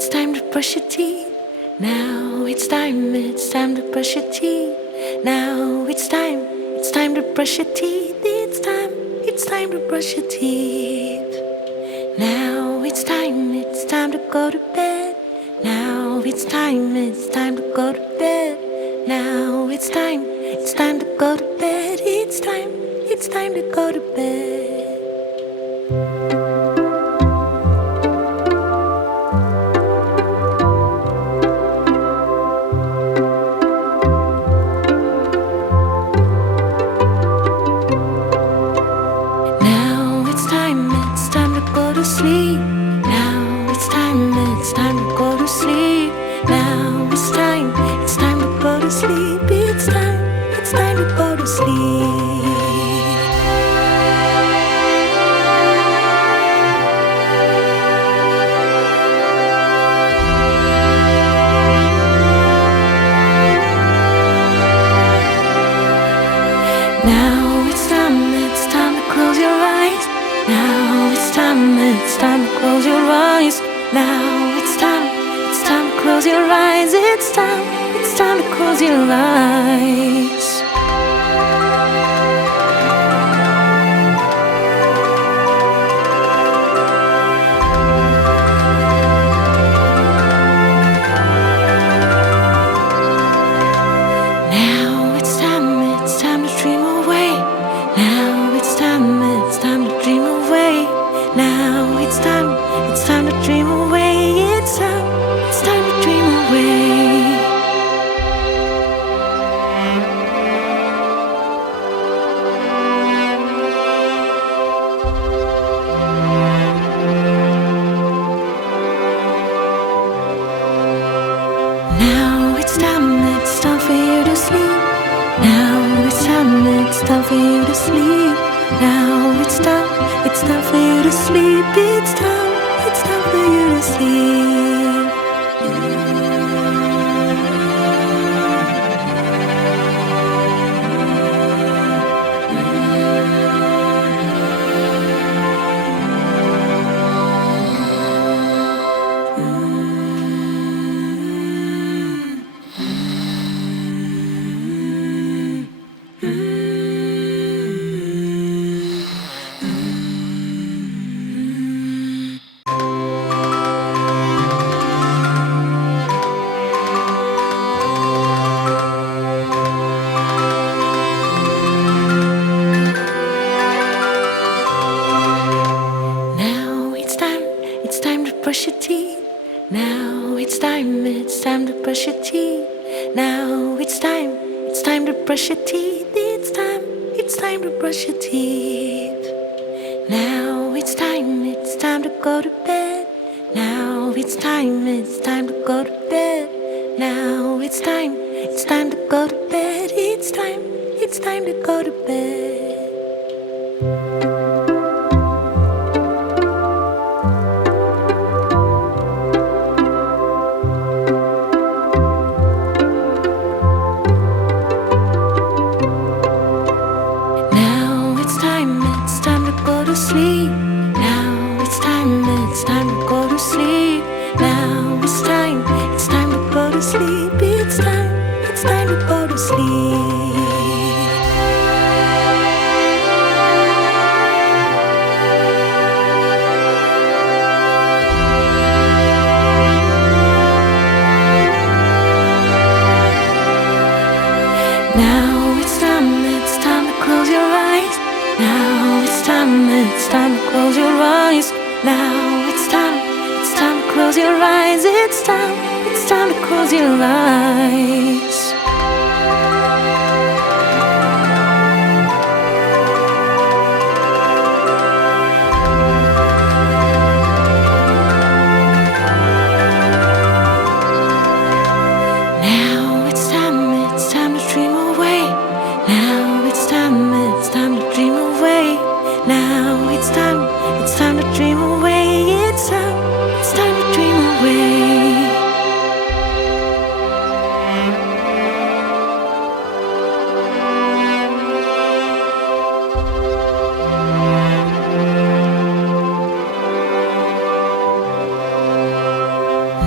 it's time to brush your teeth. Now it's time to brush your teeth. Now it's time to brush your teeth. It's time to brush your teeth. Now it's time to go to bed. Now it's time to go to bed. Now it's time to go to bed. It's time to go to bed. Now it's time to go to sleep. Now it's time to go to sleep. Now it's time to go to sleep. It's time to go to sleep. Now it's time to close your eyes. Now it's time to close your eyes. Now it's time to close your eyes. It's time to close your eyes. Now it's time to dream away. Now it's time to dream away. Now it's time to dream away. It's time to dream away. Now it's time for you to sleep. Now it's time for you to sleep. Now it's time for you to sleep. It's time for you to sleep. Now it's time to brush your teeth. Now it's time to brush your teeth. Now it's time to brush your teeth. It's time to brush your teeth. Now it's time to go to bed. Now it's time to go to bed. Now it's time to go to bed. It's time to go to bed. Now it's time to go to sleep. Now it's time to go to sleep. Now it's time to go to sleep. It's time to go to sleep. Now it's time to close your eyes. Now it's time to close your eyes. Now it's time to close your eyes. It's time to close your eyes. Now it's time to dream away. Now it's time to dream away. Now it's time to dream away. It's time to dream away.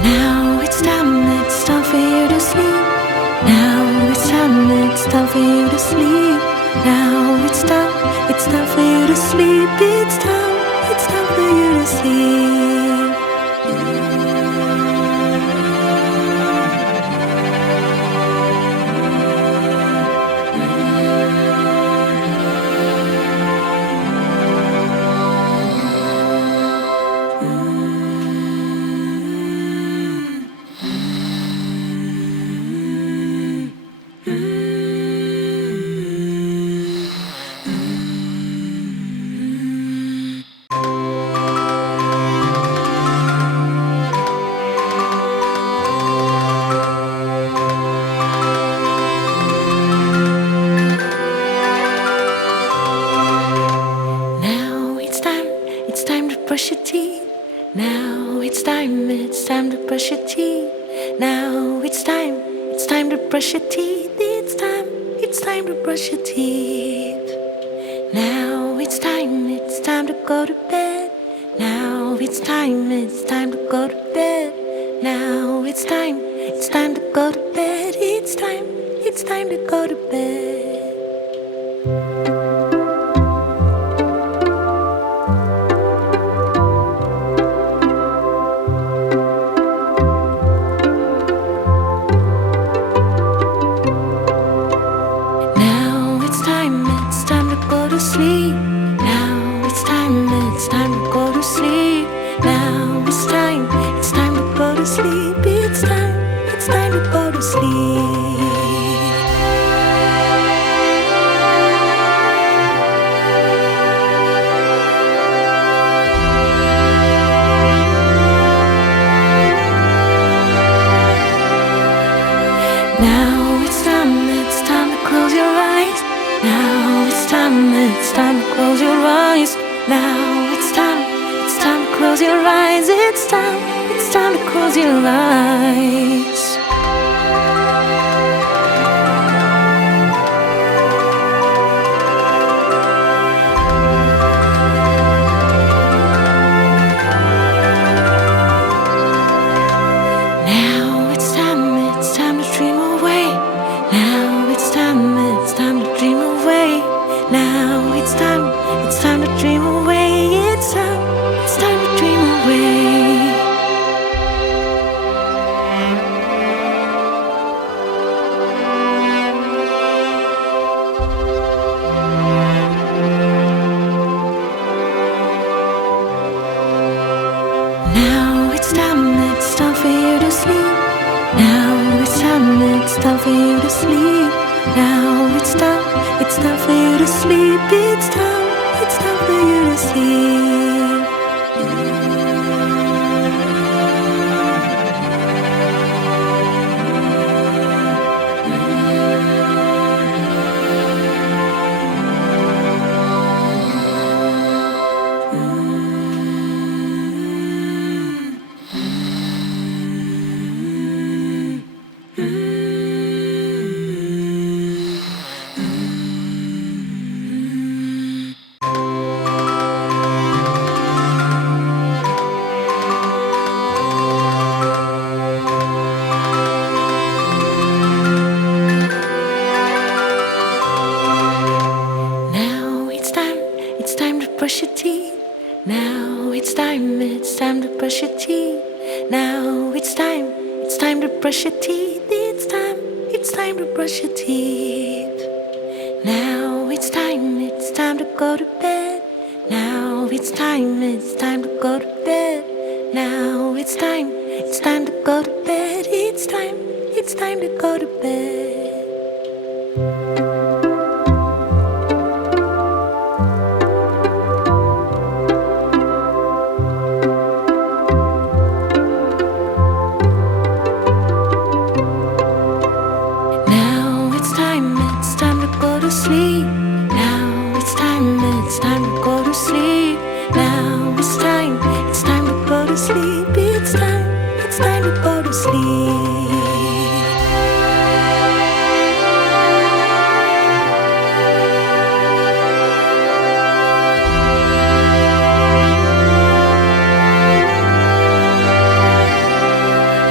Now it's time for you to sleep. Now it's time for you to sleep. Now it's time for you to sleep. It's time for you to sleep. Now it's time to brush your teeth. Now it's time to brush your teeth. Now it's time to brush your teeth. It's time to brush your teeth. Now it's time to go to bed. Now it's time to go to bed. Now it's time to go to bed. It's time to go to bed. Now it's time to go to sleep. Now it's time to go to sleep. Now it's time to go to sleep. It's time to go to sleep. Now it's time to close your eyes. Now it's time to close your eyes. Now it's time to close your eyes. It's time to close your eyes. Now it's time to dream away. Now it's time to dream away. Now it's time to dream away. It's time to dream away. Now it's time for you to sleep. Now it's time for you to sleep. Now it's time for you to sleep. It's time for you to sleep. Now it's time to brush your teeth. Now it's time to brush your teeth. Now it's time to brush your teeth. It's time to brush your teeth. Now it's time to go to bed. Now it's time to go to bed. Now it's time to go to bed. It's time to go to bed. Now it's time to go to sleep. Now it's time to go to sleep. Now it's time to go to sleep. It's time to go to sleep.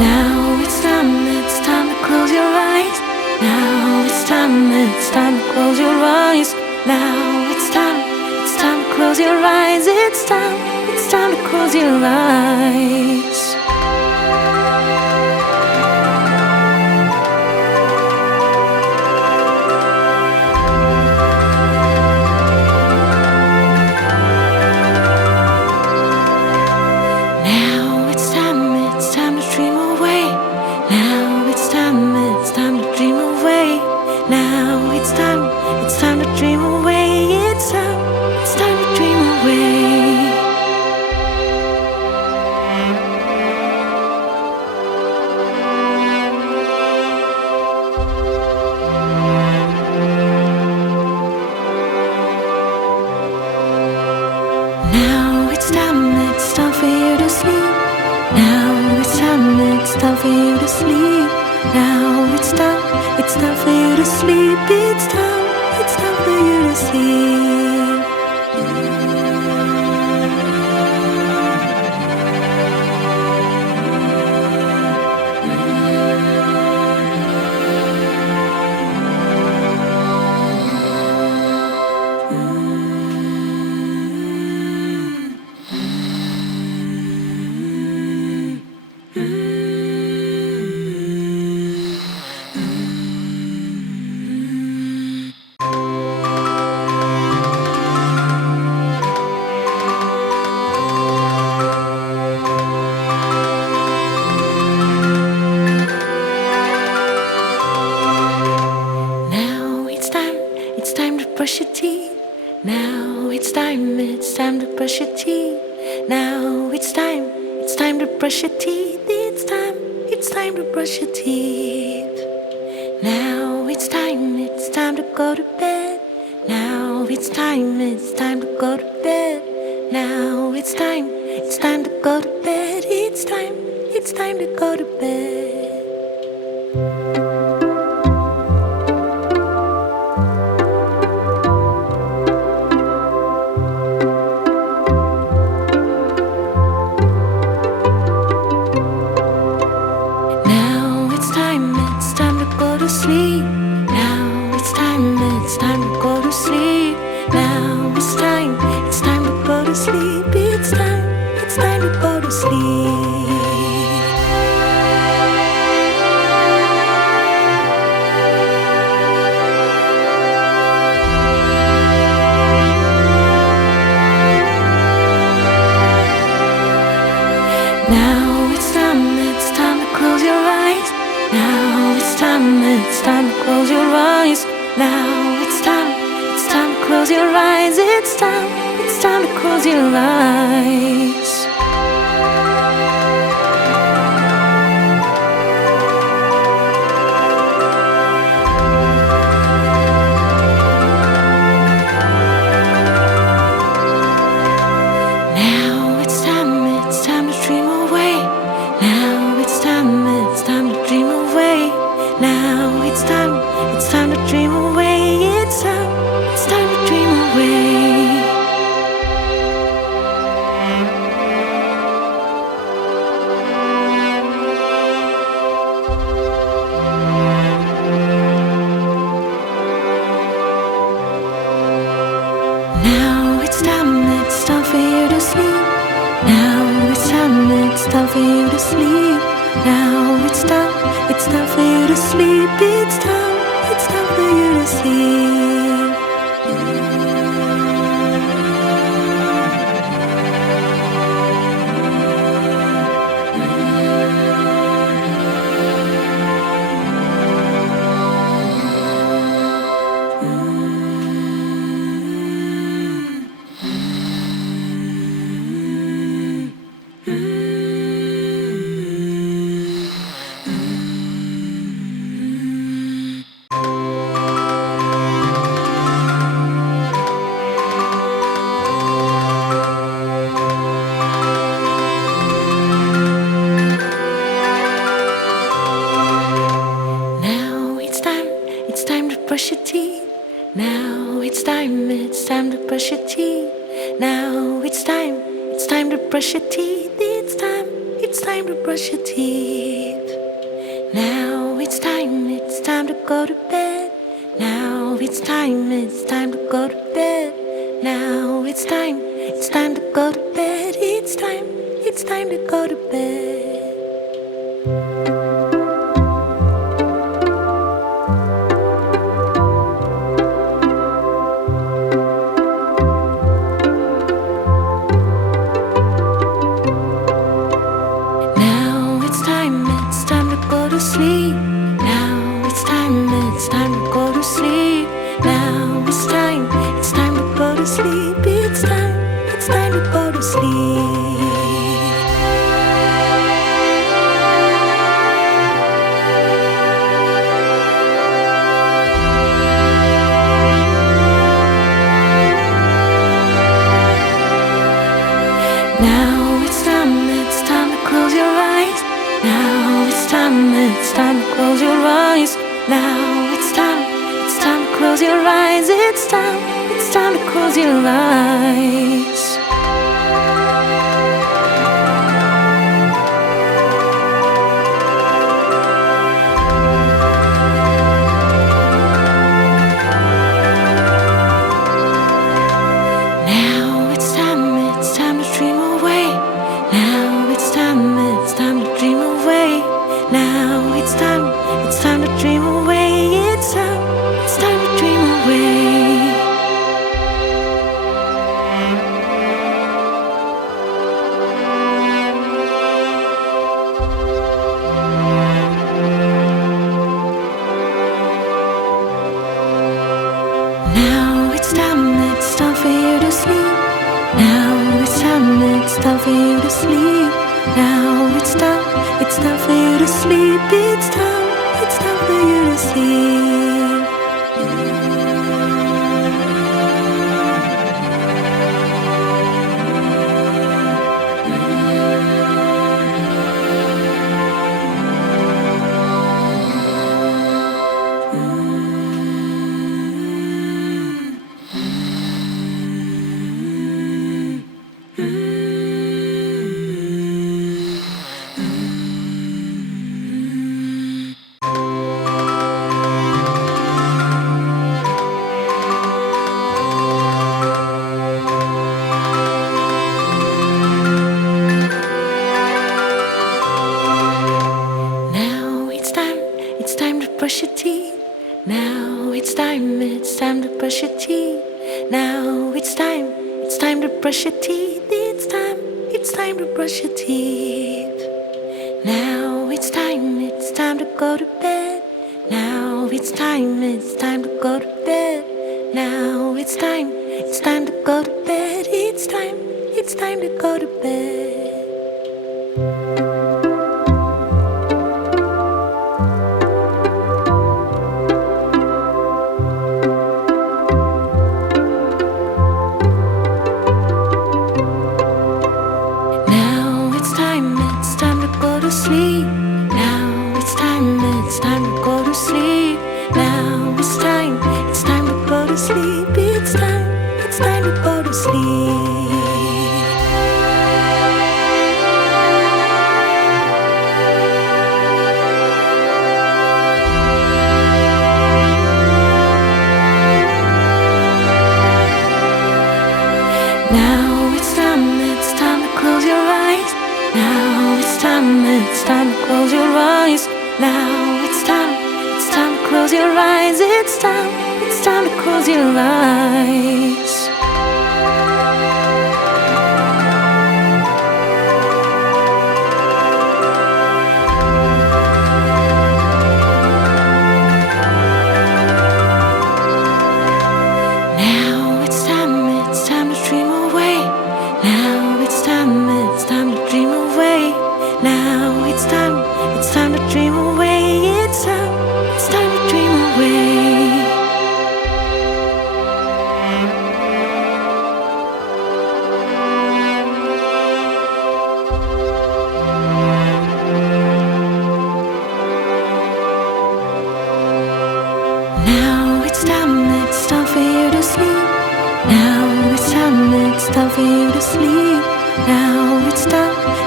Now it's time to close your eyes. Now it's time to close your eyes. Now it's time to close your eyes. It's time to close your eyes. Now it's time to dream away. Now it's time to dream away. Now it's time to dream away. It's time to dream away. Now it's time for you to sleep. Now it's time for you to sleep. Now it's time for you to sleep. It's time for you to sleep. Now it's time to brush your teeth. Now it's time to brush your teeth. Now it's time to brush your teeth. It's time to brush your teeth. Now it's time to go to bed. Now it's time to go to bed. Now it's time to go to bed. It's time to go to bed. Now it's time to go to sleep. Now it's time to go to sleep. Now it's time to go to sleep. It's time to go to sleep. Now it's time to close your eyes. Now it's time to close your eyes. Now it's time to close your eyes. It's time to close your eyes. Now it's time to dream away. Now it's time to dream away. Now it's time to dream away. It's time to dream away. Now it's time for you to sleep. Now it's time for you to sleep. Now it's time for you to sleep. It's time for you to sleep. brush your teeth. Now it's time to brush your teeth. Now it's time to brush your teeth. It's it's time to brush your teeth. Now it's time to go to bed. Now it's time to go to bed. Now it's time to go to bed. It's time to go to bed. Now it's time to go to sleep. Now it's time to go to sleep. Now it's time to go to sleep. It's time to go to sleep. Now it's time to close your eyes. Now it's time to close your eyes. Now it's time to close your eyes. It's time to close your eyes. Now it's time to dream away. Now it's time to dream away. Now it's time to dream away. It's time to dream away. Now it's time for you to sleep. Now it's time for you to sleep. Now it's time for you to sleep. It's time for you to sleep. Now it's time to brush your teeth. Now it's time to brush your teeth. Now it's time to brush your teeth. It's time to brush your teeth. Now it's time to go to bed. Now it's time to go to bed. Now it's time to go to bed. It's time to go to bed. Now it's time to go to sleep. Now it's time to go to sleep. Now it's time to go to sleep. It's time to go to sleep. Now it's time to close your eyes. Now it's time to close your eyes. Now it's time to close your eyes. It's time to close your eyes. Now it's time to dream away. Now it's time to dream away. Now it's time to dream away. It's time to dream away. Now it's time for you to sleep. Now it's time for you to sleep. Now it's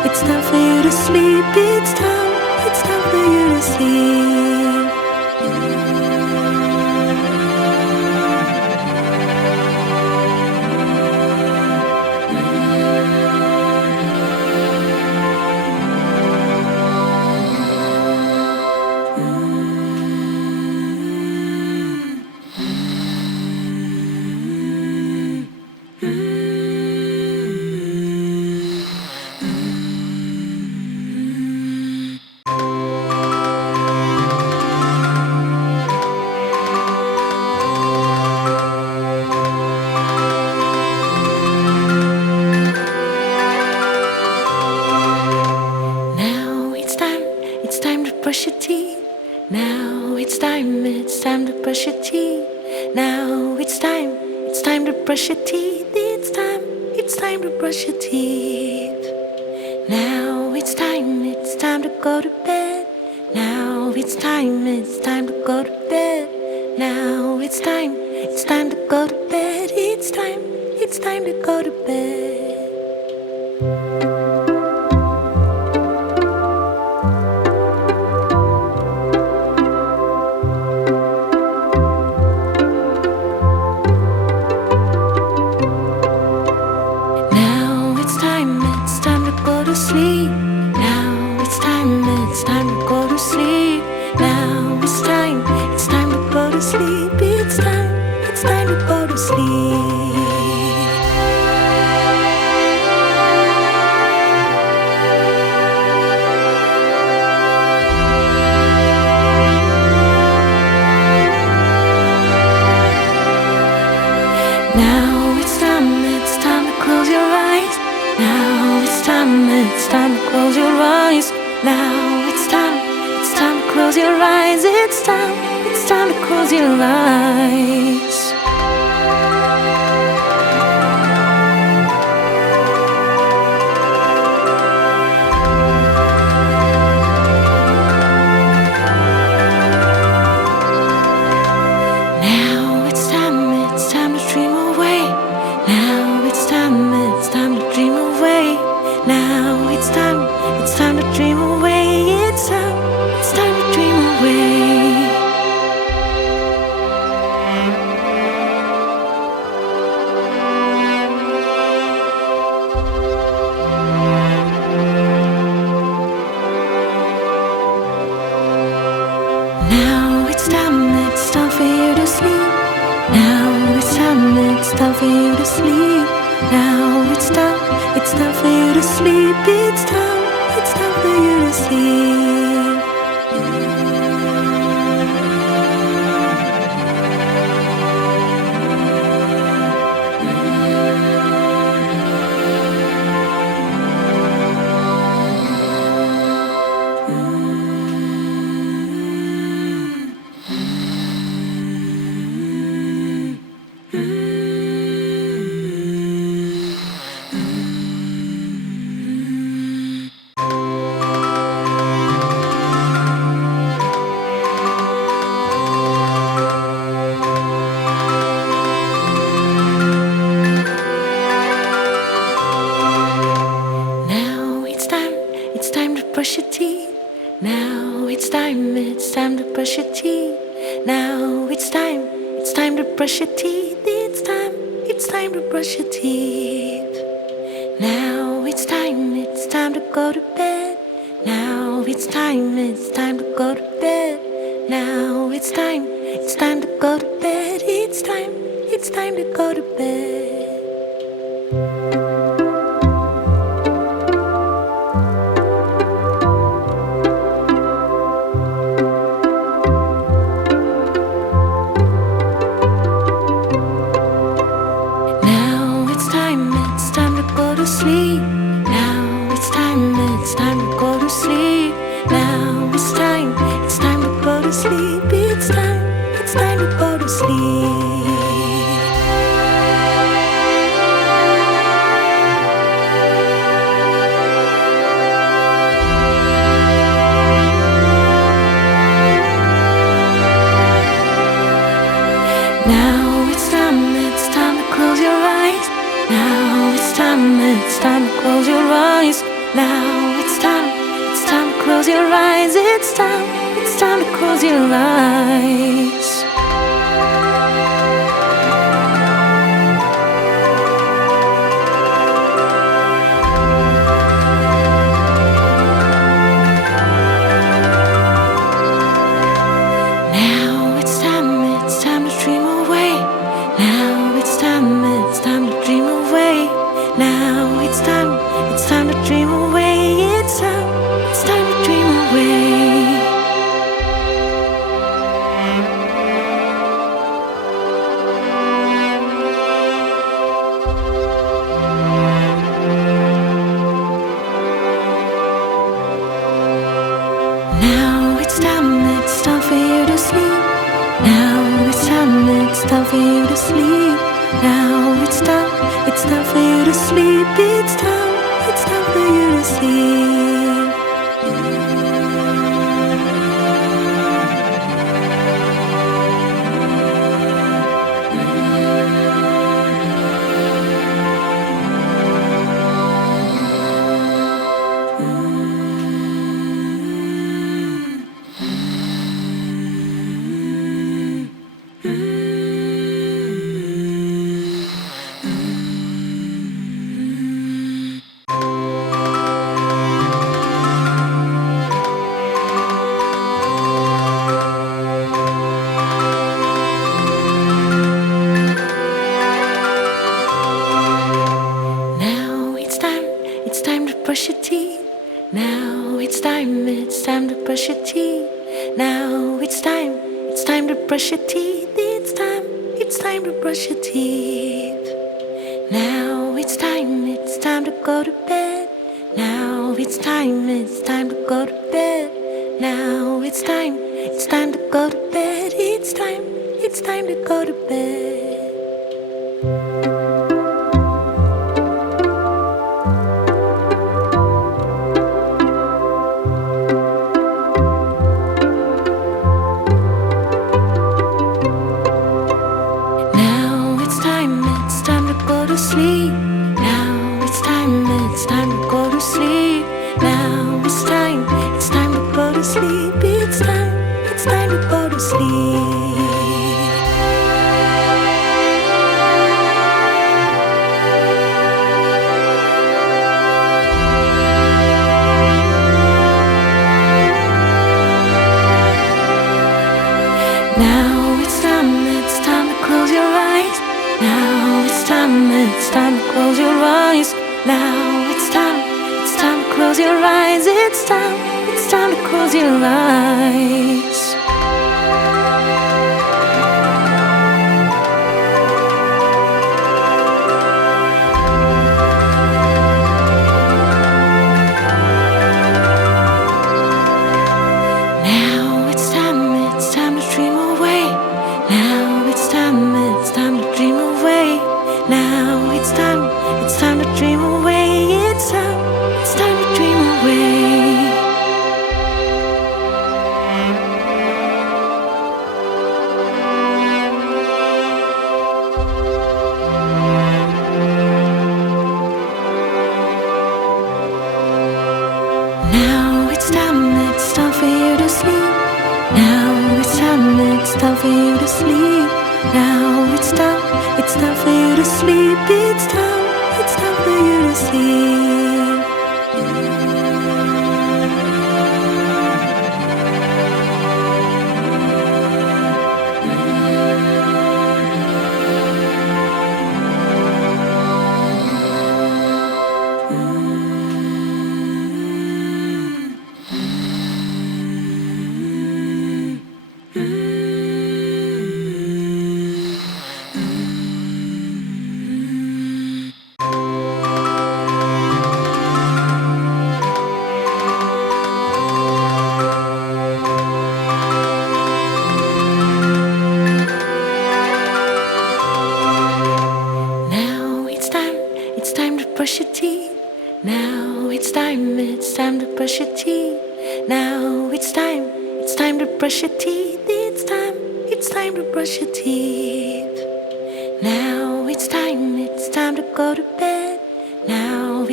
it's time for you to sleep. It's time for you to sleep. It's time to brush your teeth. Now it's time to brush your teeth. Now it's time to brush your teeth. It's time to brush your teeth. Now it's time to go to bed. Now it's time to go to bed. Now it's time to go to bed. It's time to go to bed. It's time to go to sleep. Now it's time to go to sleep. Now it's time to go to sleep. It's time to go to sleep. Now it's time to close your eyes. Now it's time to close your eyes. Now it's time to close your eyes. It's time to close your eyes. Now it's time to dream away. Now it's time to dream away. Now it's time to dream away. It's time to dream away. Now it's time for you to sleep. Now it's time for you to sleep. Now it's time for you to sleep. It's time for you to sleep. It's time to brush your teeth. Now it's time to brush your teeth. Now it's time to brush your teeth. It's time to brush your teeth. Now it's time to go to bed. Now it's time to go to bed. Now it's time to go to bed. It's time to go to bed. It's time to go to sleep. Now it's time to go to sleep. Now it's time to go to sleep. It's time to go to sleep. Now it's time to close your eyes. Now it's time to close your eyes. Now it's time to close your eyes. It's time to close your eyes. Now it's time to dream away. Now it's time to dream away. Now it's time to dream away. It's time to dream away. Now it's time for you to sleep. Now it's time for you to sleep. Now it's time for you to sleep. It's time for you to sleep. Now it's time to brush your teeth. Now it's time to brush your teeth. Now it's time to brush your teeth. It's time to brush your teeth. Now it's time to go to bed. Now it's time to go to bed. Now it's time to go to bed. It's time to go to bed. Now it's time to go to sleep. Now it's time to go to sleep. Now it's time to go to sleep. It's time to go to sleep. Now it's time to close your eyes. Now it's time to close your eyes. Now it's time to close your eyes. It's time to close your eyes. Now it's time to dream away. Now it's time to dream away. Now it's time to dream away. It's time to dream away. Now it's time for you to sleep. Now it's time for you to sleep. Now it's time for you to sleep. It's time for you to sleep. Brush your teeth. Now it's time to brush your teeth. Now it's time to brush your teeth. It's time to brush your teeth. Now it's time to go to bed. Now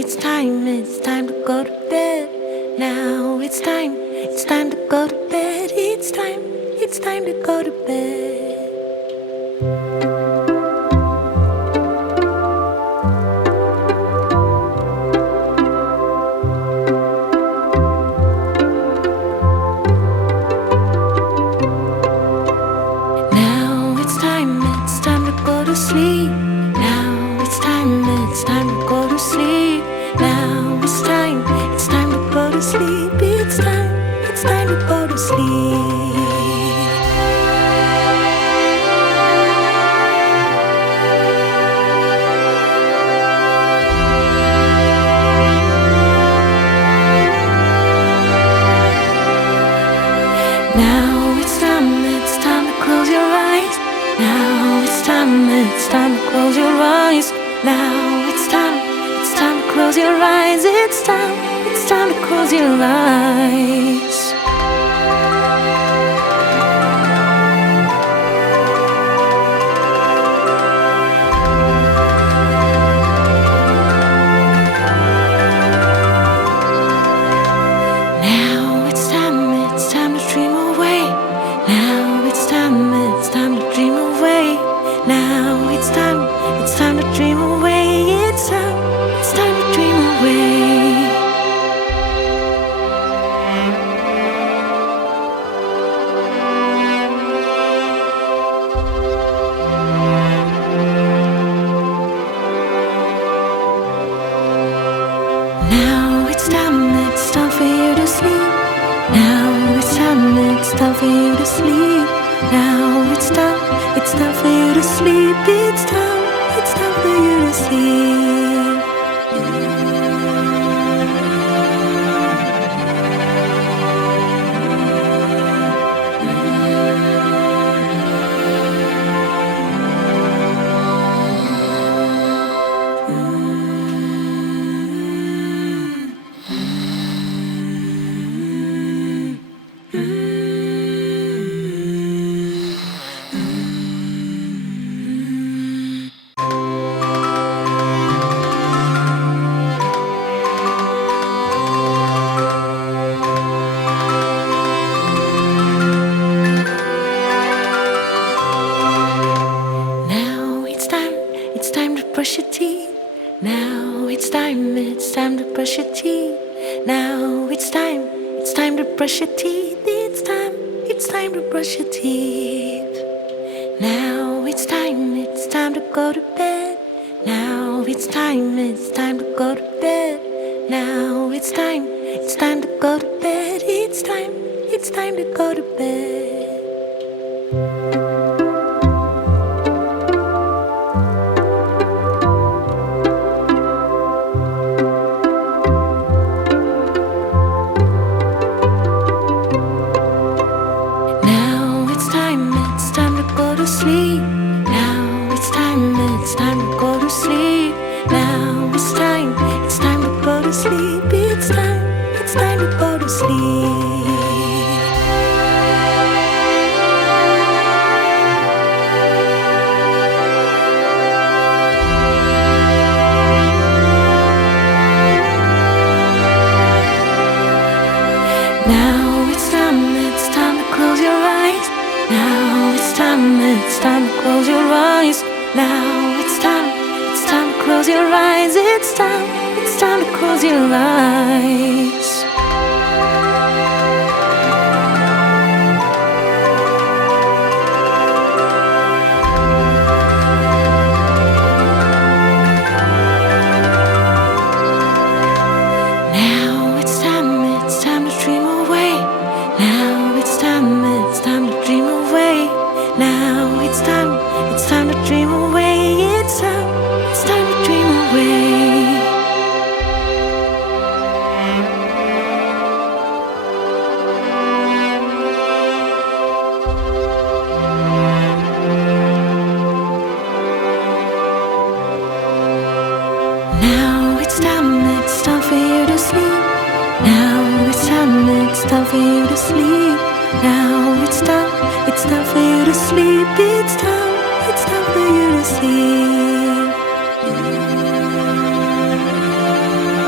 it's time to go to bed. Now it's time to go to bed. It's time to go to bed. Now it's time to go to sleep. Now it's time to go to sleep. Now it's time to go to sleep. It's time to go to sleep. Now it's time to close your eyes. Now it's time to close your eyes. Now it's time to close your eyes. It's time to close your eyes. Now it's time to dream away. Now it's time to dream away. Now it's time to dream away. It's time to dream away. Now it's time for you to sleep. Now it's time for you to sleep. Now it's time for you to sleep. It's time for you to sleep. Now it's time to brush your teeth. Now it's time to brush your teeth. Now it's time to brush your teeth. It's time to brush your teeth. Now it's time to go to bed. Now it's time to go to bed. Now it's time to go to bed. It's time to go to bed. Now it's time to go to sleep. Now it's time to go to sleep. Now it's time to go to sleep. It's time to go to sleep. Now it's time to close your eyes. Now it's time to close your eyes. Now it's time to close your eyes. It's time to close your eyes. Now it's time to dream away. Now it's time to dream away. Now it's time to dream away. It's time to dream away. Now it's time for you to sleep. Now it's time for you to sleep. Now it's time for you to sleep. It's time for you to sleep.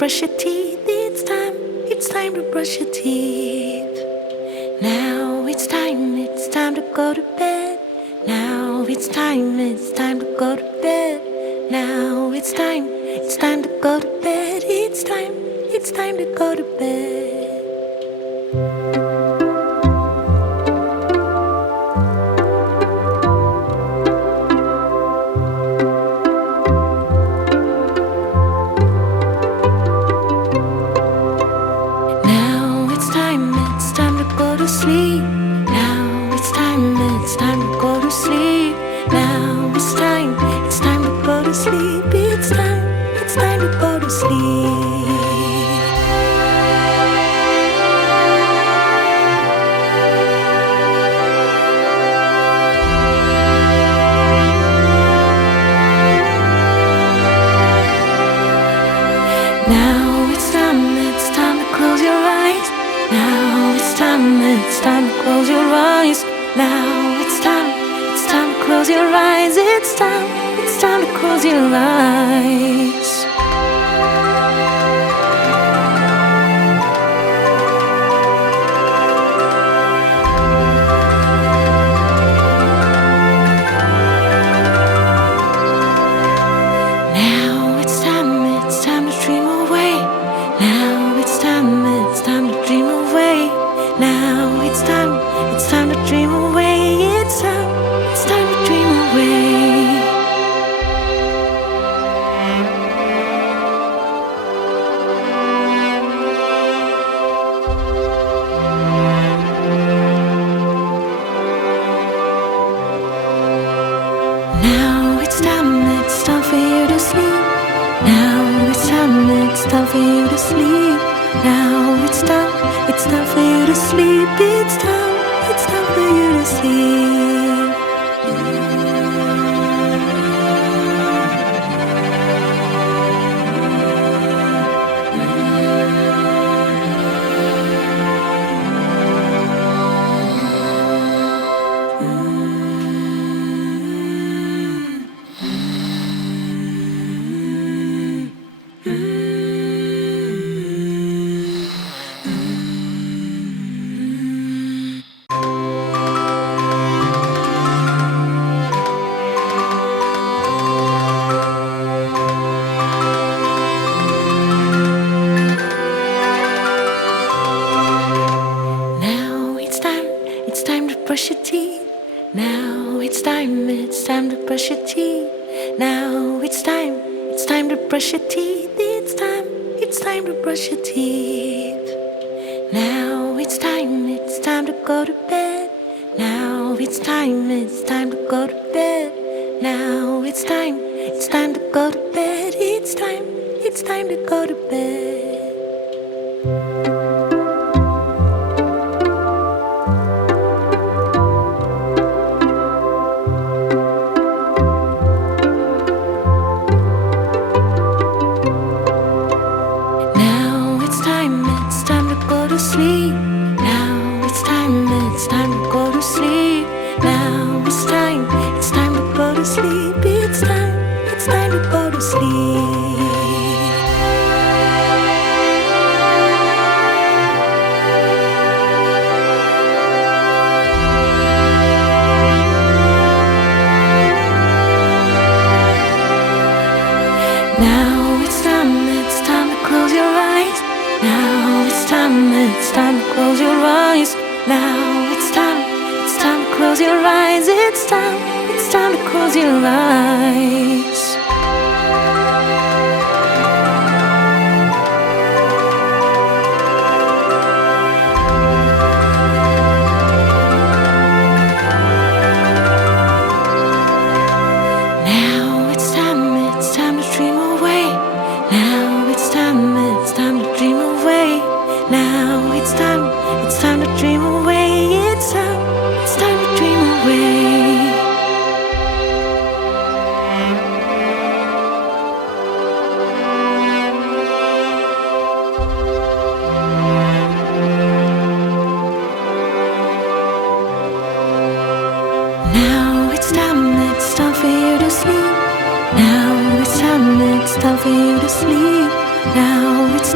brush your teeth. It's time to brush your teeth. Now it's time to go to bed. Now it's time to go to bed. Now it's time to go to bed. It's time to go to bed. Now it's time to go to sleep. Now it's time to go to sleep. Now it's time to go to sleep. It's time to go to sleep. Now it's time to close your eyes. Now it's time to close your eyes. Now it's time to close your eyes. It's time to close your eyes. Now it's time to dream away. Now it's time to dream away. Now it's time to dream away. It's time to dream away. Now it's time for you to sleep. Now it's time for you to sleep. Now it's time for you to sleep. It's time for you to sleep. Now it's time to brush your teeth. Now it's time to brush your teeth. Now it's time to brush your teeth. It's time to brush your teeth. Now it's time to go to bed. Now it's time to go to bed. Now it's time to go to bed. It's time to go to bed. Now it's time to go to sleep. Now it's time to go to sleep. Now it's time to go to sleep. It's time to go to sleep. Now it's time to close your eyes. Now it's time to close your eyes. Now it's time to close your eyes. It's time to close your eyes. Now it's time to dream away. Now it's time to dream away. Now it's time to dream away. It's time to dream away. Now it's time for you to sleep. Now it's time for you to sleep. Now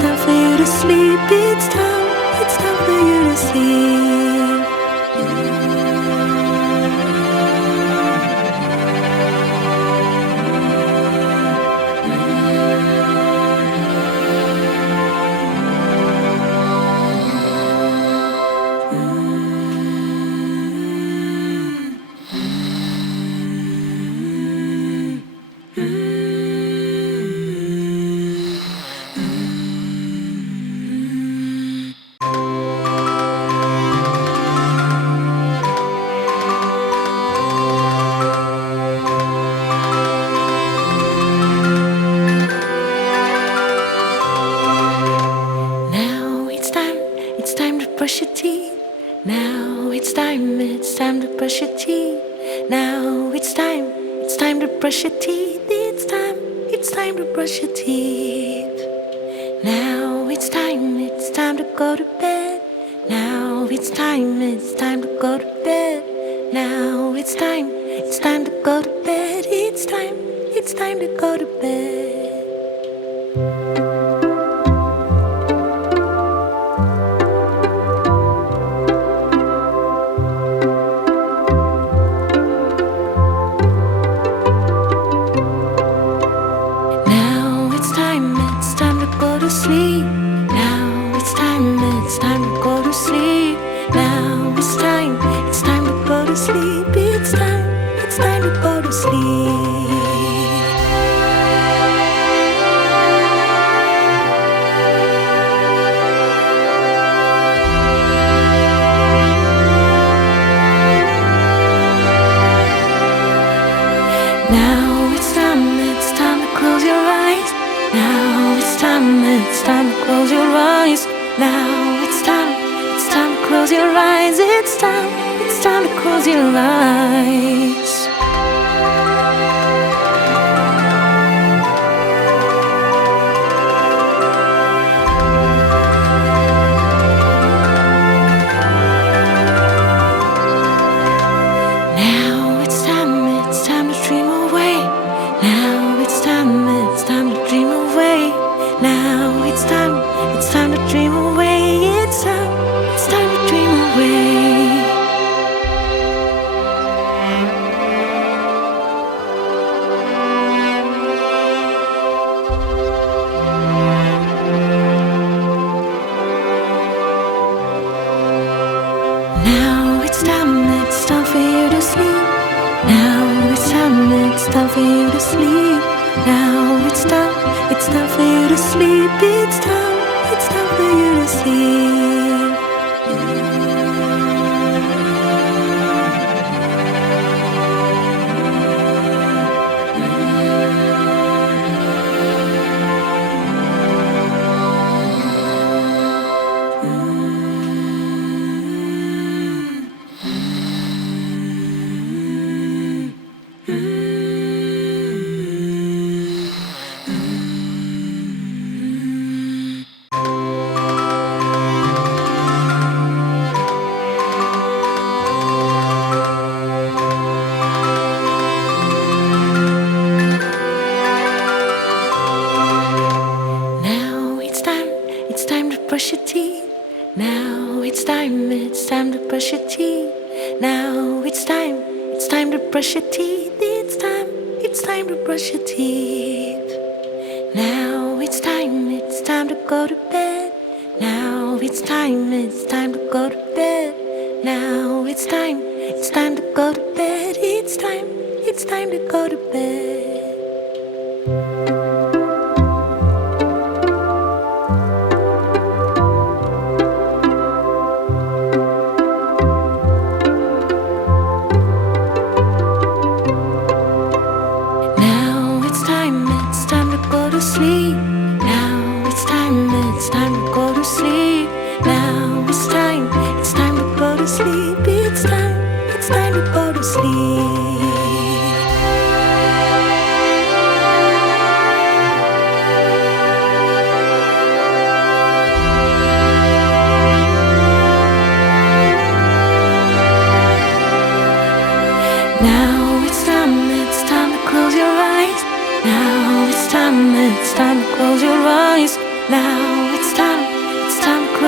time for you to sleep. It's time for you to sleep. Now it's time to brush your teeth. Now it's time to brush your teeth. Now it's time to brush your teeth. It's time to brush your teeth. Now it's time to go to bed. Now it's time to go to bed. Now it's time to go to bed. It's time to go to bed. Now it's time to go to sleep. Now it's time to go to sleep. Now it's time to go to sleep. It's time to go to sleep. Now it's time to close your eyes. Now it's time to close your eyes. Now it's time to close your eyes. It's time to close your eyes. Now it's time to dream away. Now it's time to dream away. Now it's time to dream away. It's time to dream away. Now it's time for you to sleep. Now it's time for you to sleep. Now it's time for you to sleep. It's time for you to sleep. Now it's time to brush your teeth. Now it's time to brush your teeth. Now it's time to brush your teeth. It's time to brush your teeth. Now it's time to go to bed. Now it's time to go to bed. Now it's time to go to bed. It's time to go to bed. Now it's time to go to sleep. Now it's time to go to sleep. Now it's time to go to sleep. It's time to go to sleep. Now it's time to close your eyes. Now it's time to close your eyes. Now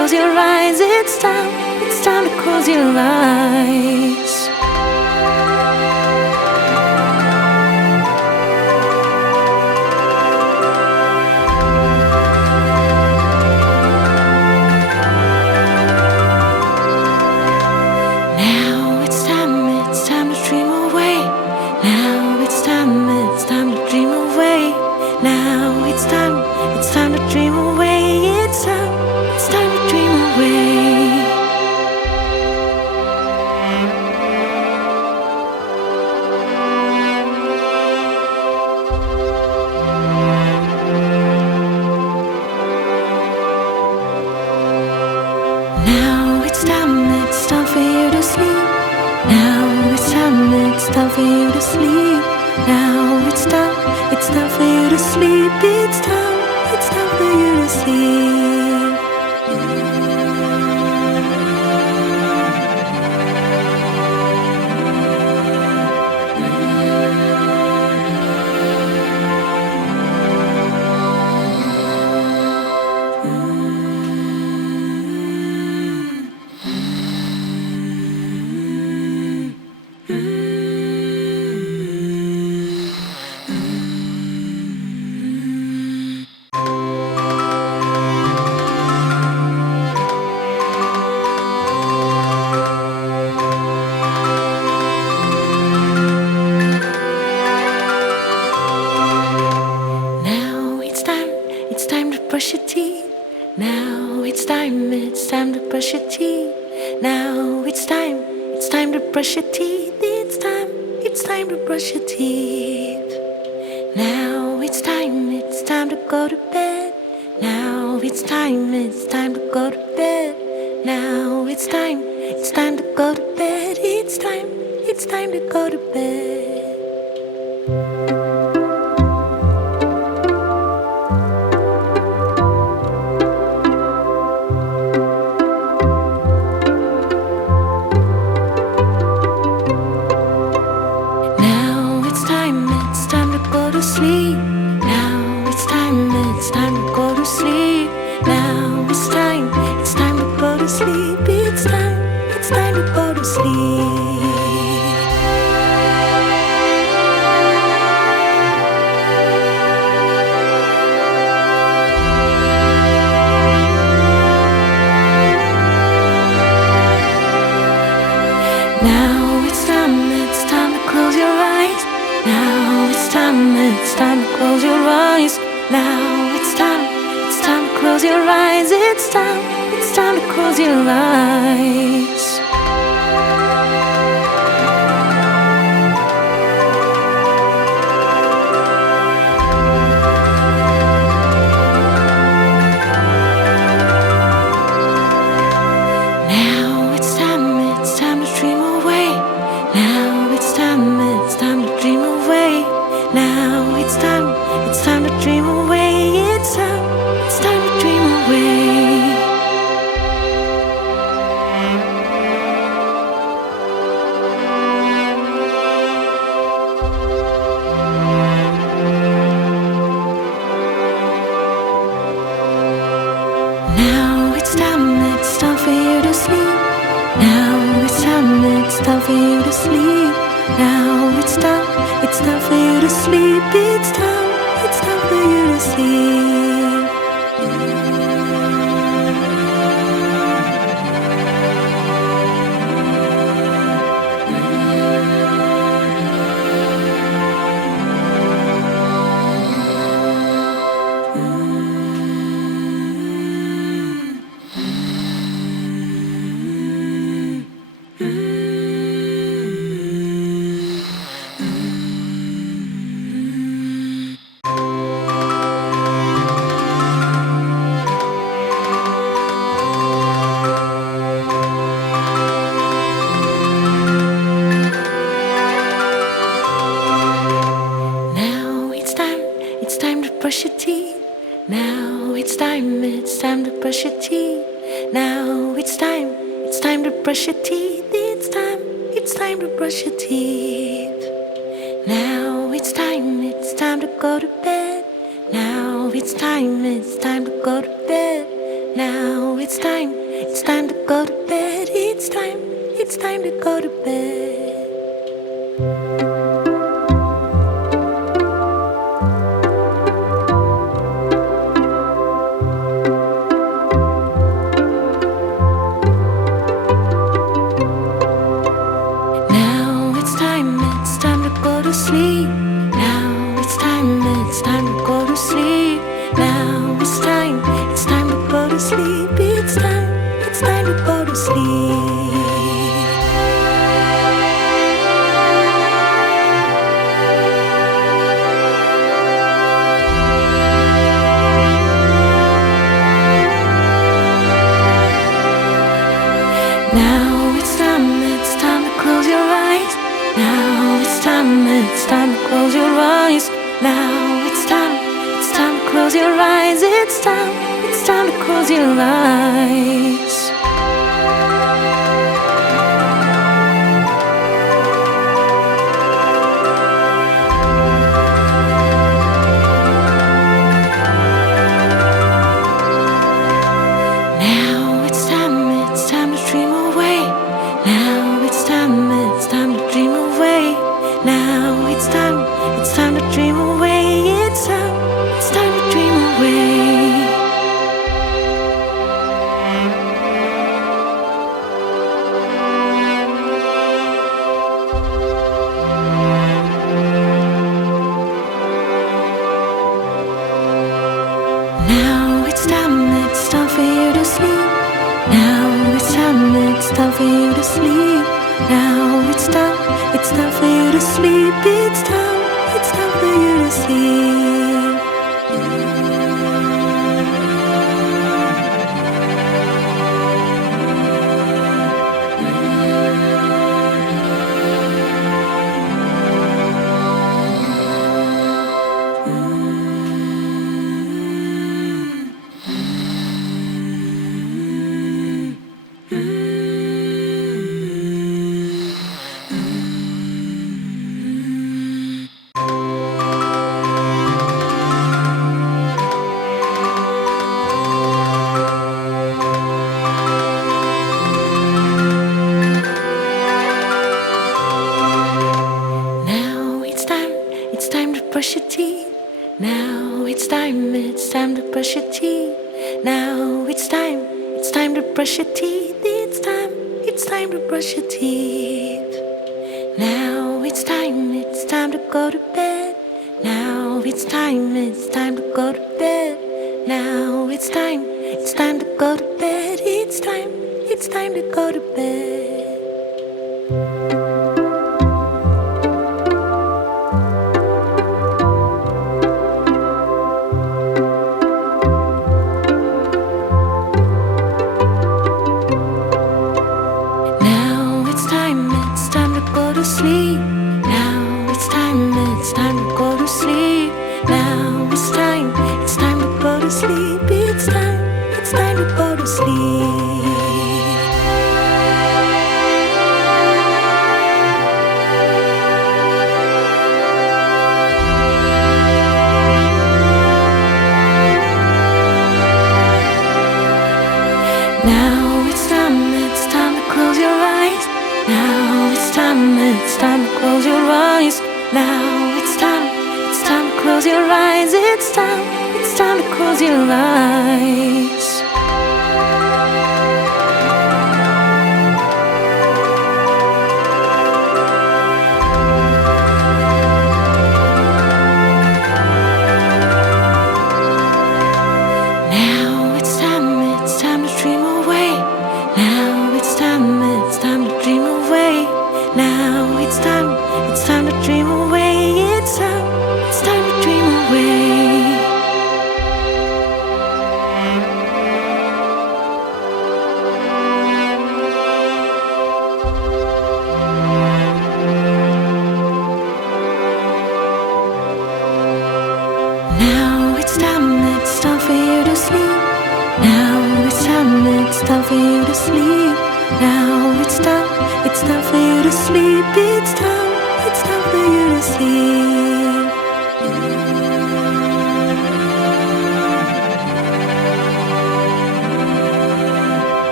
close your eyes. It's time to close your eyes. Now it's time to dream away. Now it's time to dream away. Now it's time to dream away. It's time to dream away. Now it's time for you to sleep. Now it's time for you to sleep. Now it's time for you to sleep. It's time for you to sleep. It's time to brush your teeth. Now it's time to brush your teeth. Now it's time to brush your teeth. It's time to brush your teeth. Now it's time to go to bed. Now it's time to go to bed. Now it's time to go to bed. It's time to go to bed. It's time to go to sleep. Now it's time to go to sleep. Now it's time to go to sleep. It's time to go to sleep. Now it's time to close your eyes. Now it's time to close your eyes. Now it's time to close your eyes. It's time to close your eyes. Now it's time to dream away. Now it's time to dream away. Now it's time to dream away. It's time to dream away. Now it's time for you to sleep. Now it's time for you to sleep. Now it's time for you to sleep. It's time for you to sleep. Brush your teeth. Now it's time to brush your teeth. Now it's time to brush your teeth. It's time to brush your teeth. Now it's time to go to bed. Now it's time to go to bed. Now it's time to go to bed. It's time to go to bed. Now it's time to go to sleep. Now it's time to go to sleep. Now it's time to go to sleep. It's time to go to sleep. Now it's time to close your eyes. Now it's time to close your eyes. Now it's time to close your eyes. It's time to close your eyes. Now it's time to dream away. Now it's time to dream away. Now it's time to dream away. It's time to dream away. Now it's time for you to sleep. Now it's time for you to sleep. Now it's time for you to sleep. It's time for you to sleep. Now it's time to brush your teeth. Now it's time to brush your teeth. Now it's time to brush your teeth. It's time to brush your teeth. Now it's time to go to bed. Now it's time to go to bed. Now it's time to go to bed. It's time to go to bed. Now it's time to go to sleep. Now it's time to go to sleep. Now it's time to go to sleep. It's time to go to sleep. Now it's time to close your eyes. Now it's time to close your eyes. Now it's time to close your eyes. It's time to close your eyes. Now it's time to dream away. Now it's time to dream away. Now it's time to dream away. It's time to dream away. Now it's time for you to sleep. Now it's time for you to sleep. Now it's time for you to sleep. It's time for you to sleep.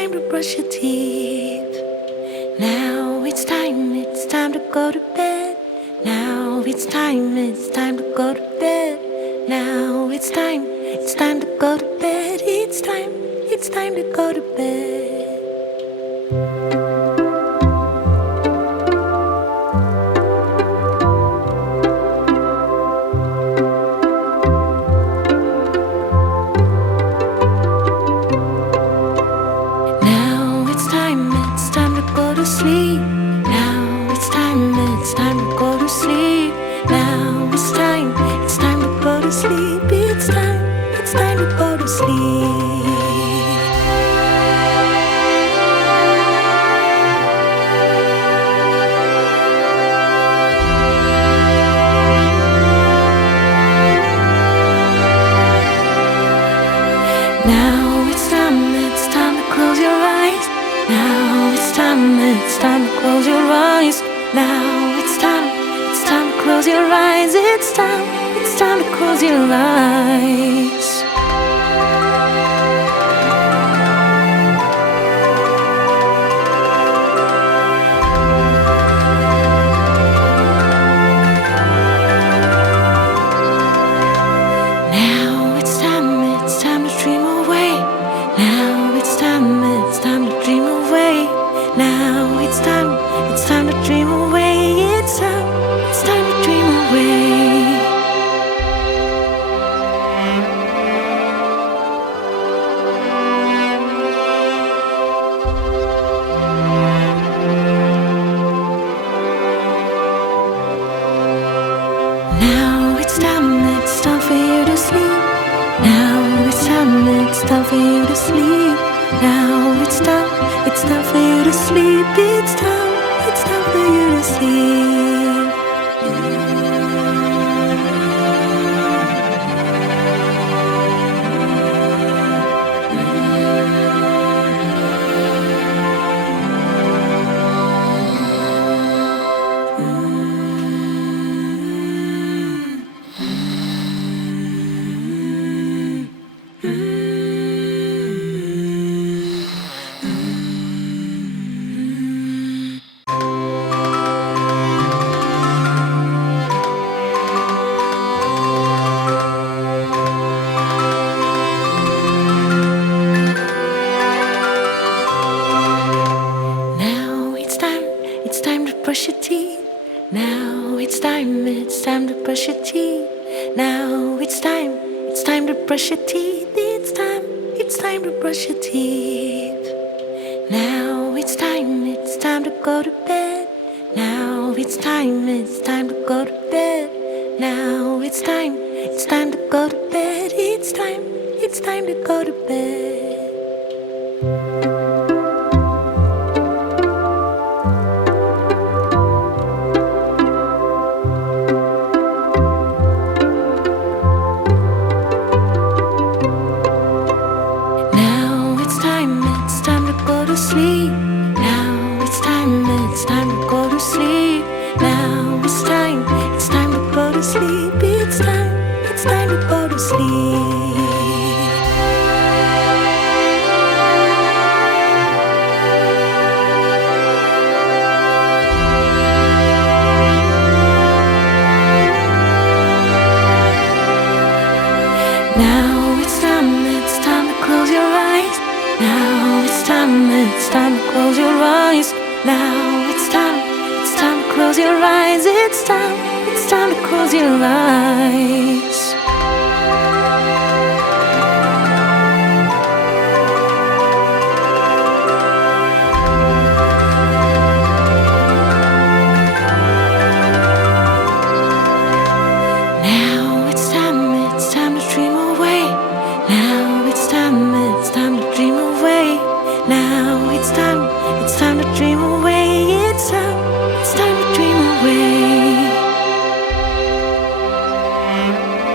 time to brush your teeth. Now it's time to go to bed. Now it's time to go to bed. Now it's time to go to bed. It's time to go to bed. Now it's time to go to sleep. Now it's time to go to sleep. Now it's time to go to sleep. It's time to go to sleep. Now it's time to close your eyes. Now it's time to close your eyes. Now it's time to close your eyes. It's time to close your eyes. Now it's time to dream away. Now it's time to dream away. Now it's time to dream away. It's time to dream away. Now it's time for you to sleep. Now it's time for you to sleep. Now it's time for you to sleep. It's time for you to sleep. Now it's time to brush your teeth. Now it's time to brush your teeth. Now it's time to brush your teeth. It's time to brush your teeth. Now it's time to go to bed. Now it's time to go to bed. Now it's time to go to bed. It's time to go to bed. Now it's time to go to sleep. Now it's time to go to sleep. Now it's time to go to sleep. It's time to go to sleep. Now it's time to close your eyes. Now it's time to close your eyes. Now it's time to close your eyes. It's time to close your eyes. Now it's time to dream away. Now it's time to dream away. Now it's time to dream away. It's time to dream away.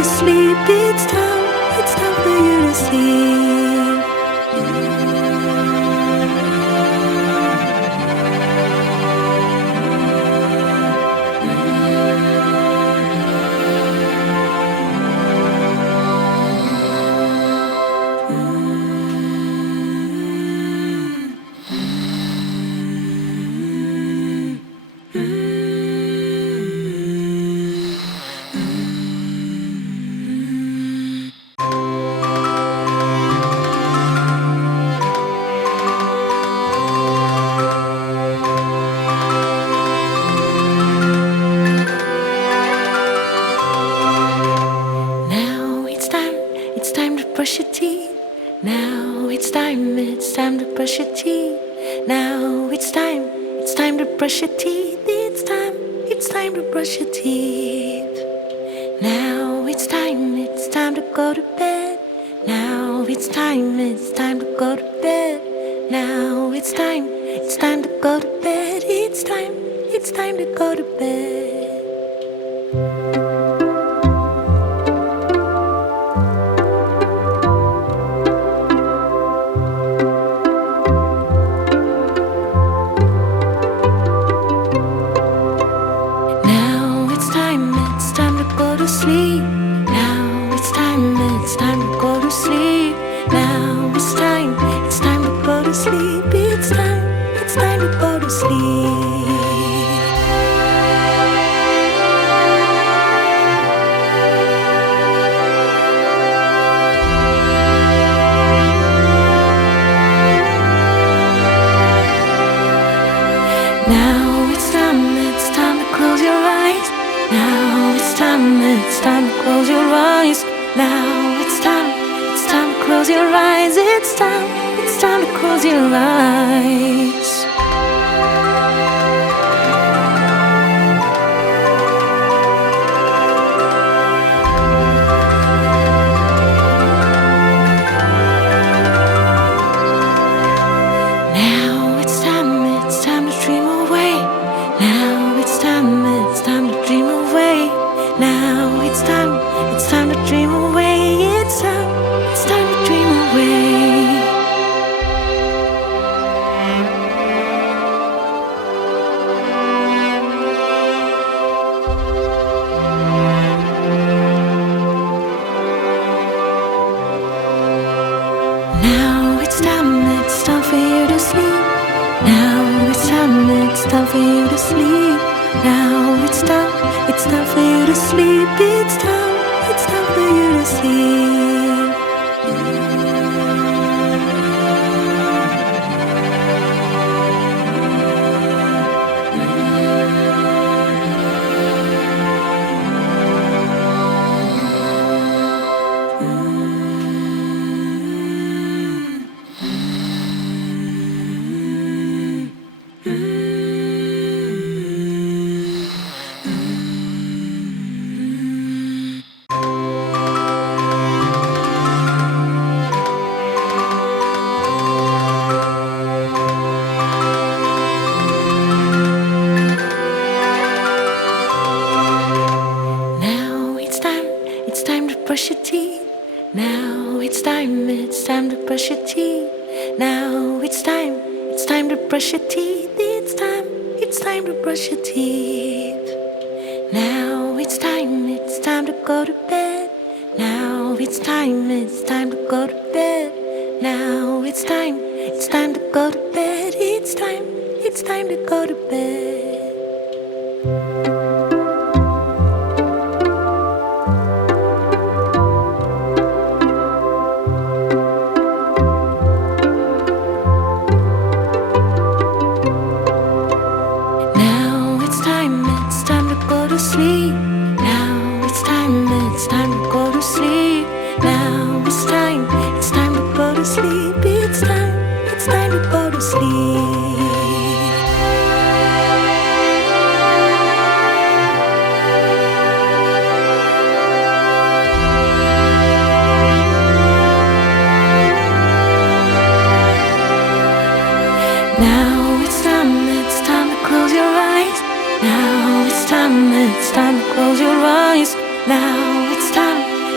to sleep. It's time for you to sleep. Now it's time to brush your teeth. Now it's time to brush your teeth. Now it's time to brush your teeth. It's time to brush your teeth. Now it's time to go to bed. Now it's time to go to bed. Now it's time to go to bed. It's time to go to bed. Now it's time to go to sleep. Now it's time to go to sleep. Now it's time to go to sleep. It's time to go to sleep. Now it's time to close your eyes. Now it's time to close your eyes. Now it's time to close your eyes. It's time to close your eyes. Now it's time to dream away. Now it's time to dream away. Now it's time to dream away. It's time to dream away. Now it's time for you to sleep. Now it's time for you to sleep. Now it's time for you to sleep. It's time for you to sleep. Now it's time to brush your teeth. Now it's time to brush your teeth. Now it's time to brush your teeth. It's time to brush your teeth. Now it's time to go to bed. Now it's time to go to bed. Now it's time to go to bed. It's time to go to bed. Now it's time to go to sleep. Now it's time to go to sleep. Now it's time to go to sleep. It's time to go to sleep. Now it's time to close your eyes. Now it's time to close your eyes. Now it's time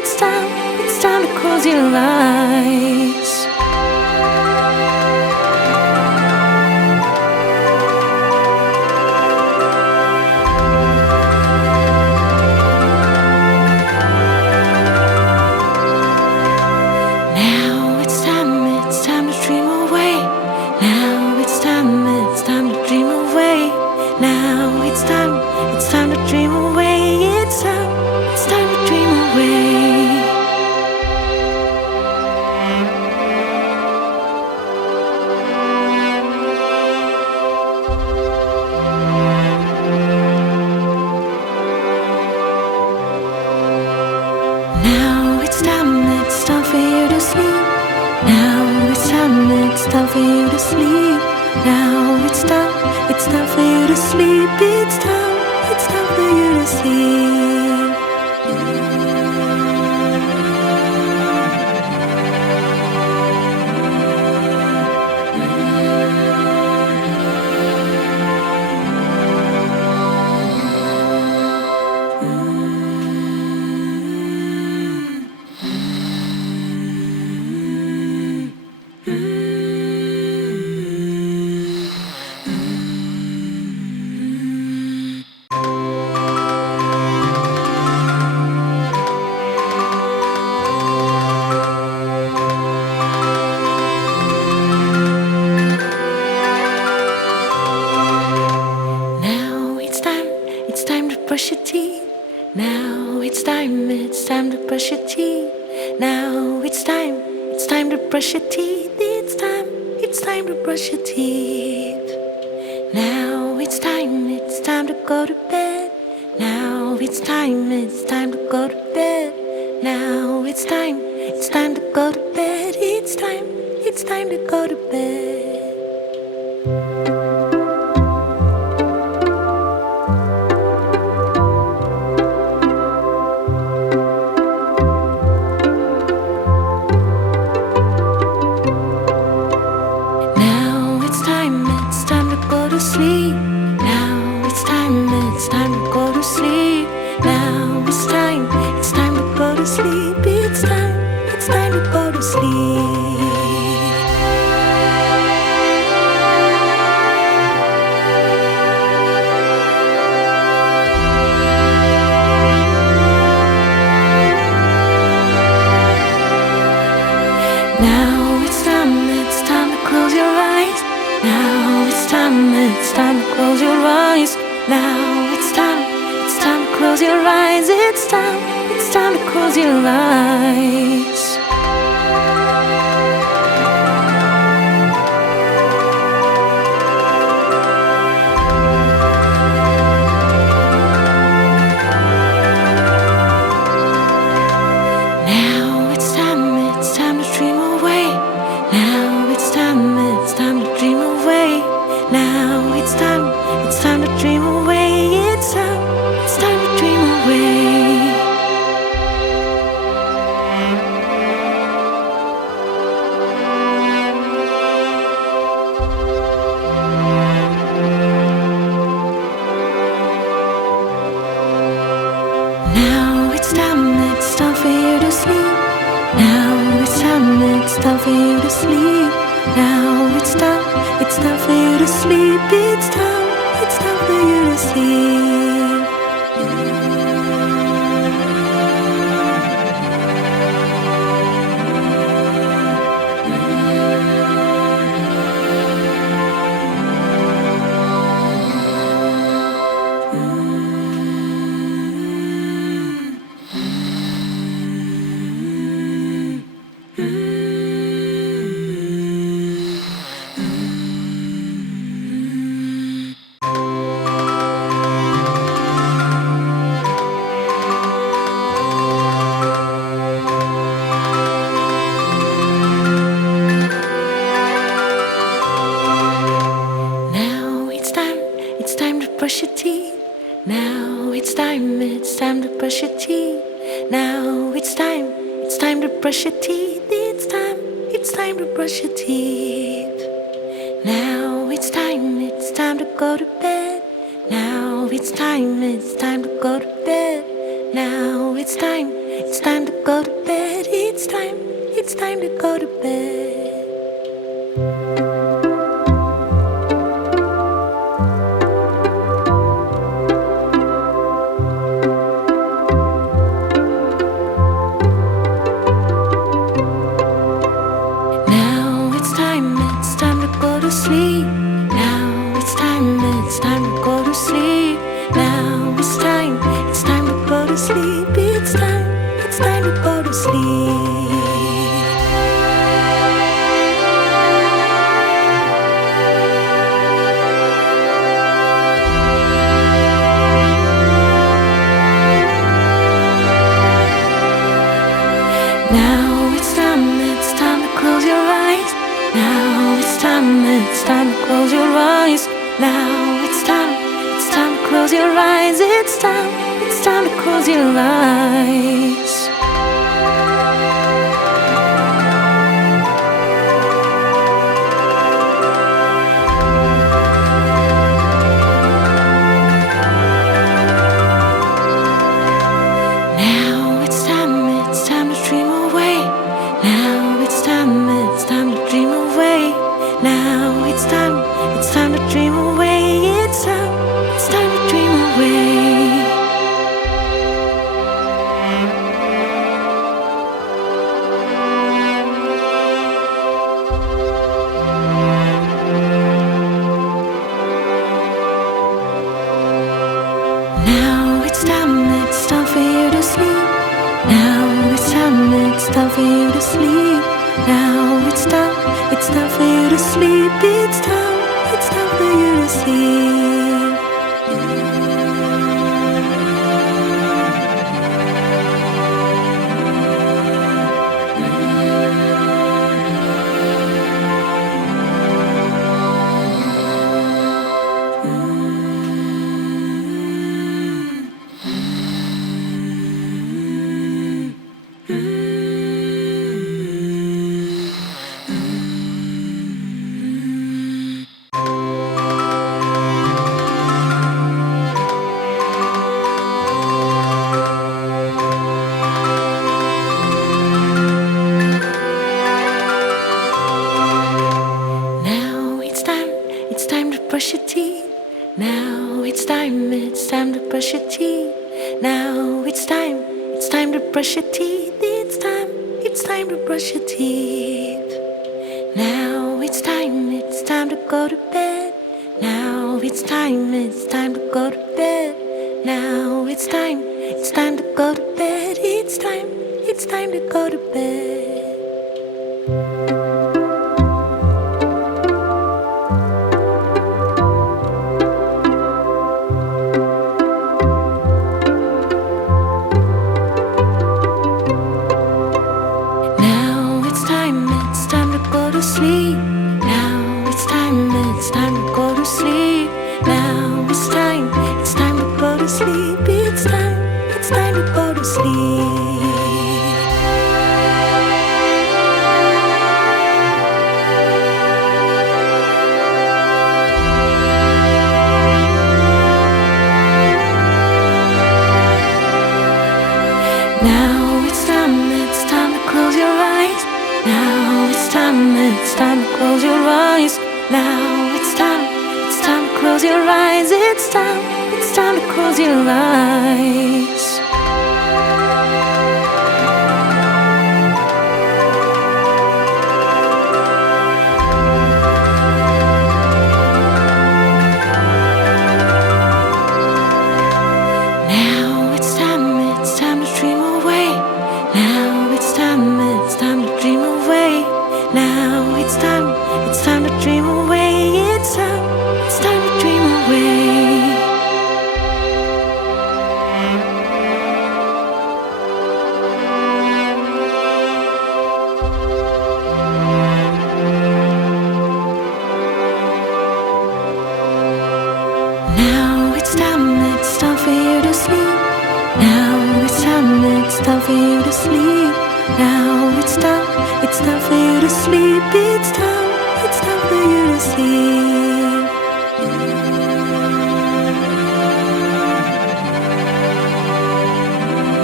it's time to close your eyes. Now it's time to dream away. Now it's time to dream away. Now it's time to dream away. It's time to dream away. Now it's time for you to sleep. Now it's time for you to sleep. Now it's time for you to sleep. It's time for you to sleep. Now it's time to brush your teeth. Now it's time to brush your teeth. Now it's time to brush your teeth. It's time to brush your teeth. Now it's time to go to bed. Now it's time to go to bed. Now it's time to go to bed. It's time to go to bed. Now it's time to go to sleep. Now it's time to go to sleep. Now it's time to go to sleep. It's time to go to sleep. Now it's time to close your eyes. Now it's time to close your eyes. Now it's time to close your eyes. It's time to close your eyes. Now it's time to dream away. Now it's time to dream away. Now it's time to dream away. It's time to dream away. Now it's time for you to sleep. Now it's time for you to sleep. Now it's time for you to sleep. It's time for you to sleep. brush your teeth. Now it's time to brush your teeth. Now it's time to brush your teeth. It's time to brush your teeth. Now it's time to go to bed. Now it's time to go to bed. Now it's time to go to bed. It's time to go to bed. Now it's time to go to sleep. Now it's time to go to sleep. Now it's time to go to sleep. It's time to go to sleep. Now it's time to close your eyes. Now it's time to close your eyes. Now it's time to close your eyes. It's time to close your eyes. Now it's time to dream away. Now it's time to dream away. Now it's time to dream away. It's time to dream away. Now it's time for you to sleep. Now it's time for you to sleep. Now it's time for you to sleep. It's time for you to sleep. It's time to brush your teeth. Now it's time to brush your teeth. Now it's time to brush your teeth. It's time to brush your teeth. Now it's time to go to bed. Now it's time to go to bed. Now it's time to go to bed. It's time to go to bed. Now it's time to go to sleep. Now it's time to go to sleep. Now it's time to go to sleep. It's time to go to sleep. Now it's time to close your eyes. Now it's time to close your eyes. Now it's time to close your eyes. It's time to close your eyes. Now it's time to dream away. Now it's time to dream away. Now it's time to dream away. It's time to dream away. Now it's time for you to sleep. Now it's time for you to sleep. Now it's time for you to sleep. It's time for you to sleep.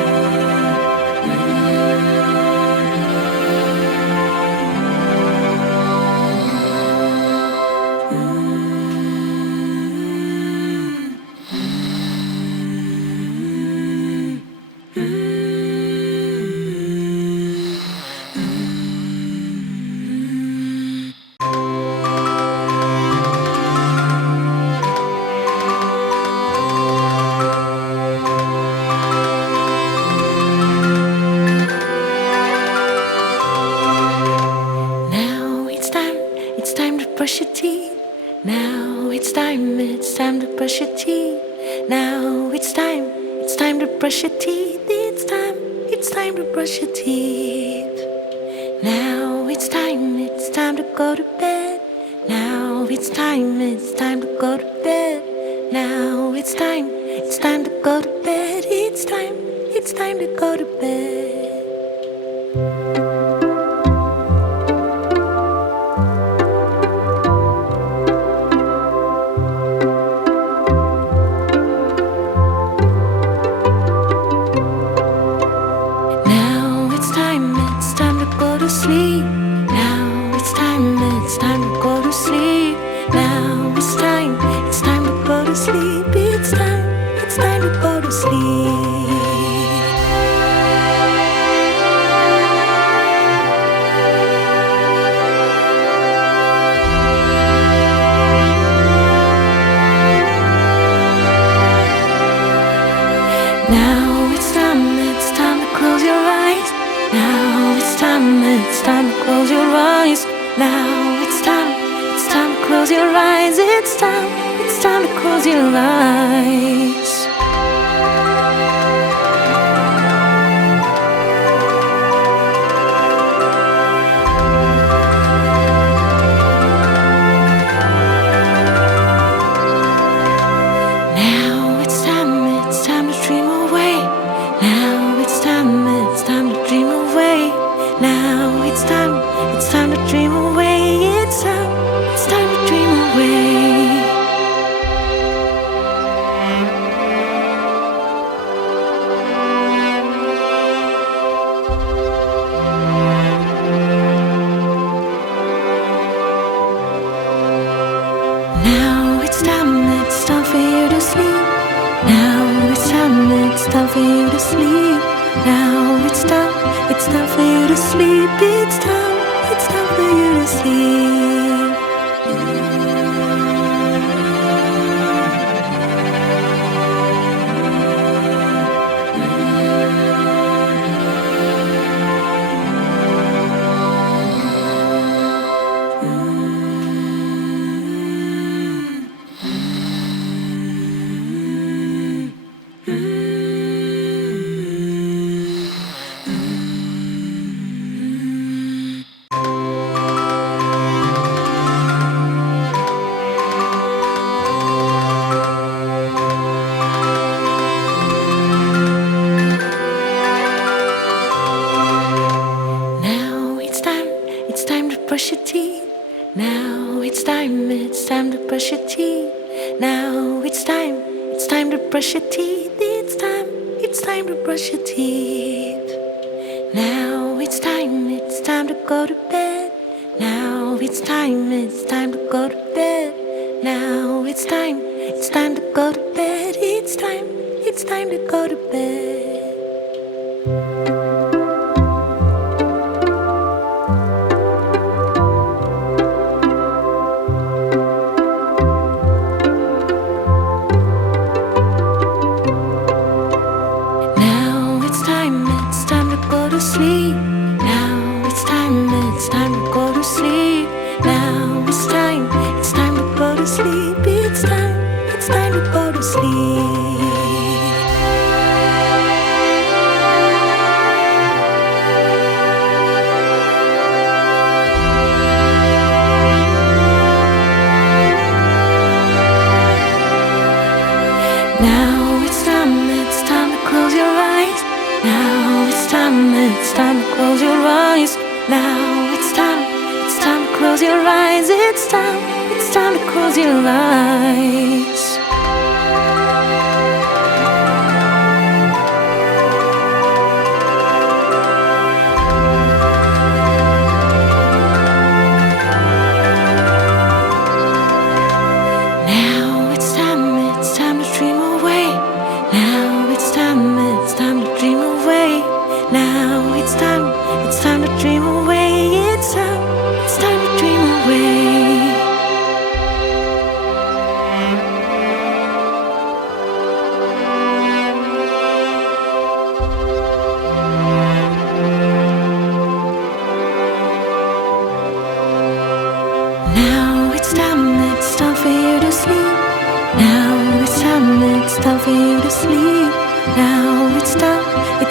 brush your teeth. It's time to brush your teeth. Now it's time to go to bed. Now it's time to go to bed. Now it's time to go to bed. It's time to go to bed. Now it's time to go to sleep. Now it's time to go to sleep. Now it's time to go to sleep. It's time to go to sleep. Now it's time to close your eyes. Now it's time to close your eyes. Now it's time to close your eyes. It's time to close your eyes. Now it's time to dream away. Now it's time to dream away. Now it's time to dream away. It's time to dream away. Now it's time for you to sleep. Now it's time for you to sleep. Now it's time for you to sleep. It's time for you to sleep. Now it's time to brush your teeth. Now it's time to brush your teeth. Now it's time to brush your teeth. It's time to brush your teeth. Now it's time to go to bed. Now it's time to go to bed. Now it's time to go to bed. It's time to go to bed. Now it's time to go to sleep. Now it's time to go to sleep. Now it's time to go to sleep. It's time to go to sleep. Now it's time to close your eyes. Now it's time to close your eyes. Now it's time to close your eyes. It's time to close your eyes. Now it's time to dream away. Now it's time to dream away. Now it's time to dream away. It's time to dream away. Now it's time for you to sleep. Now it's time for you to sleep. Now it's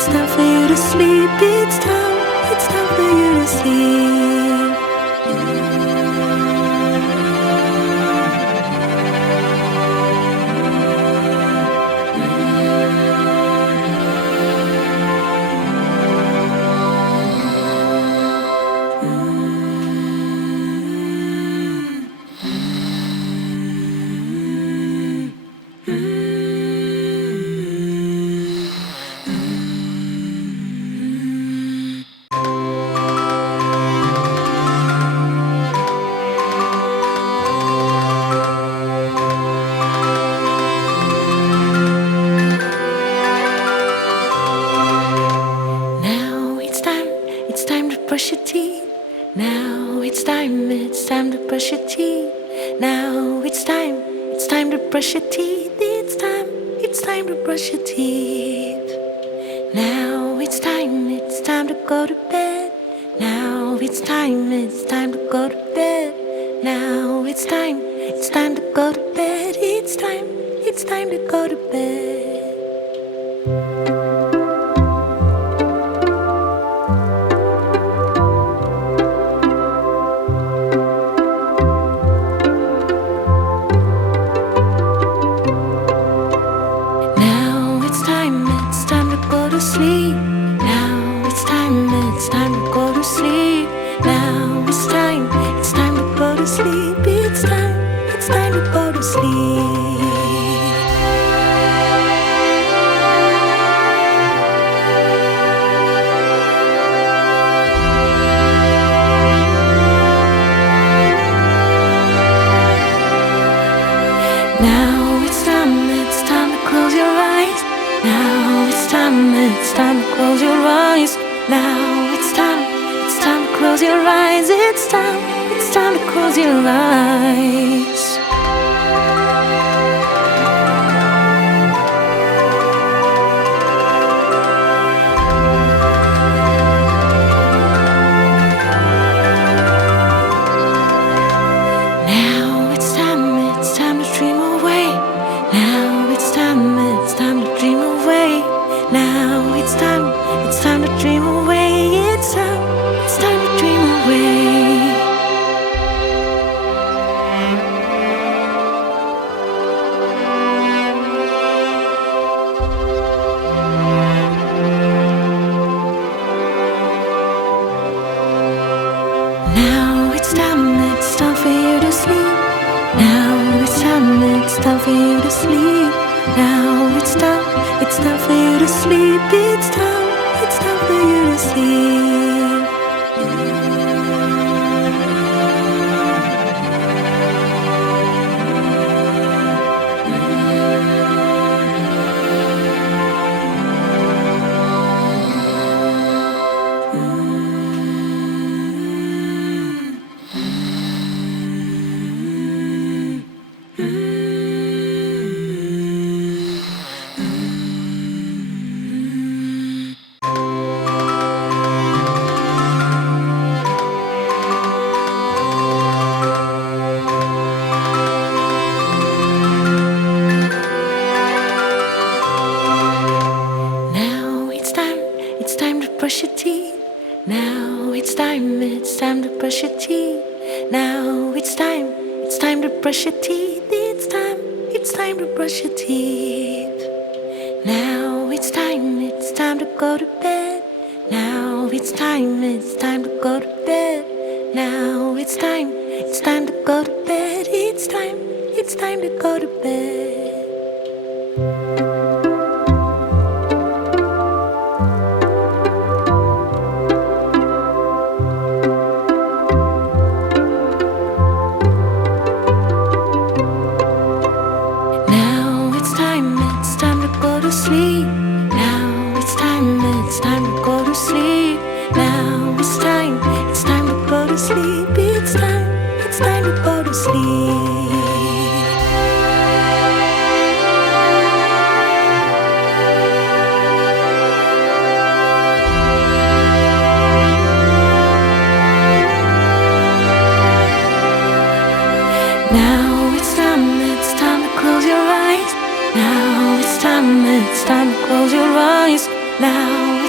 it's time for you to sleep. It's time for you to sleep. It's time to brush your teeth. Now it's time to brush your teeth. Now it's time to brush your teeth. It's time to brush your teeth. Now it's time to go to bed. Now it's time to go to bed. Now it's time to go to bed. It's time to go to bed. Sleep. Now it's time to go to sleep. Now it's time to go to sleep. It's time to go to sleep. Now it's time to close your eyes. Now it's time to close your eyes. Now it's time to close your eyes. It's time to close your eyes. Now it's time to dream away. Now it's time to dream away. Now it's time to dream away. It's time to dream away. Now it's time for you to sleep. Now it's time for you to sleep. Now it's time for you to sleep. It's time for you to sleep. Brush your teeth. Now it's time to brush your teeth. Now it's time to brush your teeth. It's time to brush your teeth. Now it's time to go to bed. Now it's time to go to bed. Now it's time to go to bed. It's time to go to bed. Sleep. Now it's time to go to sleep. Now it's time to go to sleep. It's time to go to sleep. Now it's time to close your eyes. Now it's time to close your eyes. Now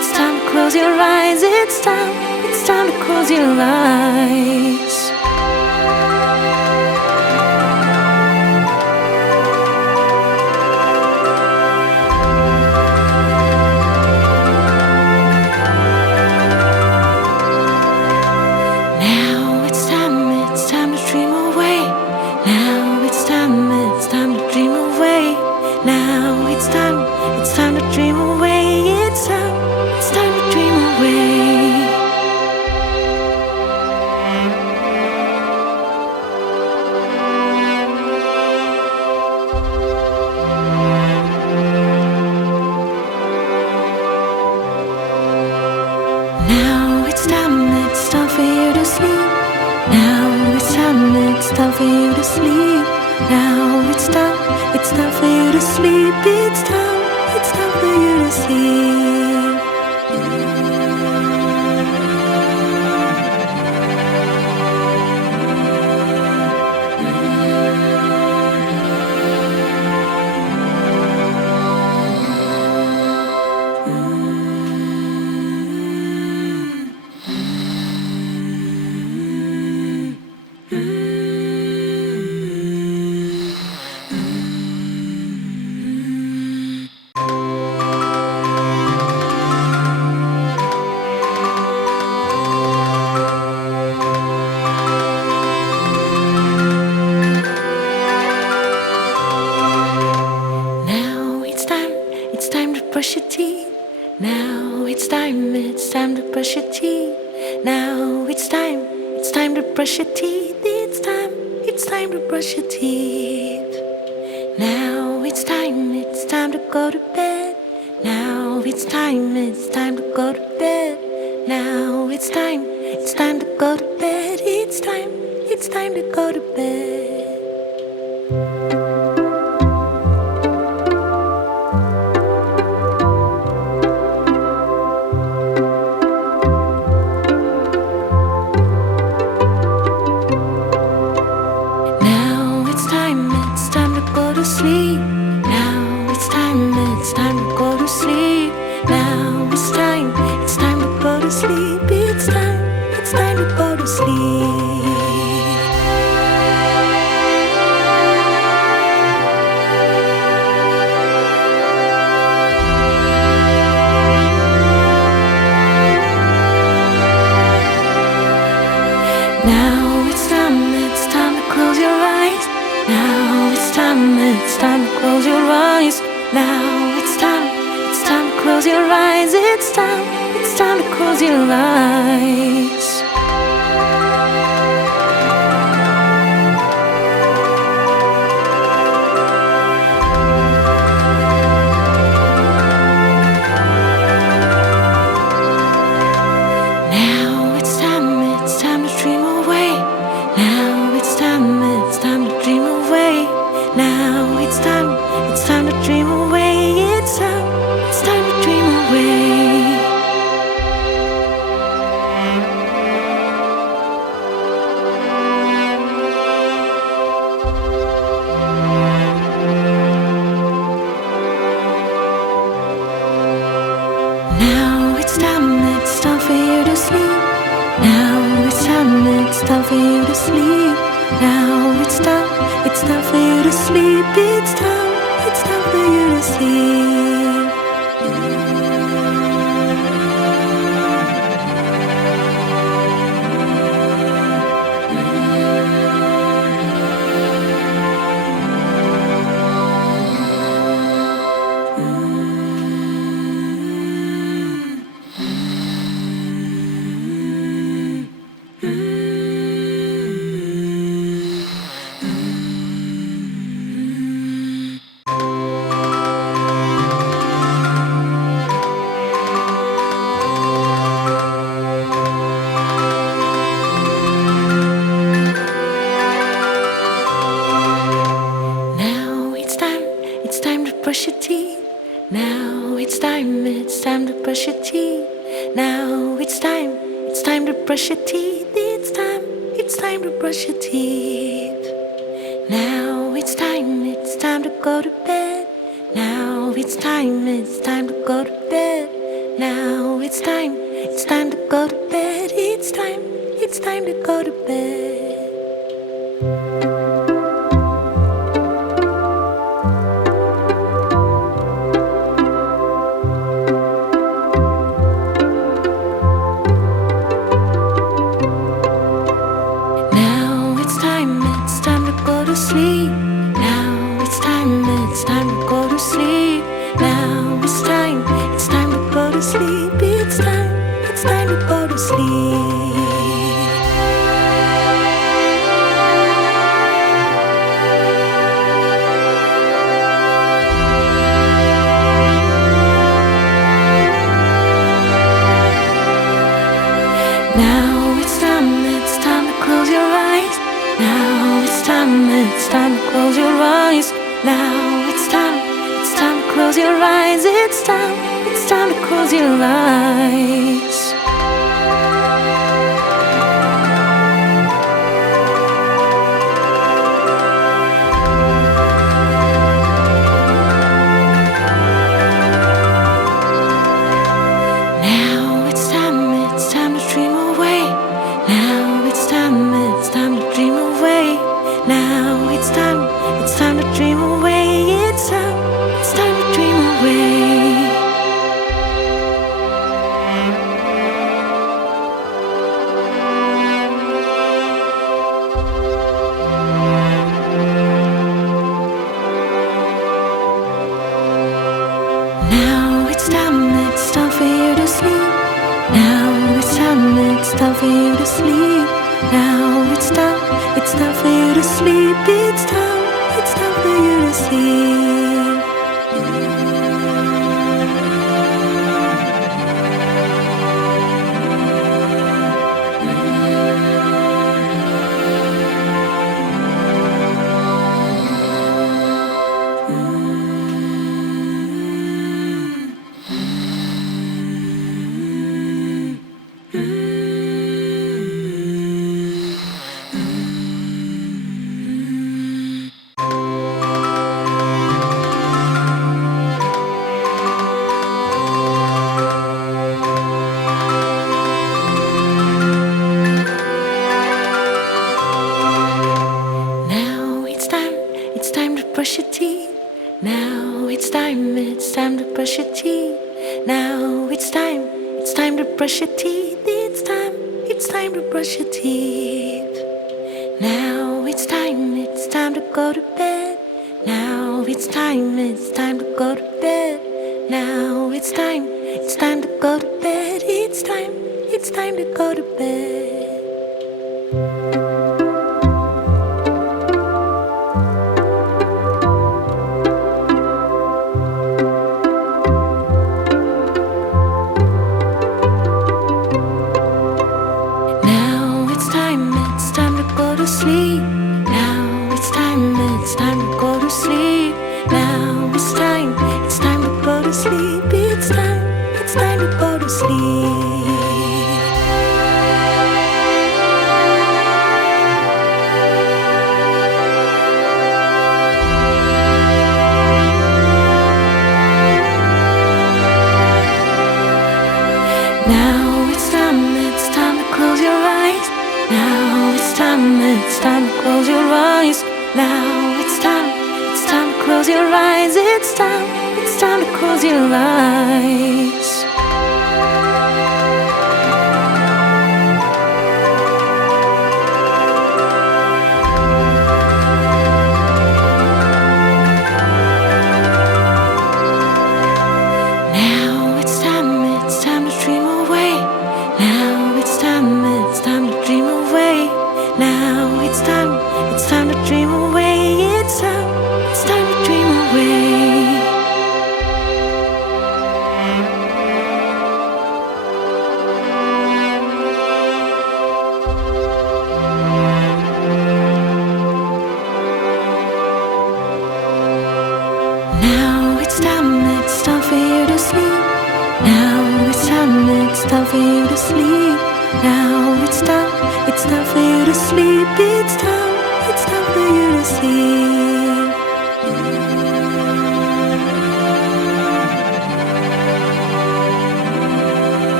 close your eyes. It's time to close your eyes. Now it's time to dream away. Now it's time to dream away. Now it's time to dream away. It's time to dream away. Now it's time for you to sleep. Now it's time for you to sleep. Now it's time for you to sleep. It's time for you to sleep. Now it's time to brush your teeth. Now it's time to brush your teeth. Now it's time to brush your teeth. It's time to brush your teeth. Now it's time to go to bed. Now it's time to go to bed. Now it's time to go to bed. It's time to go to bed. Now it's time to go to sleep. Now it's time to go to sleep. Now it's time to go to sleep. It's time to go to sleep. Now it's time to close your eyes. Now it's time to close your eyes. Now it's time to close your eyes. It's time to close your eyes. Now it's time to dream away. Now it's time to dream away. Now it's time to dream away. It's time to dream away. Now it's time for you to sleep. Now it's time for you to sleep. Now it's time for you to sleep. It's time for you to sleep. Brush your teeth. Now it's time to brush your teeth. Now it's time to brush your teeth. It's time to brush your teeth. Now it's time to go to bed. Now it's time to go to bed. Now it's time to go to bed. It's time to go to bed. Now it's time to go to sleep. Now it's time to go to sleep. Now it's time to go to sleep. It's time to go to sleep. Now it's time to close your eyes. Now it's time to close your eyes. Now it's time to close your eyes. It's time to close your eyes. Now it's time to dream away. Now it's time to dream away. Now it's time to dream away. It's time to dream away. Now it's time for you to sleep. Now it's time for you to sleep. Now it's time for you to sleep. It's time for you to sleep. Now it's time to brush your teeth. Now it's time to brush your teeth. Now it's time to brush your teeth. It's time to brush your teeth. Now it's time to go to bed. Now it's time to go to bed. Now it's time to go to bed. It's time to go to bed. Now it's time to go to sleep. Now it's time to go to sleep. Now it's time to go to sleep. It's time to go to sleep. Now it's time to close your eyes. Now it's time to close your eyes. Now it's time to close your eyes. It's time to close your eyes. Now it's time to dream away. Now it's time to dream away. Now it's time to dream away. It's time to dream away. Now it's time for you to sleep. Now it's time for you to sleep. Now it's time for you to sleep. It's time for you to sleep.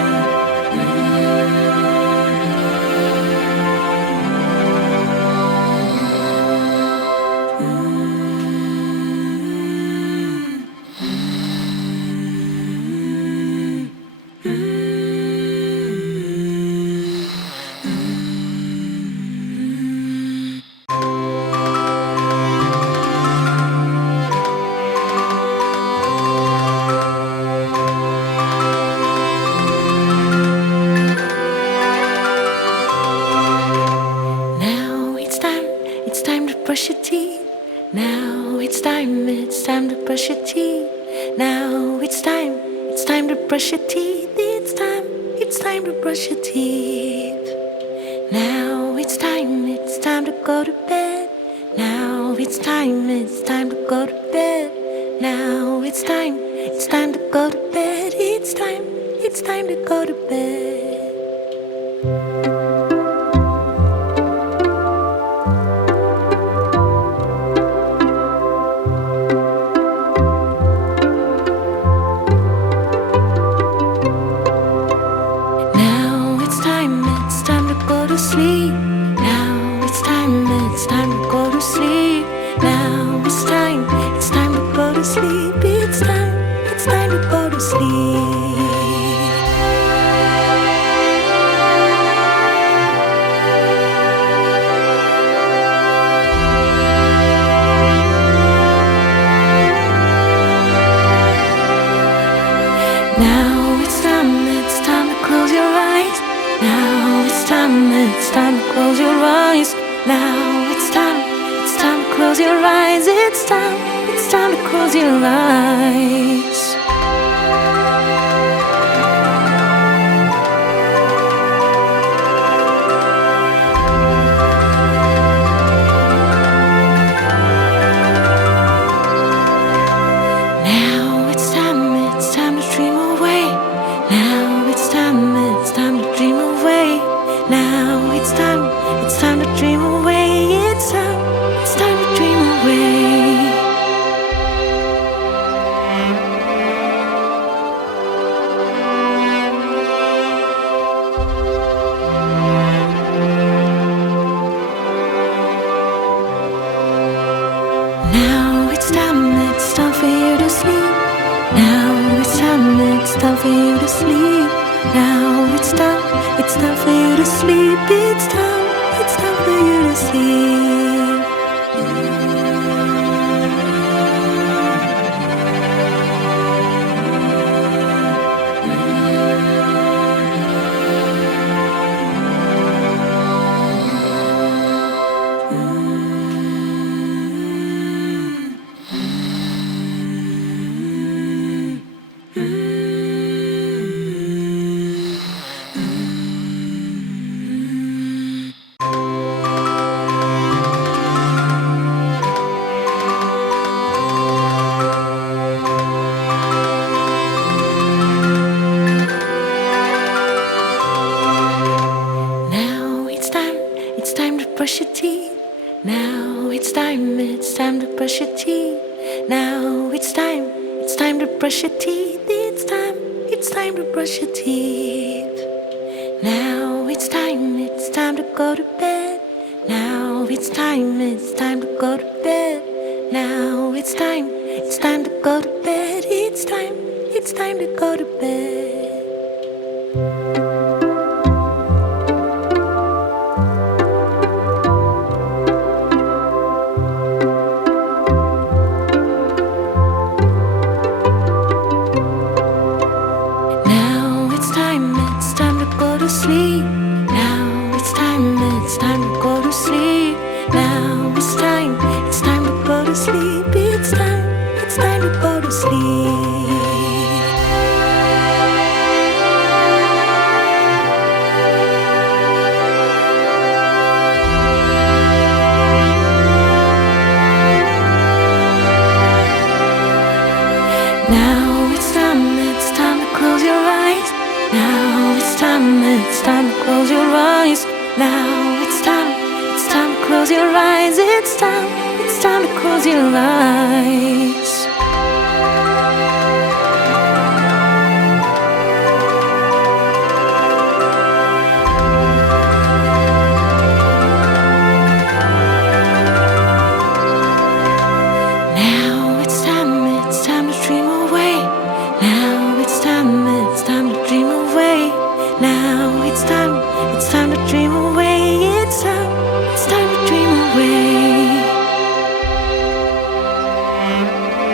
brush your teeth. Now it's time to brush your teeth. It's time to brush your teeth. Now it's time to go to bed. Now it's time to go to bed. Now it's time to go to bed. It's time to go to bed. Now it's time to go to sleep. Now it's time to go to sleep. Now it's time to go to sleep. It's time to go to sleep. Now it's time to close your eyes. Now it's time to close your eyes. Now it's time to close your eyes. It's time to close your eyes. Now it's time to dream away. Now it's time to dream away. Now it's time to dream away. It's time to dream away. Now it's time for you to sleep. Now it's time for you to sleep. Now it's time for you to sleep. It's time for you to sleep. It's time to brush your teeth. Now it's time to brush your teeth. Now it's time to brush your teeth. It's time to brush your teeth. Now it's time to go to bed. Now it's time to go to bed. Now it's time to go to bed. It's time to go to bed. It's time to go to sleep. Now it's time to go to sleep. Now it's time to go to sleep. It's time to go to sleep. Now it's time to close your eyes. Now it's time to close your eyes. Now it's time to close your eyes. It's time to close your eyes. Now it's time to dream away. Now it's time to dream away. Now it's time to dream away. It's time to dream away.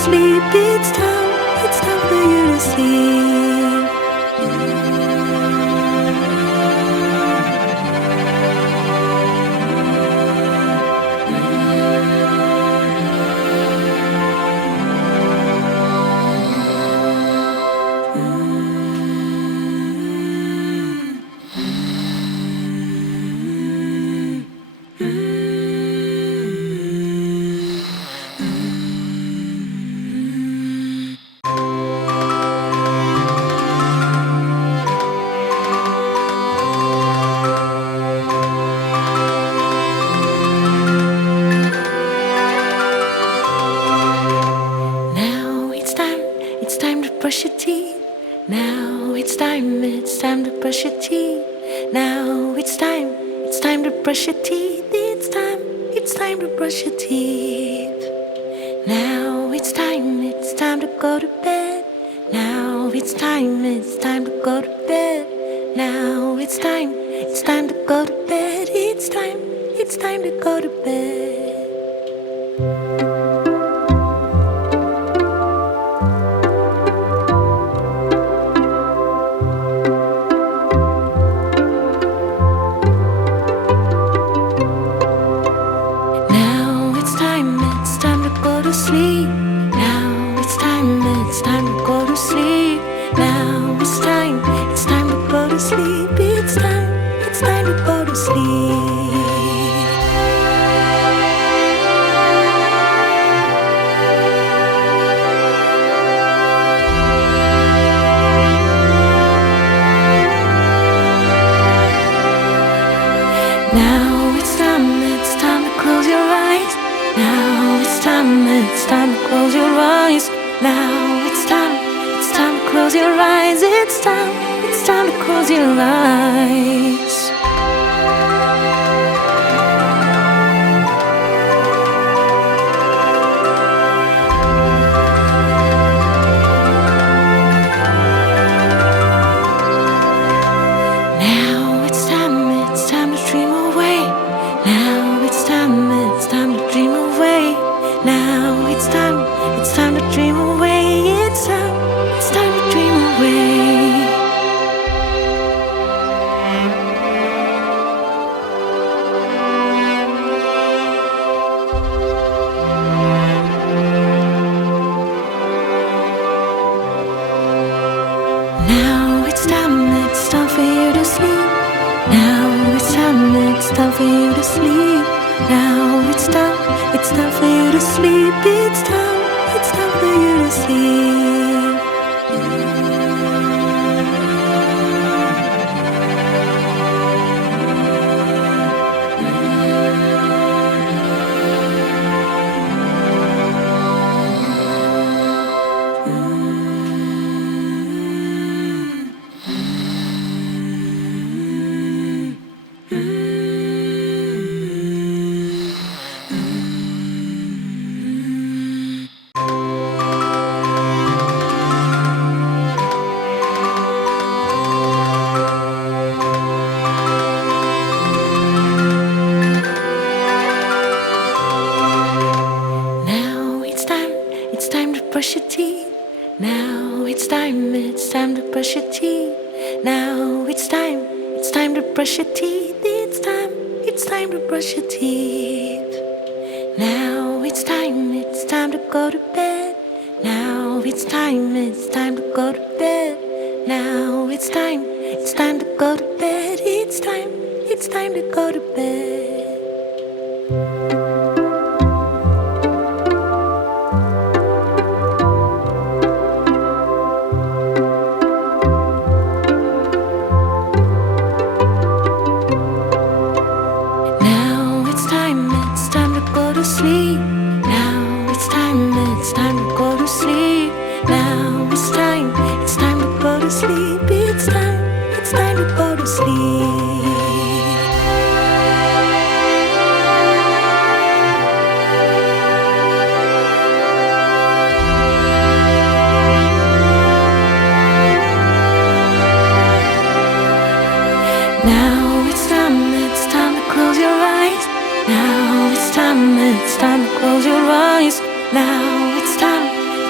sleep. It's time for you to sleep. Now it's time to brush your teeth. Now it's time to brush your teeth. Now it's time to brush your teeth. It's time to brush your teeth. Now it's time to go to bed. Now it's time to go to bed. Now it's time to go to bed. It's time to go to bed. Now it's time to go to sleep. Now it's time to go to sleep. Now it's time to go to sleep. It's time to go to sleep. Now it's time to close your eyes. Now it's time to close your eyes. Now it's time to close your eyes. It's time to close your eyes. Now it's time to dream away. Now it's time to dream away. Now it's time to dream away. It's time to dream away. Now it's time for you to sleep. Now it's time for you to sleep. Now it's time for you to sleep. It's time for you to sleep. Now it's time to brush your teeth. Now it's time to brush your teeth. Now it's time to brush your teeth. It's time to brush your teeth. Now it's time to go to bed. Now it's time to go to bed. Now it's time to go to bed. It's time to go to bed. Now it's time to go to sleep. Now it's time to go to sleep. Now it's time to go to sleep. It's time to go to sleep. Now it's time to close your eyes. Now it's time to close your eyes. Now it's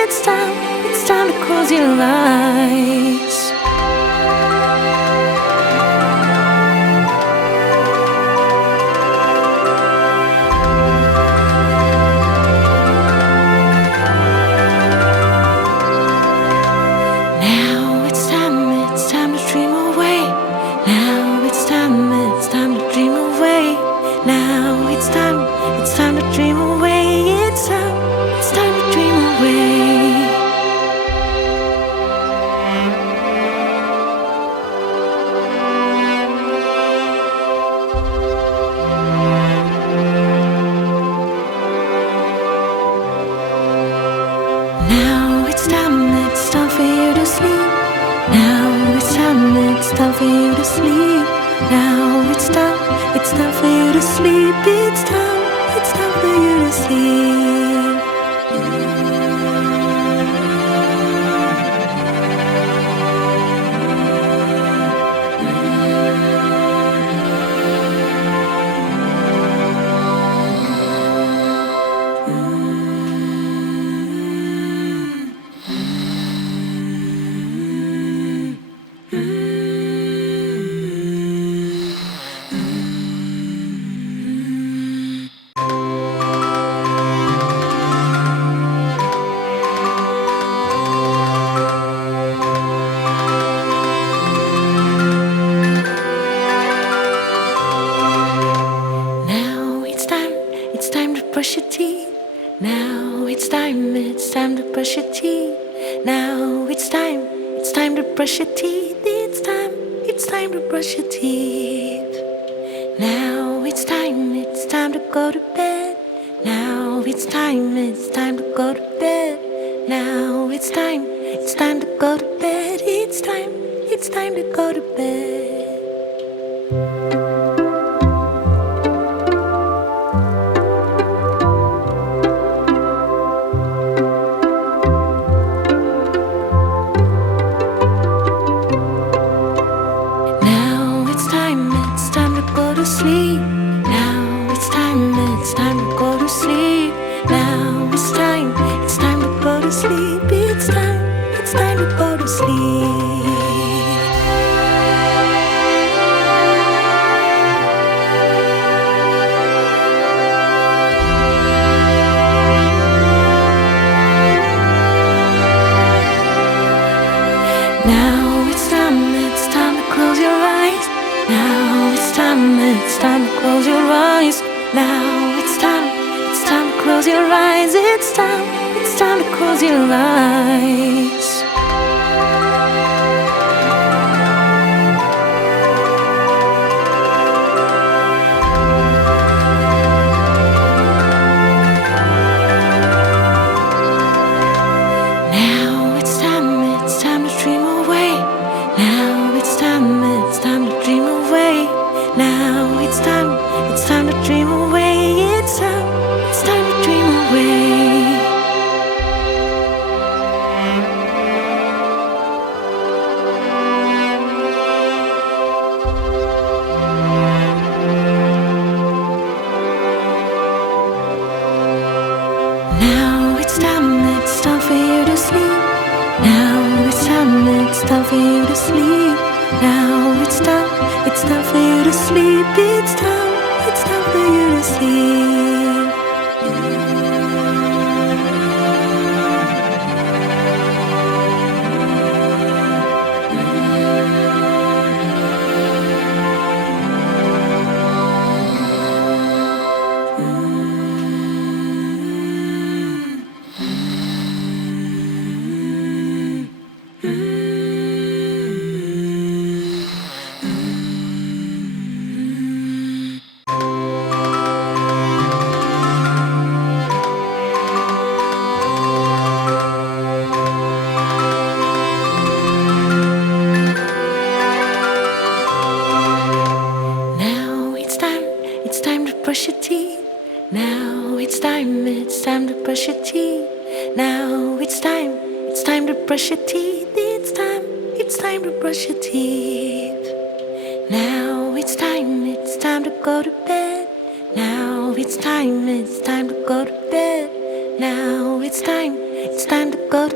it's time to close your eyes. Now it's time to dream away. Now it's time to dream away. Now it's time to dream away. It's time to dream away. Now it's time for you to sleep. Now it's time for you to sleep. Now it's time for you to sleep. It's time for you to sleep. Now it's time to brush your teeth. Now it's time to brush your teeth. Now it's time to brush your teeth. It's time to brush your teeth. Now it's time to go to bed. Now it's time to go to bed. Now it's time to go to bed. It's time to go to bed. Now it's time to go to sleep. Now it's time to go to sleep. Now it's time to go to sleep. It's time to go to sleep. Now it's time to close your eyes. Now it's time to close your eyes. Now it's time to close your eyes. It's time to close your eyes. Now it's time to dream away. Now it's time to dream away. Now it's time to dream away. It's time to dream away. Now it's time for you to sleep. Now it's time for you to sleep. Now it's time for you to sleep. It's time for you to sleep. Brush your teeth. Now it's time to brush your teeth. Now it's time to brush your teeth. It's time to brush your teeth. Now it's time to go to bed. Now it's time to go to bed. Now it's time to go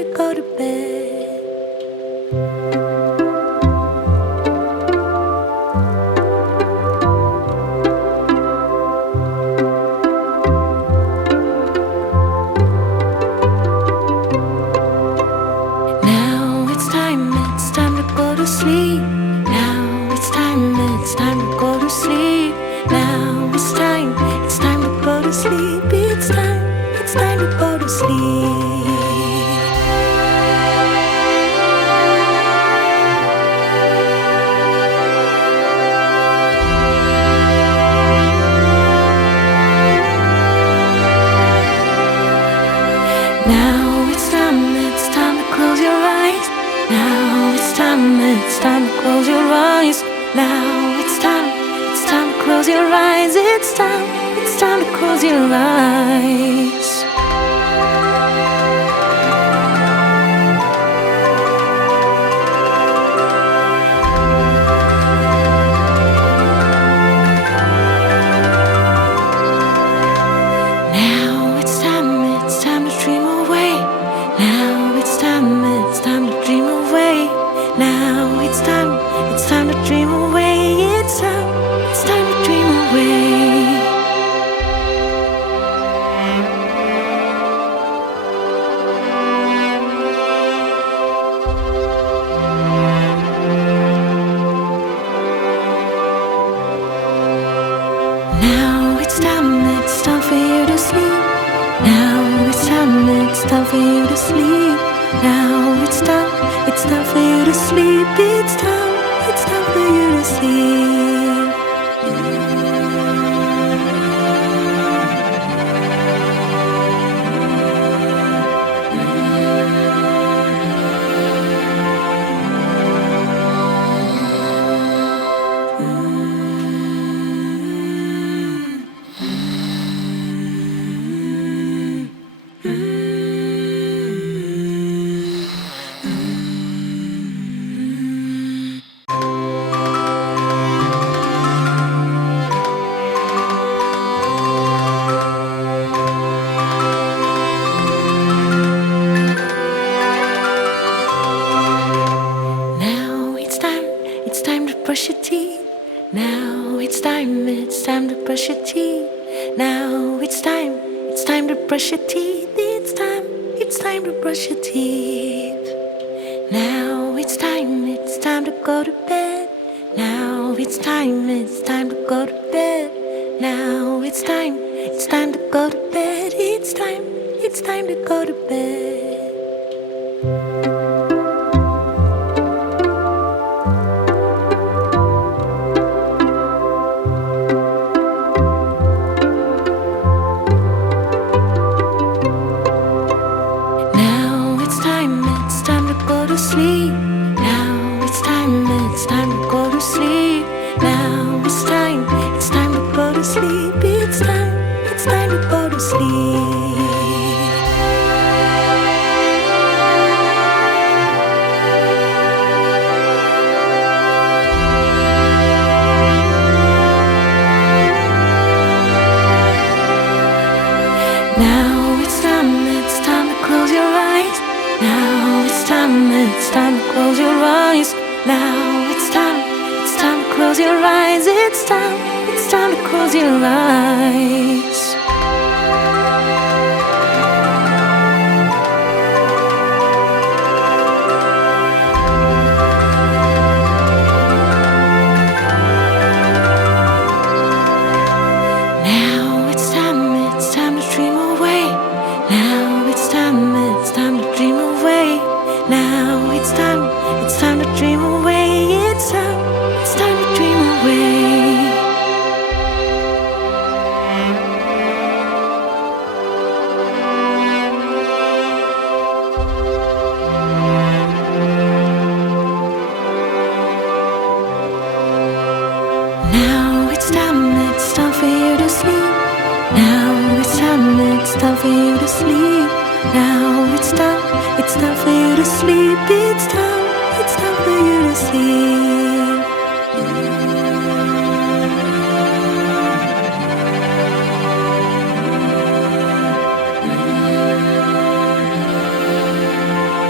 to go to bed. Now it's time to go to sleep. Now it's time to go to sleep. Now it's time to go to sleep. It's time to go to sleep. Now it's time to close your eyes. Now it's time to close your eyes. Now it's time to close your eyes. It's time to close your eyes. Now it's time to dream away. Now it's time to dream away. Now it's time to dream away. It's time to dream away. Now it's time for you to sleep. Now it's time for you to sleep. Now it's time for you to sleep. It's time for you to sleep. Now it's time to brush your teeth. Now it's time to brush your teeth. Now it's time to brush your teeth. It's time to brush your teeth. Now it's time to go to bed. Now it's time to go to bed. Now it's time to go to bed. It's time to go to bed. Now it's time to go to sleep. Now it's time to go to sleep. Now it's time to go to sleep. It's time to go to sleep. Now it's time to close your eyes. Now it's time to close your eyes. Now it's time to close your eyes. It's time to close your eyes. Now it's time to dream away. Now it's time to dream away. Now it's time to dream away. It's time to dream away. Now it's time for you to sleep. Now it's time for you to sleep. Now it's time for you to sleep. It's time for you to sleep.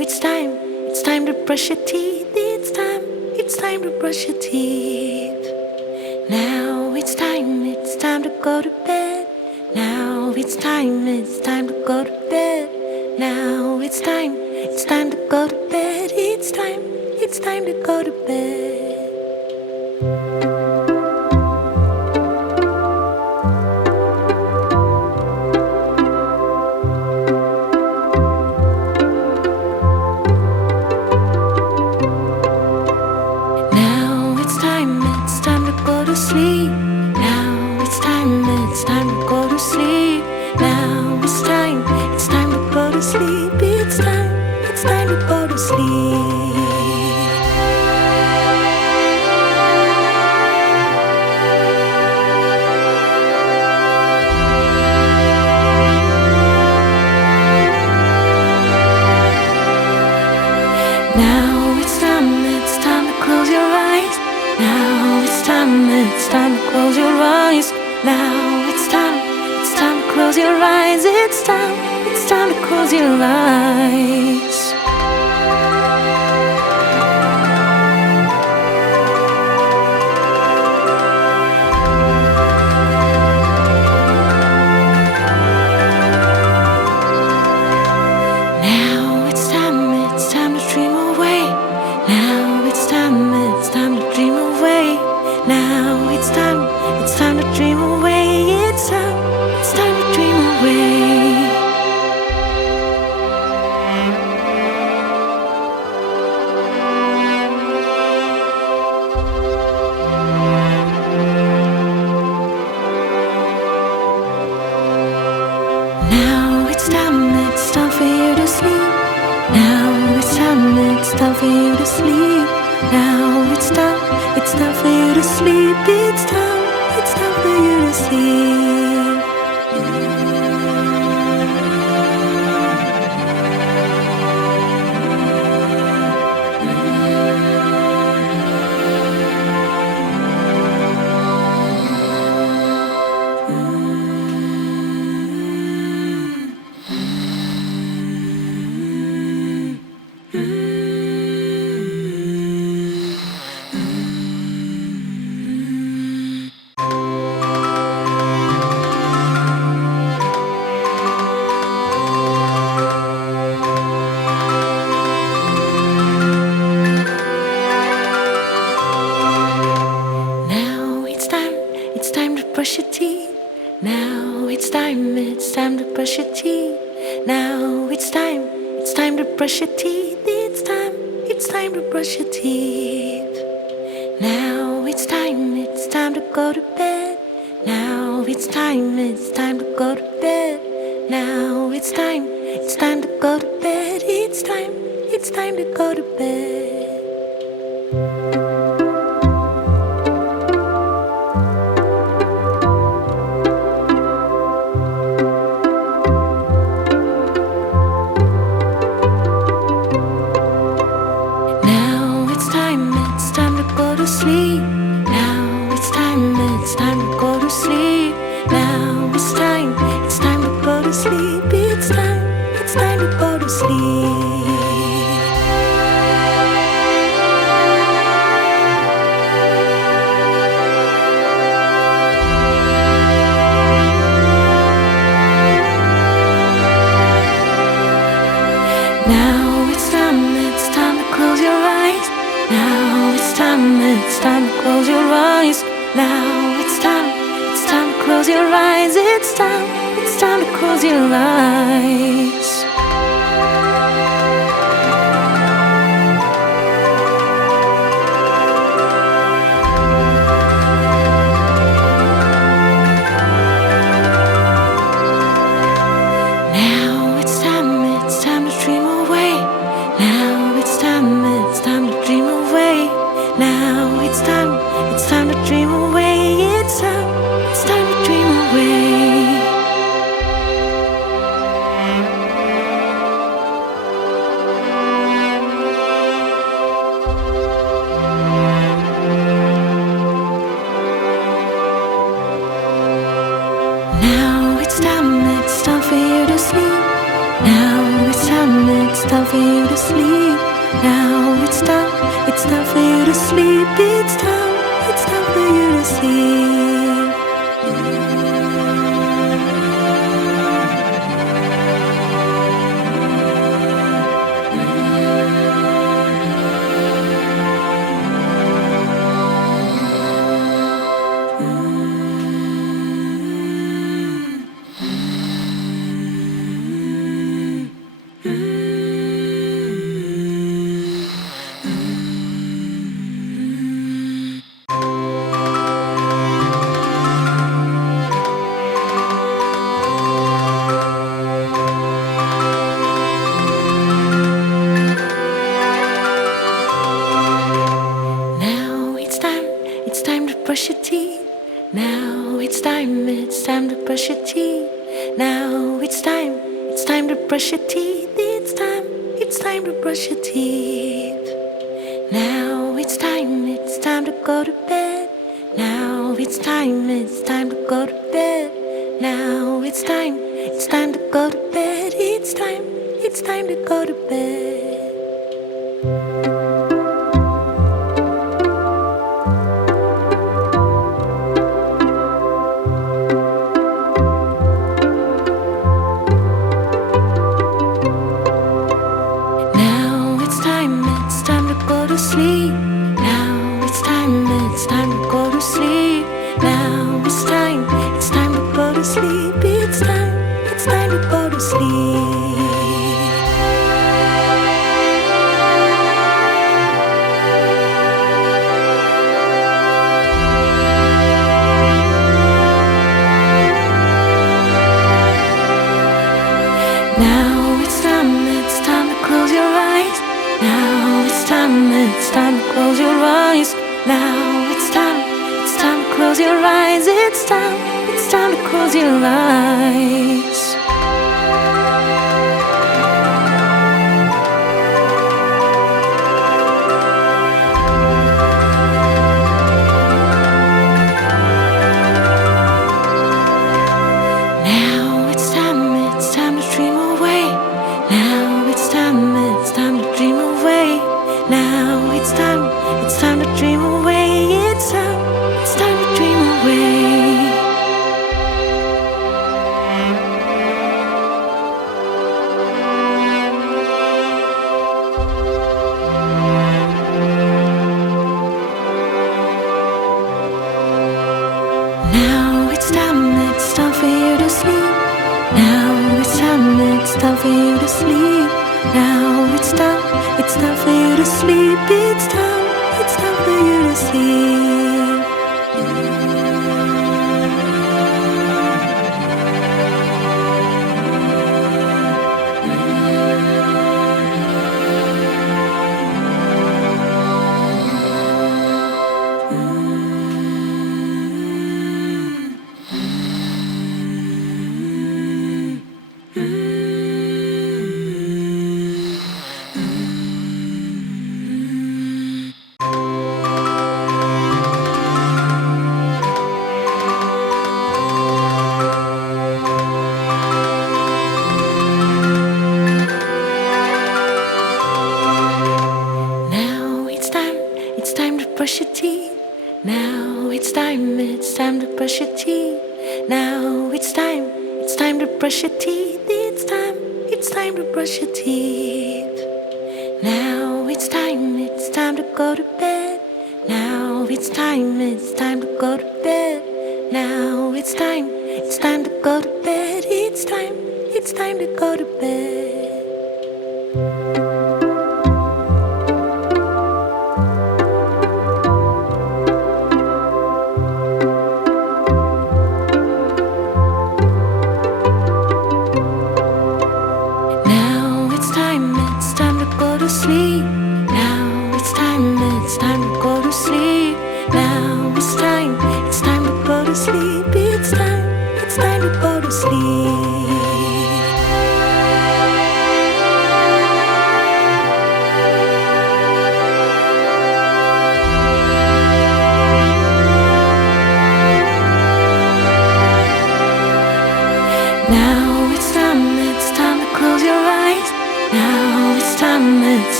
brush your teeth. It's time to brush your teeth. Now it's time to go to bed. Now it's time to go to bed. Now it's time to go to bed. It's time to go to bed. Now it's time to go to sleep. Now it's time to go to sleep. Now it's time to go to sleep. It's time to go to sleep. Now it's time to close your eyes. Now it's time to close your eyes. Now it's time to close your eyes. It's time to close your eyes. Now it's time to dream away. Now it's time to dream away. Now it's time to dream away. It's time to dream away. Now it's time for you to sleep. Now it's time for you to sleep. Now it's time for you to sleep. It's time for you to sleep. Now it's time to brush your teeth. Now it's time to brush your teeth. Now it's time to brush your teeth. It's time to brush your teeth. Now it's time to go to bed. Now it's time to go to bed. Now it's time to go to bed. It's time to go to bed. Now it's time to go to sleep. Now it's time to go to sleep. Now it's time to go to sleep. It's time to go to sleep. Now it's time to close your eyes. Now it's time to close your eyes. Now it's time to close your eyes. It's time to close your eyes. Now it's time to dream away. Now it's time to dream away. Now it's time to dream away. It's time to dream away. Now it's time for you to sleep. Now it's time for you to sleep. Now it's time for you to sleep. It's time for you to sleep. Now it's time to brush your teeth. Now it's time to brush your teeth. Now it's time to brush your teeth. It's time to brush your teeth. Now it's time to go to bed. Now it's time to go to bed. Now it's time to go to bed. It's time to go to bed. Now it's time to go to sleep. Now it's time to go to sleep. Now it's time to go to sleep. It's time to go to sleep. Now it's time to close your eyes. Now it's time to close your eyes. Now it's time to close your eyes. It's time to close your eyes. Now it's time to dream away. Now it's time to dream away. Now it's time to dream away. It's time to dream away. Now it's time for you to sleep. Now it's time for you to sleep. Now it's time for you to sleep. It's time for you to sleep. It's time to brush your teeth. Now it's time to brush your teeth. Now it's time to brush your teeth. It's time to brush your teeth. Now it's time to go to bed. Now it's time to go to bed. Now it's time to go to bed. It's time to go to bed. Now it's time to go to sleep. Now it's time to go to sleep. Now it's time to go to sleep. It's time to go to sleep. Now it's time to close your eyes. Now it's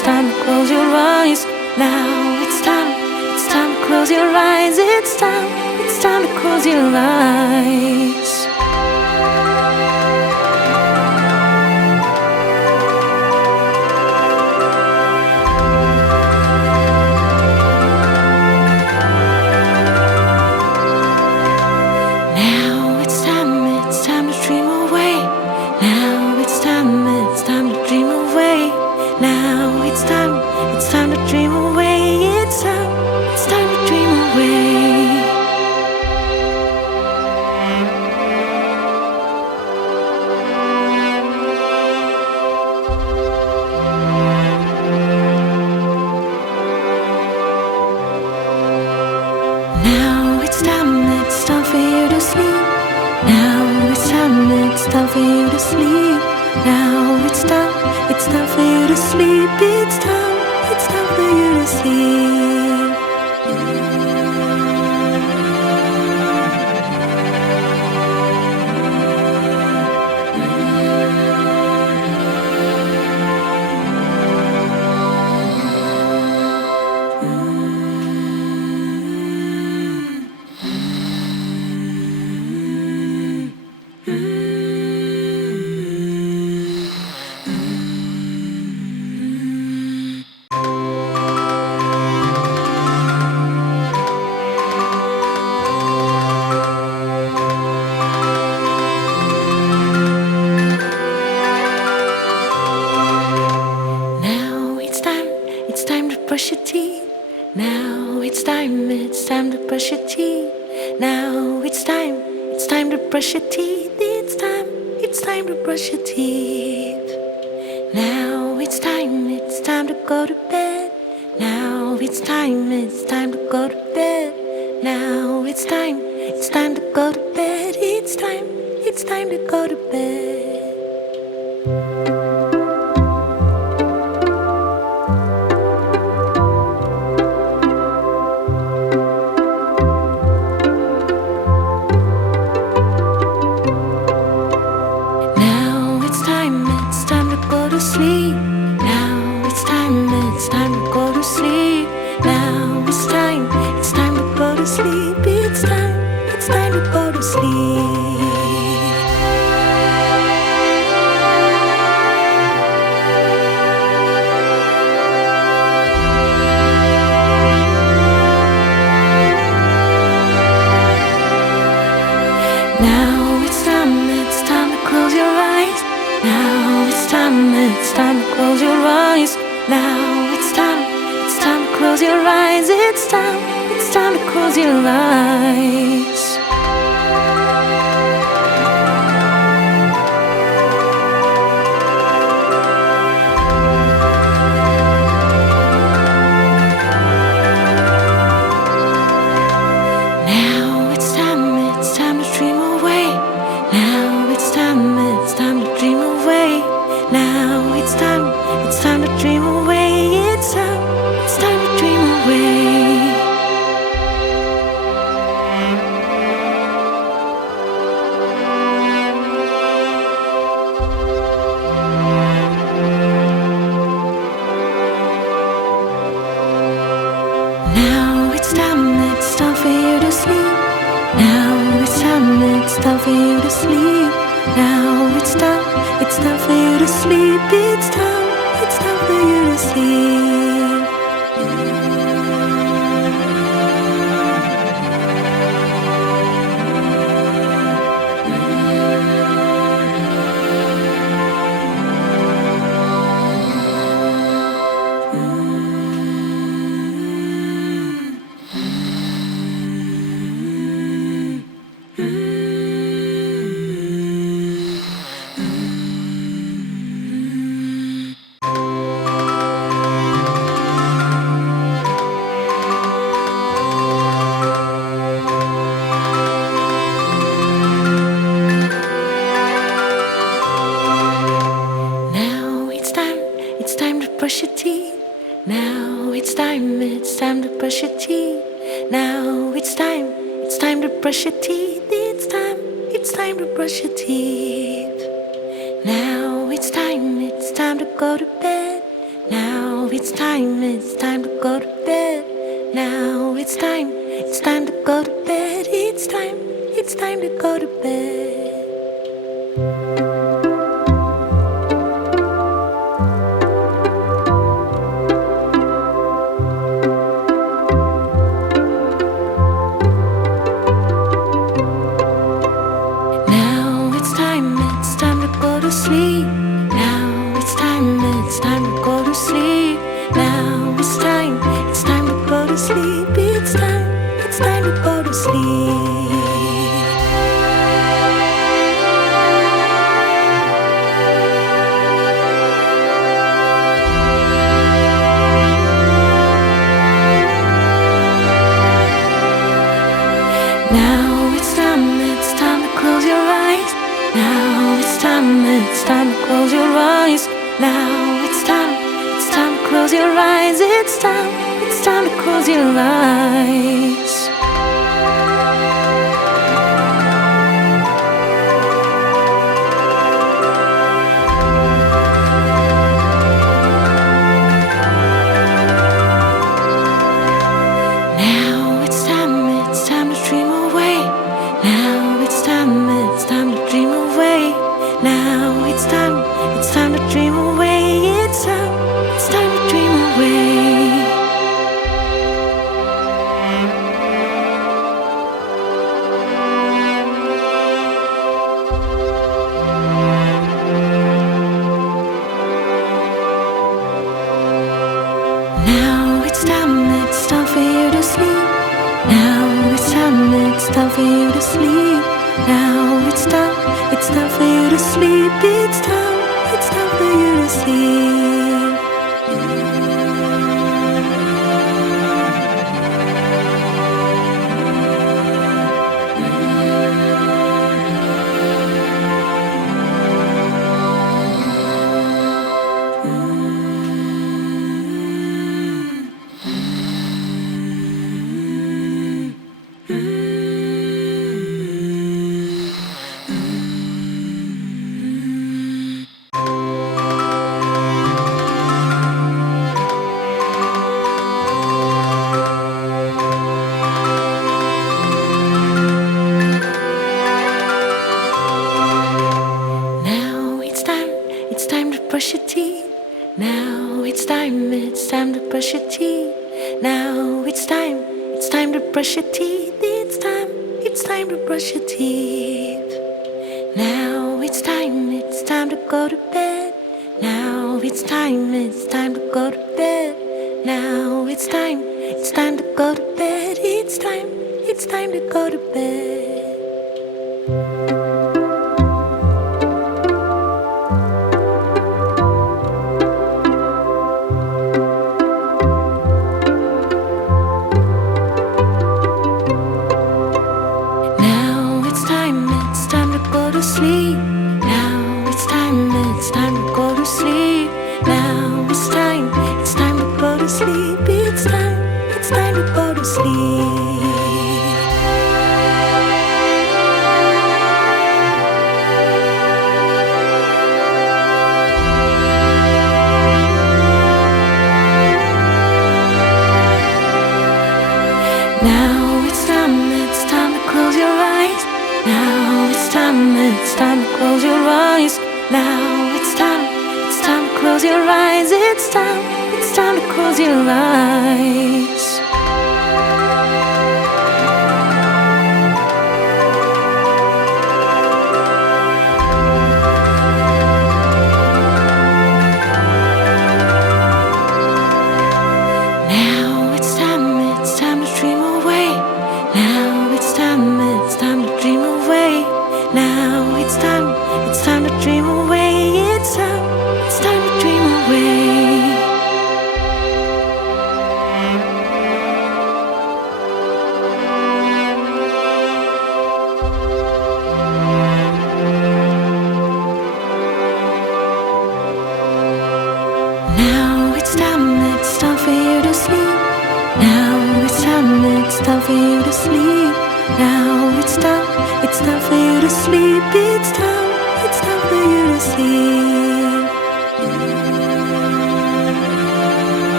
time to close your eyes. Now it's time to close your eyes. It's time to close your eyes. Now it's time to dream away. Now it's time to dream away. Now it's time to dream away. It's time to dream away. Now it's time for you to sleep. Now it's time for you to sleep. Now it's time for you to sleep. It's time for you to sleep. It's time to brush your teeth. Now it's time to brush your teeth. Now it's time to brush your teeth. It's time to brush your teeth. Now it's time to go to bed. Now it's time to go to bed. Now it's time to go to bed. It's time to go to bed. It's time to go to sleep. Now it's time to go to sleep. Now it's time to go to sleep. It's time to go to sleep. Now it's time to close your eyes. Now it's time to close your eyes. Now it's time to close your eyes. It's time to close your eyes. Now it's time to dream away. Now it's time to dream away. Now it's time to dream away. It's time to dream away. Now it's time for you to sleep. Now it's time for you to sleep. Now it's time for you to sleep. It's time for you to sleep. Brush your teeth. Now it's time to brush your teeth. Now it's time to brush your teeth. It's time to brush your teeth. Now it's time to go to bed. Now it's time to go to bed. Now it's time to go to bed. It's time to go to bed. Now it's time to go to sleep. Now it's time to go to sleep. Now it's time to go to sleep. It's time to go to sleep. Now it's time to close your eyes. Now it's time to close your eyes. Now it's time to close your eyes. It's time to close your eyes. Now it's time to dream away. Now it's time to dream away. Now it's time to dream away. It's time to dream away. Now it's time for you to sleep. Now it's time for you to sleep. Now it's time for you to sleep. It's time for you to sleep. Now it's time to brush your teeth. Now it's time to brush your teeth. Now it's time to brush your teeth. It's time to brush your teeth. Now it's time to go to bed. Now it's time to go to bed. Now it's time to go to bed. It's time to go to bed. Now it's time to go to sleep. Now it's time to go to sleep. Now it's time to go to sleep. It's time to go to sleep. Now it's time to close your eyes. Now it's time to close your eyes. Now it's time to close your eyes. It's time to close your eyes. Now it's time to dream away. Now it's time to dream away. Now it's time to dream away. It's time to dream away. Now it's time for you to sleep. Now it's time for you to sleep. Now it's time for you to sleep. It's time for you to sleep.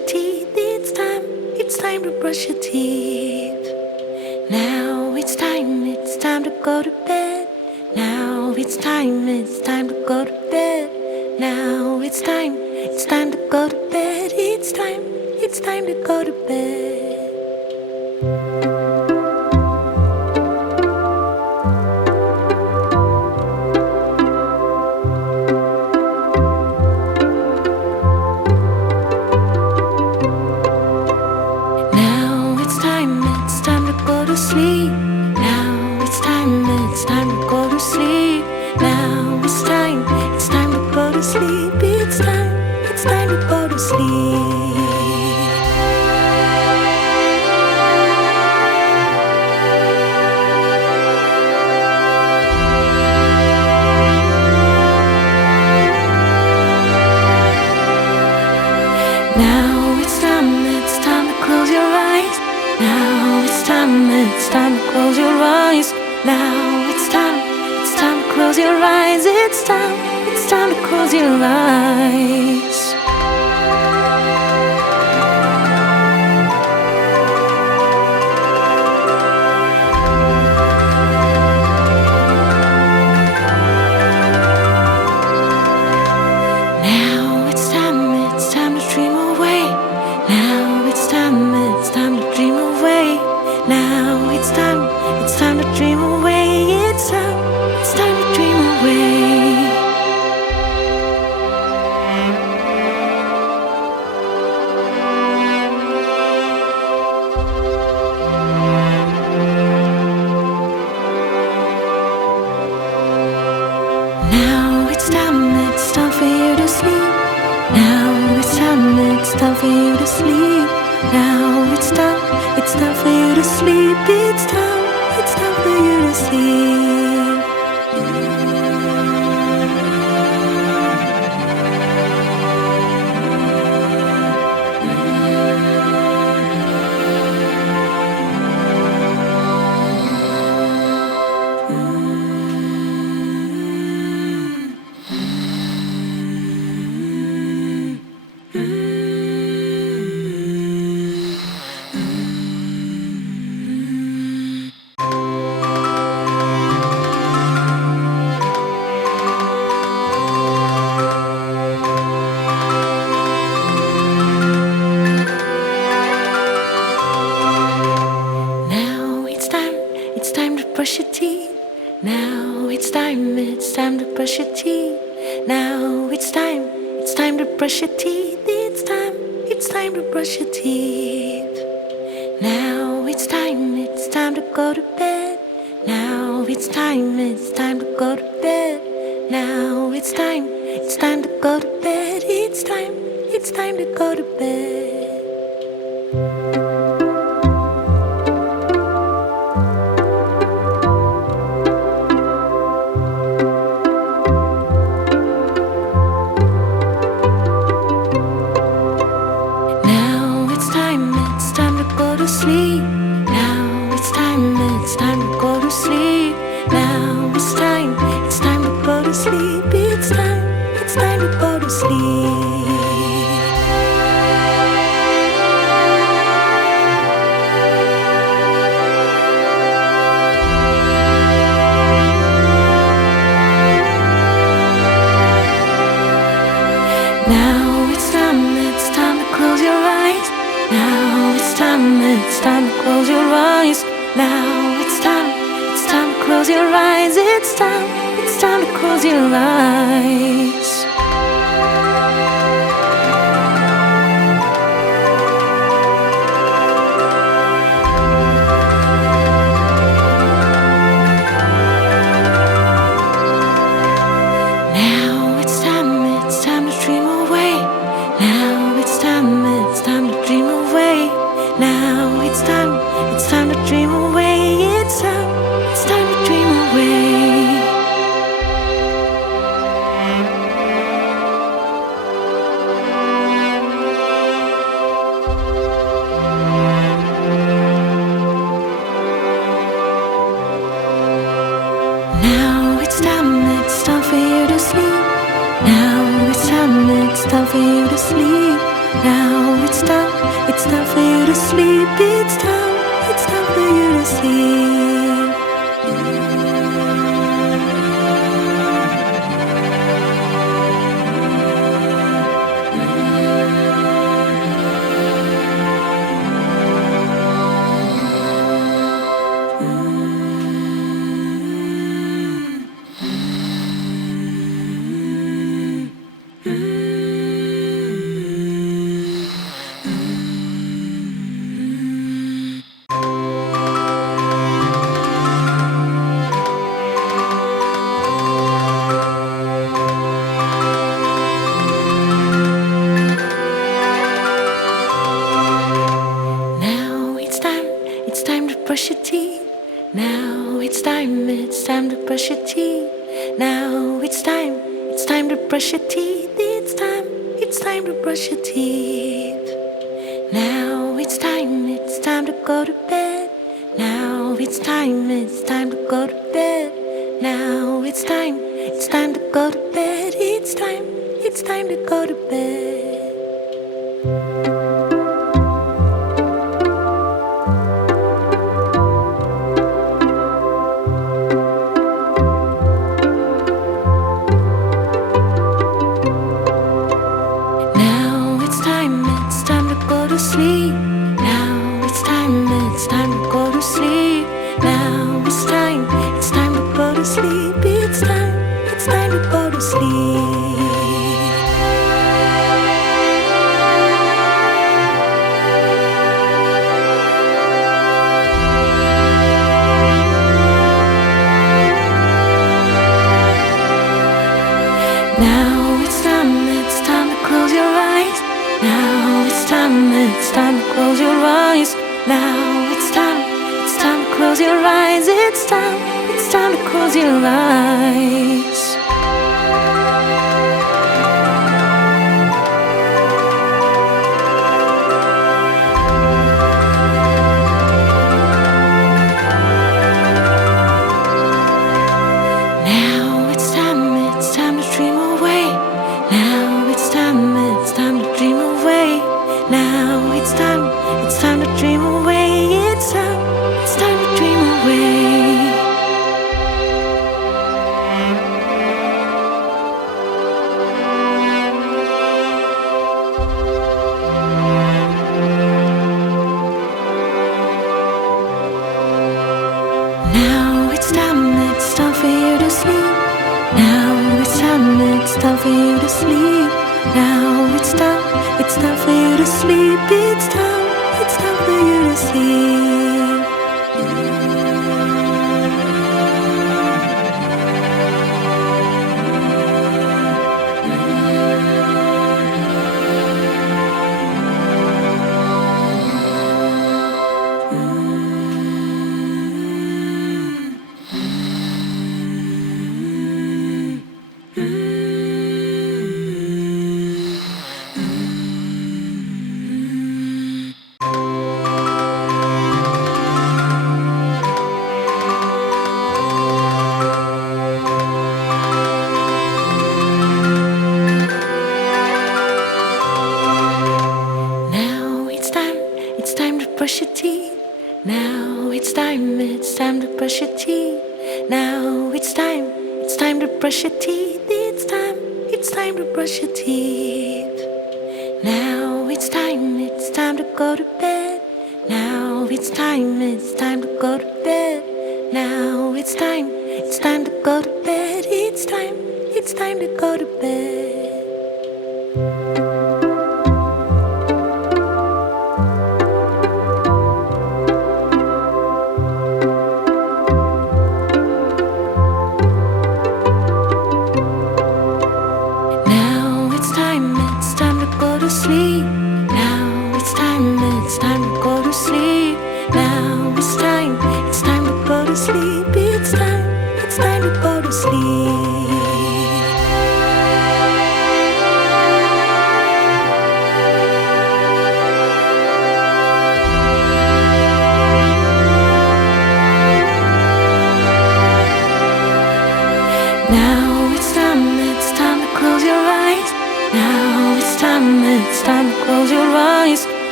teeth. It's time to brush your teeth. Now it's time to go to bed. Now it's time to go to bed. Now it's time to go to bed. It's time to go to bed. Now it's time to go to sleep. Now it's time to go to sleep. Now it's time to go to sleep. It's time to go to sleep. Now it's time to close your eyes. Now it's time to close your eyes. Now it's time to close your eyes. It's time to close your eyes. Now it's time to dream away. Now it's time to dream away. Now it's time to dream away. It's time to dream away. Now it's time for you to sleep. Now it's time for you to sleep. Now it's time for you to sleep. It's time for you to sleep. Now it's time to brush your teeth. Now it's time to brush your teeth. Now it's time to brush your teeth. It's time to brush your teeth. Now it's time to go to bed. Now it's time to go to bed. Now it's time to go to bed. It's time to go to bed. Now it's time to go to sleep. Now it's time to go to sleep. Now it's time to go to sleep. It's time to go to sleep. Now it's time to close your eyes. Now it's time to close your eyes. Now it's time to close your eyes. It's time to close your eyes. Now it's time to dream away. Now it's time to dream away. Now it's time to dream away. It's time to dream away. Now it's time for you to sleep. Now it's time for you to sleep. Now it's it's time for you to sleep. It's time for you to sleep. It's time to brush your teeth. Now it's time to brush your teeth. Now it's time to brush your teeth. It's time to brush your teeth. Now it's time to go to bed. Now it's time to go to bed. Now it's time to go to bed. It's time to go to bed. It's time to go to sleep. Now it's time to go to sleep. Now it's time to go to sleep. It's time to go to sleep. Now it's time to close your eyes. Now it's time to close your eyes. Now it's time to close your eyes. It's time to close your eyes. Now it's time to dream away. Now it's time to dream away. Now it's time to dream away. It's time to dream away. Now it's time for you to sleep. Now it's time for you to sleep. Now it's time for you to sleep. It's time for you to sleep. It's time to brush your teeth. Now it's time to brush your teeth. Now it's time to brush your teeth. It's time to brush your teeth. Now it's time to go to bed. Now it's time to go to bed. Now it's time to go to bed. It's time to go to bed. It's time to go to sleep. Now it's time to go to sleep. Now it's time to go to sleep. It's time to go to sleep.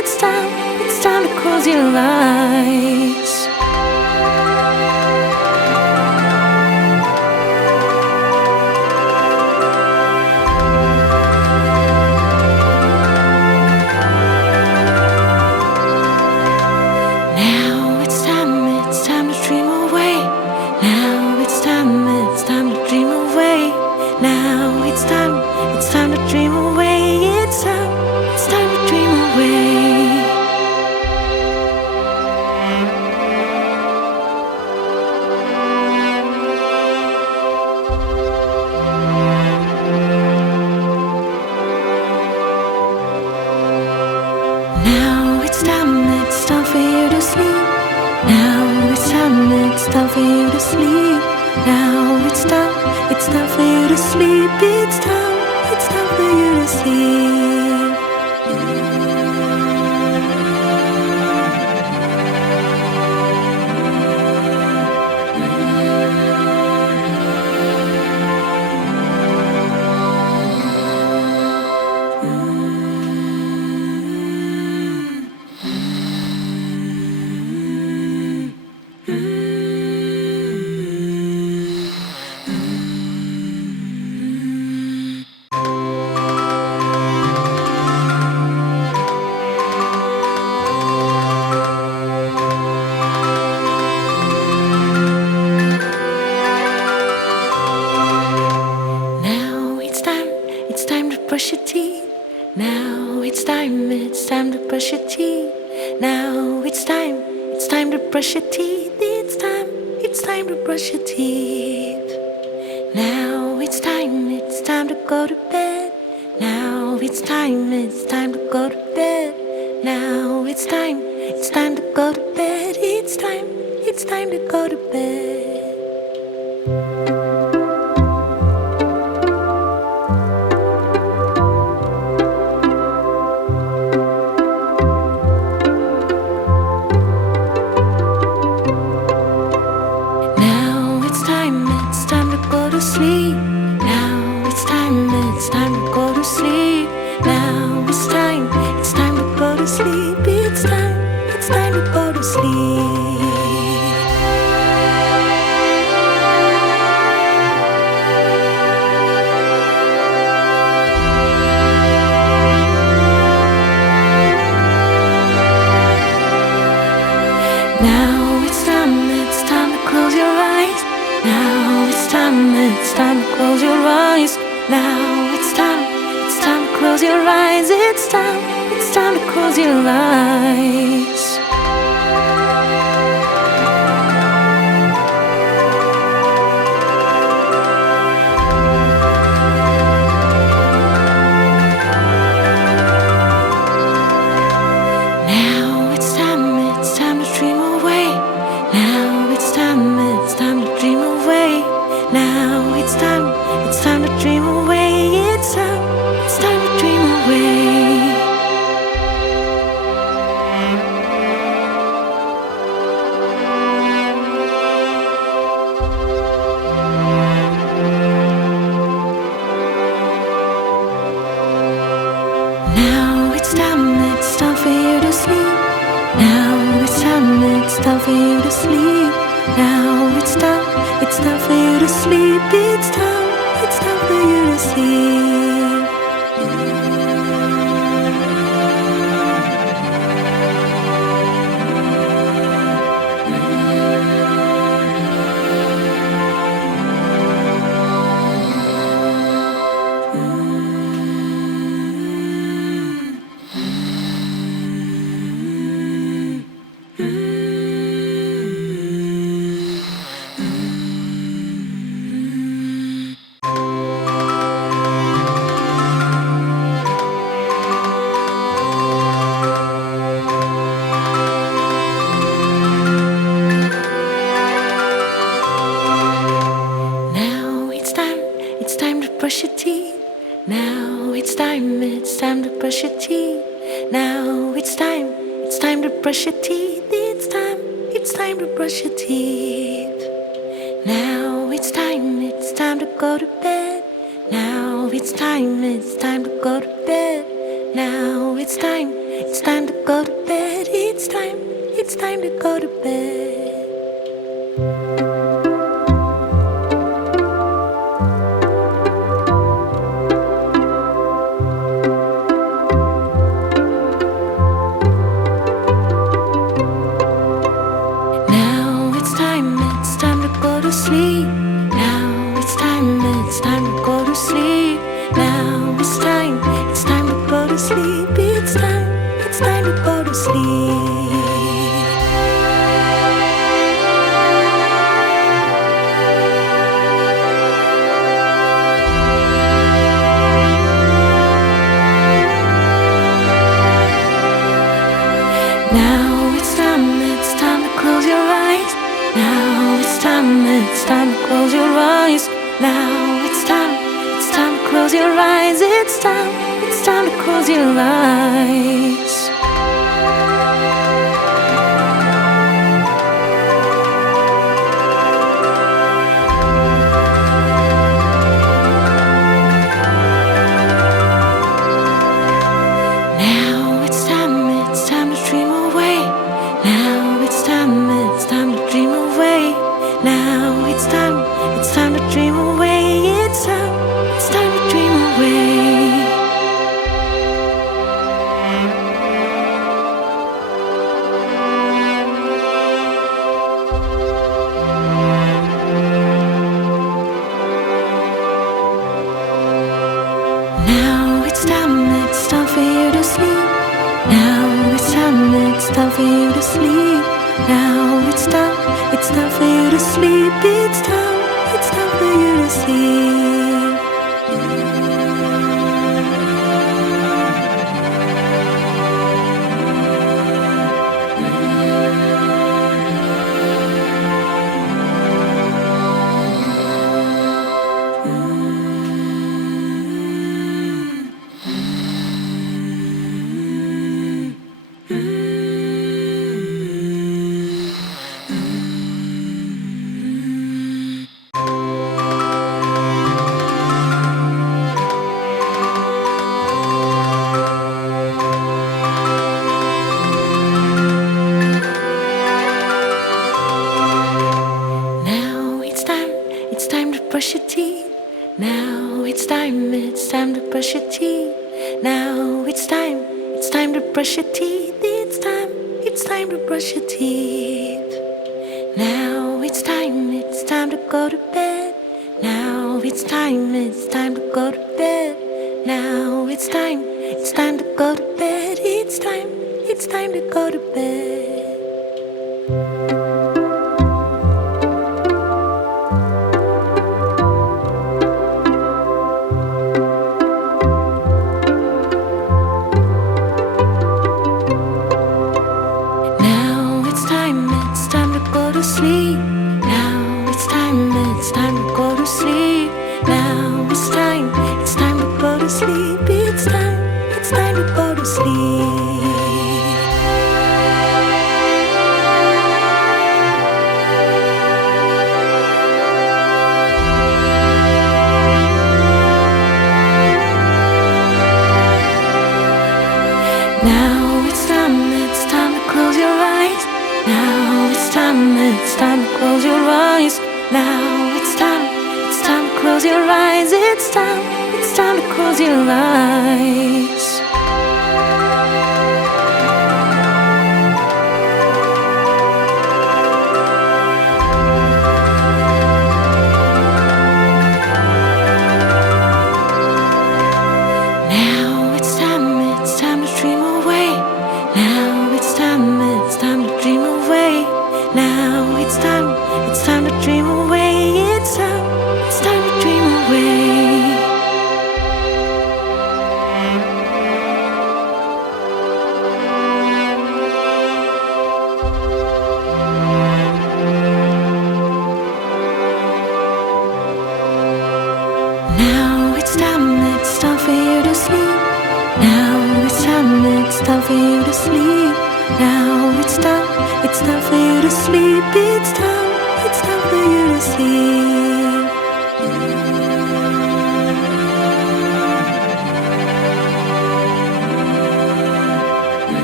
it's time to close your eyes. Now it's time to dream away. Now it's time to dream away. Now it's time to dream away. It's time to dream away. Now it's time for you to sleep. Now it's time for you to sleep. Now it's time for you to sleep. It's time for you to sleep. Now it's time to brush your teeth. Now it's time to brush your teeth. Now it's time to brush your teeth. It's time to brush your teeth. Now it's time to go to bed. Now it's time to go to bed. Now it's time to go to bed. It's time to go to bed. Now it's time to go to sleep. Now it's time to go to sleep. Now it's time to go to sleep. It's time to go to sleep. Now it's time to close your eyes. Now it's time to close your eyes. Now it's time to close your eyes. It's time to close your eyes. Now it's time to dream away. Now it's time to dream away. Now it's time to dream away. It's time to dream away. Now it's time for you to sleep. Now it's time for you to sleep. Now it's time for you to sleep. It's time for you to sleep. Brush your teeth. Now it's time to brush your teeth. Now it's time to brush your teeth. It's time to brush your teeth. Now it's time to go to bed. Now it's time to go to bed. Now it's it's time to go to bed. It's time to go to bed. Now it's time to go to sleep. Now it's time to go to sleep. Now it's time to go to sleep. It's time to go to sleep. Now it's time to close your eyes. Now it's time to close your eyes. Now it's time to close your eyes. It's time to close your eyes. Now it's time to dream away. Now it's time to dream away. Now it's time to dream away. It's time to dream away. Now it's time for you to sleep. Now it's time for you to sleep. Now it's time for you to sleep. It's time for you to sleep. Now it's time to brush your teeth. Now it's time to brush your teeth. Now it's time to brush your teeth. It's time to brush your teeth. Now it's time to go to bed. Now it's time to go to bed. Now it's time to go to bed. It's time to go to bed. Now it's time to go to sleep. Now it's time to go to sleep. Now it's time to go to sleep. It's time to go to sleep. Now it's time to close your eyes. Now it's time to close your eyes. Now it's time to close your eyes. It's time to close your eyes. Now it's time to dream away. Now it's time to dream away. Now it's time to dream away. It's time to dream away. Now it's time for you to sleep. Now it's time for you to sleep. Now it's time for you to sleep. It's time for you to sleep.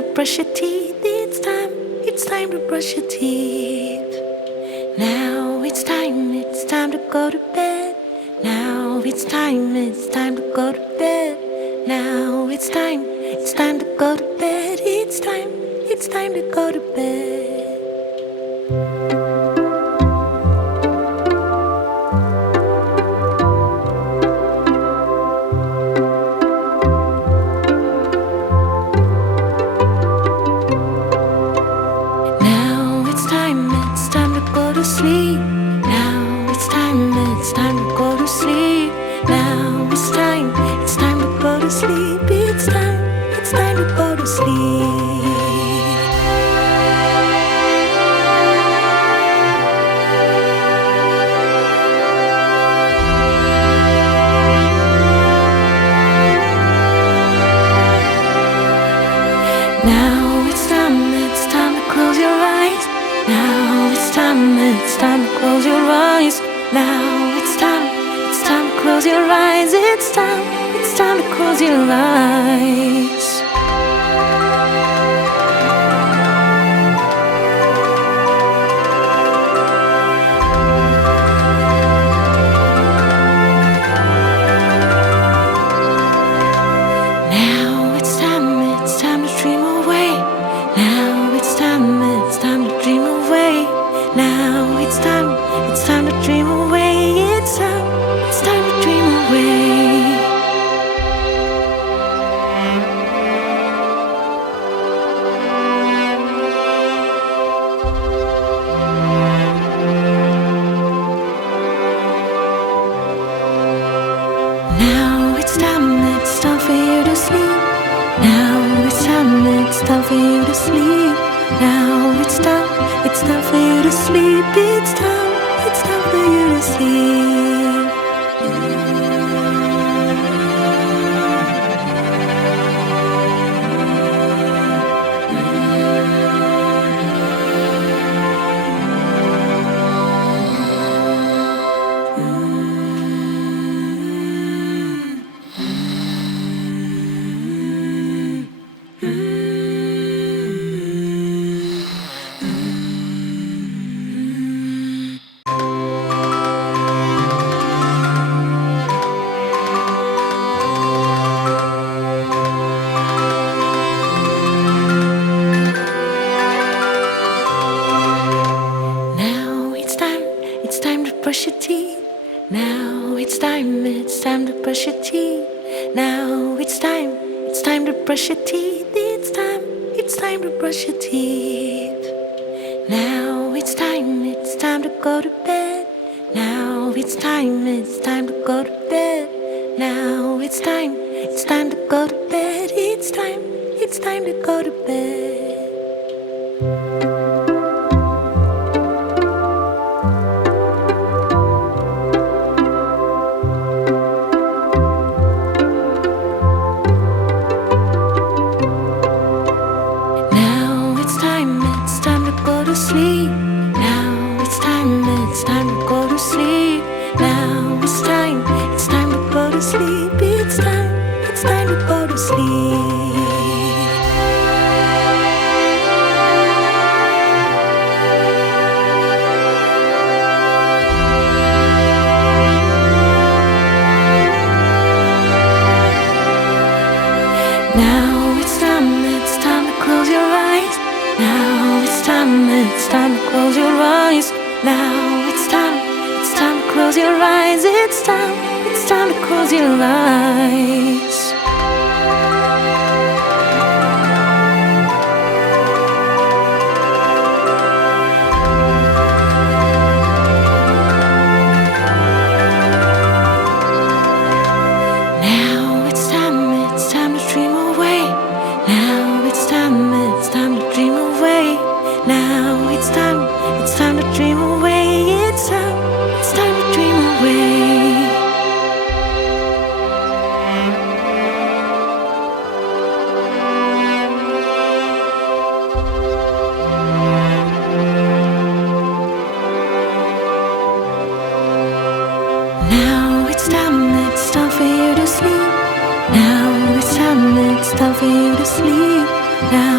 to brush your teeth. It's time to brush your teeth. Now it's time to go to bed. Now it's time to go to bed. Now it's time to go to bed. It's time to go to bed. Now it's time to go to sleep. Now it's time to go to sleep. Now it's time to go to sleep. It's time to go to sleep. Now it's time to close your eyes. Now it's time to close your eyes. Now it's time to close your eyes. It's time to close your eyes. Now it's time to dream away. Now it's time to dream away. Now it's time to dream away. It's time to dream away. Now it's time for you to sleep. Now it's time for you to sleep. Now it's time for you to sleep. It's time for you to sleep. Now it's time to brush your teeth. Now it's time to brush your teeth. Now it's time to brush your teeth. It's time to brush your teeth. Now it's time to go to bed. Now it's time to go to bed. Now it's time to go to bed. It's time to go to bed. Now it's time to go to sleep. Now it's time to go to sleep. Now it's time to go to sleep. It's time to go to sleep. Now it's time to close your eyes. Now it's time to close your eyes. Now it's time to close your eyes. It's time to close your eyes. Now it's time to dream away. Now it's time to dream away. Now it's time to dream away. It's time to dream away.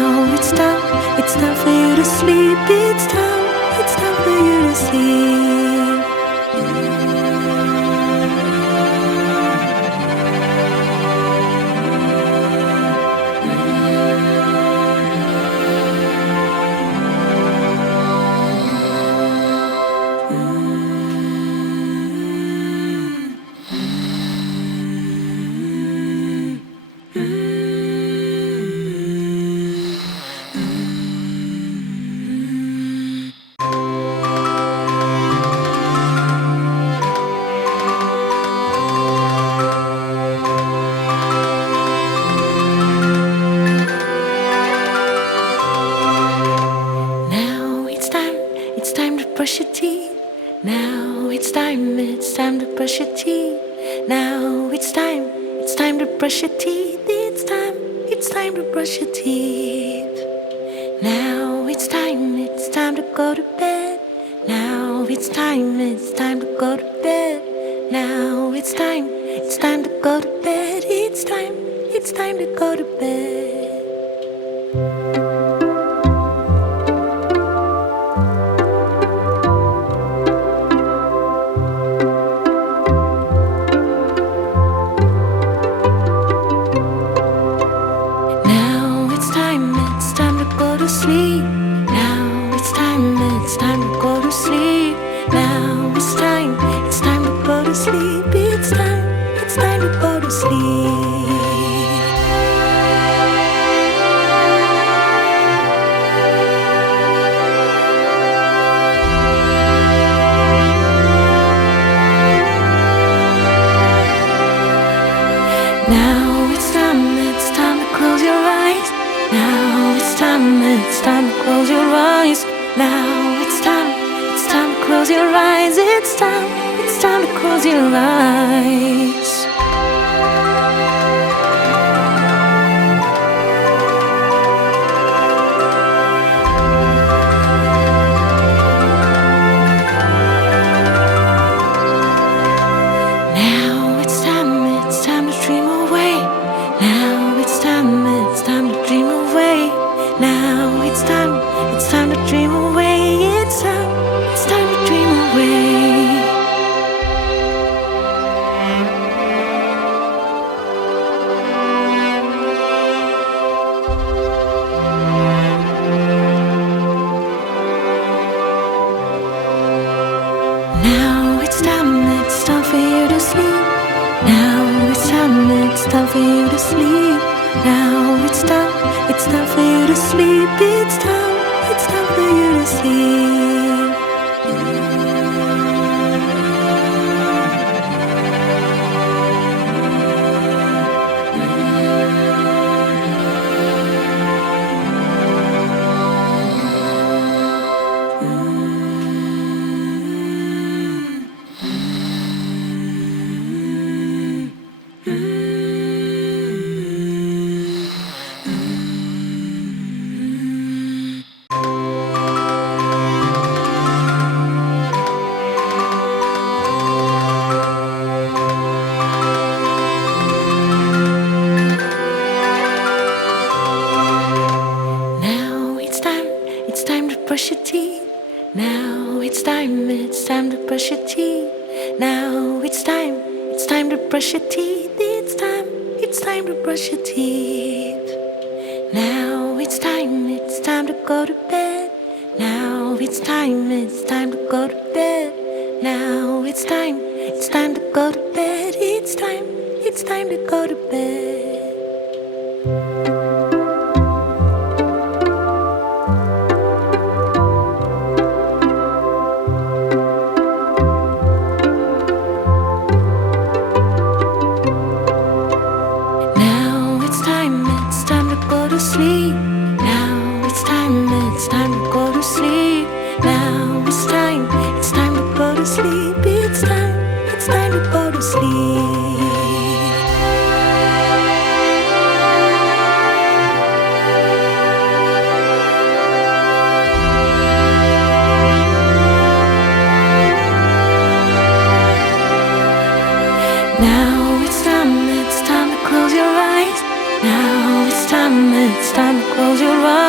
Now it's time for you to sleep. It's time for you to sleep. Now it's time to brush your teeth. Now it's time to brush your teeth. Now it's time to brush your teeth. It's time to brush your teeth. Now it's time to go to bed. Now it's time to go to bed. Now it's time to go to bed. It's time to go to bed. Now it's time to go to sleep. Now it's time to go to sleep. Now it's time to go to sleep. It's time to go to sleep. Now it's time to close your eyes. Now it's time to close your eyes. Now it's time to close your eyes. It's time to close your eyes. Now it's time to dream away. Now it's time to dream away. Now it's time to dream away. It's time to dream away. Now it's time for you to sleep. Now it's time for you to sleep. Now it's time for you to sleep. It's time for you to sleep. Now it's time to brush your teeth. Now it's time to brush your teeth. Now it's time to brush your teeth. It's time to brush your teeth. Now it's time to go to bed. Now it's time to go to bed. Now it's time to go to bed. It's time to go to bed. Now it's time to go to sleep. Now it's time to go to sleep. Now it's time to go to sleep. It's time to go to sleep. Now it's time to close your eyes. Now it's time to close your eyes.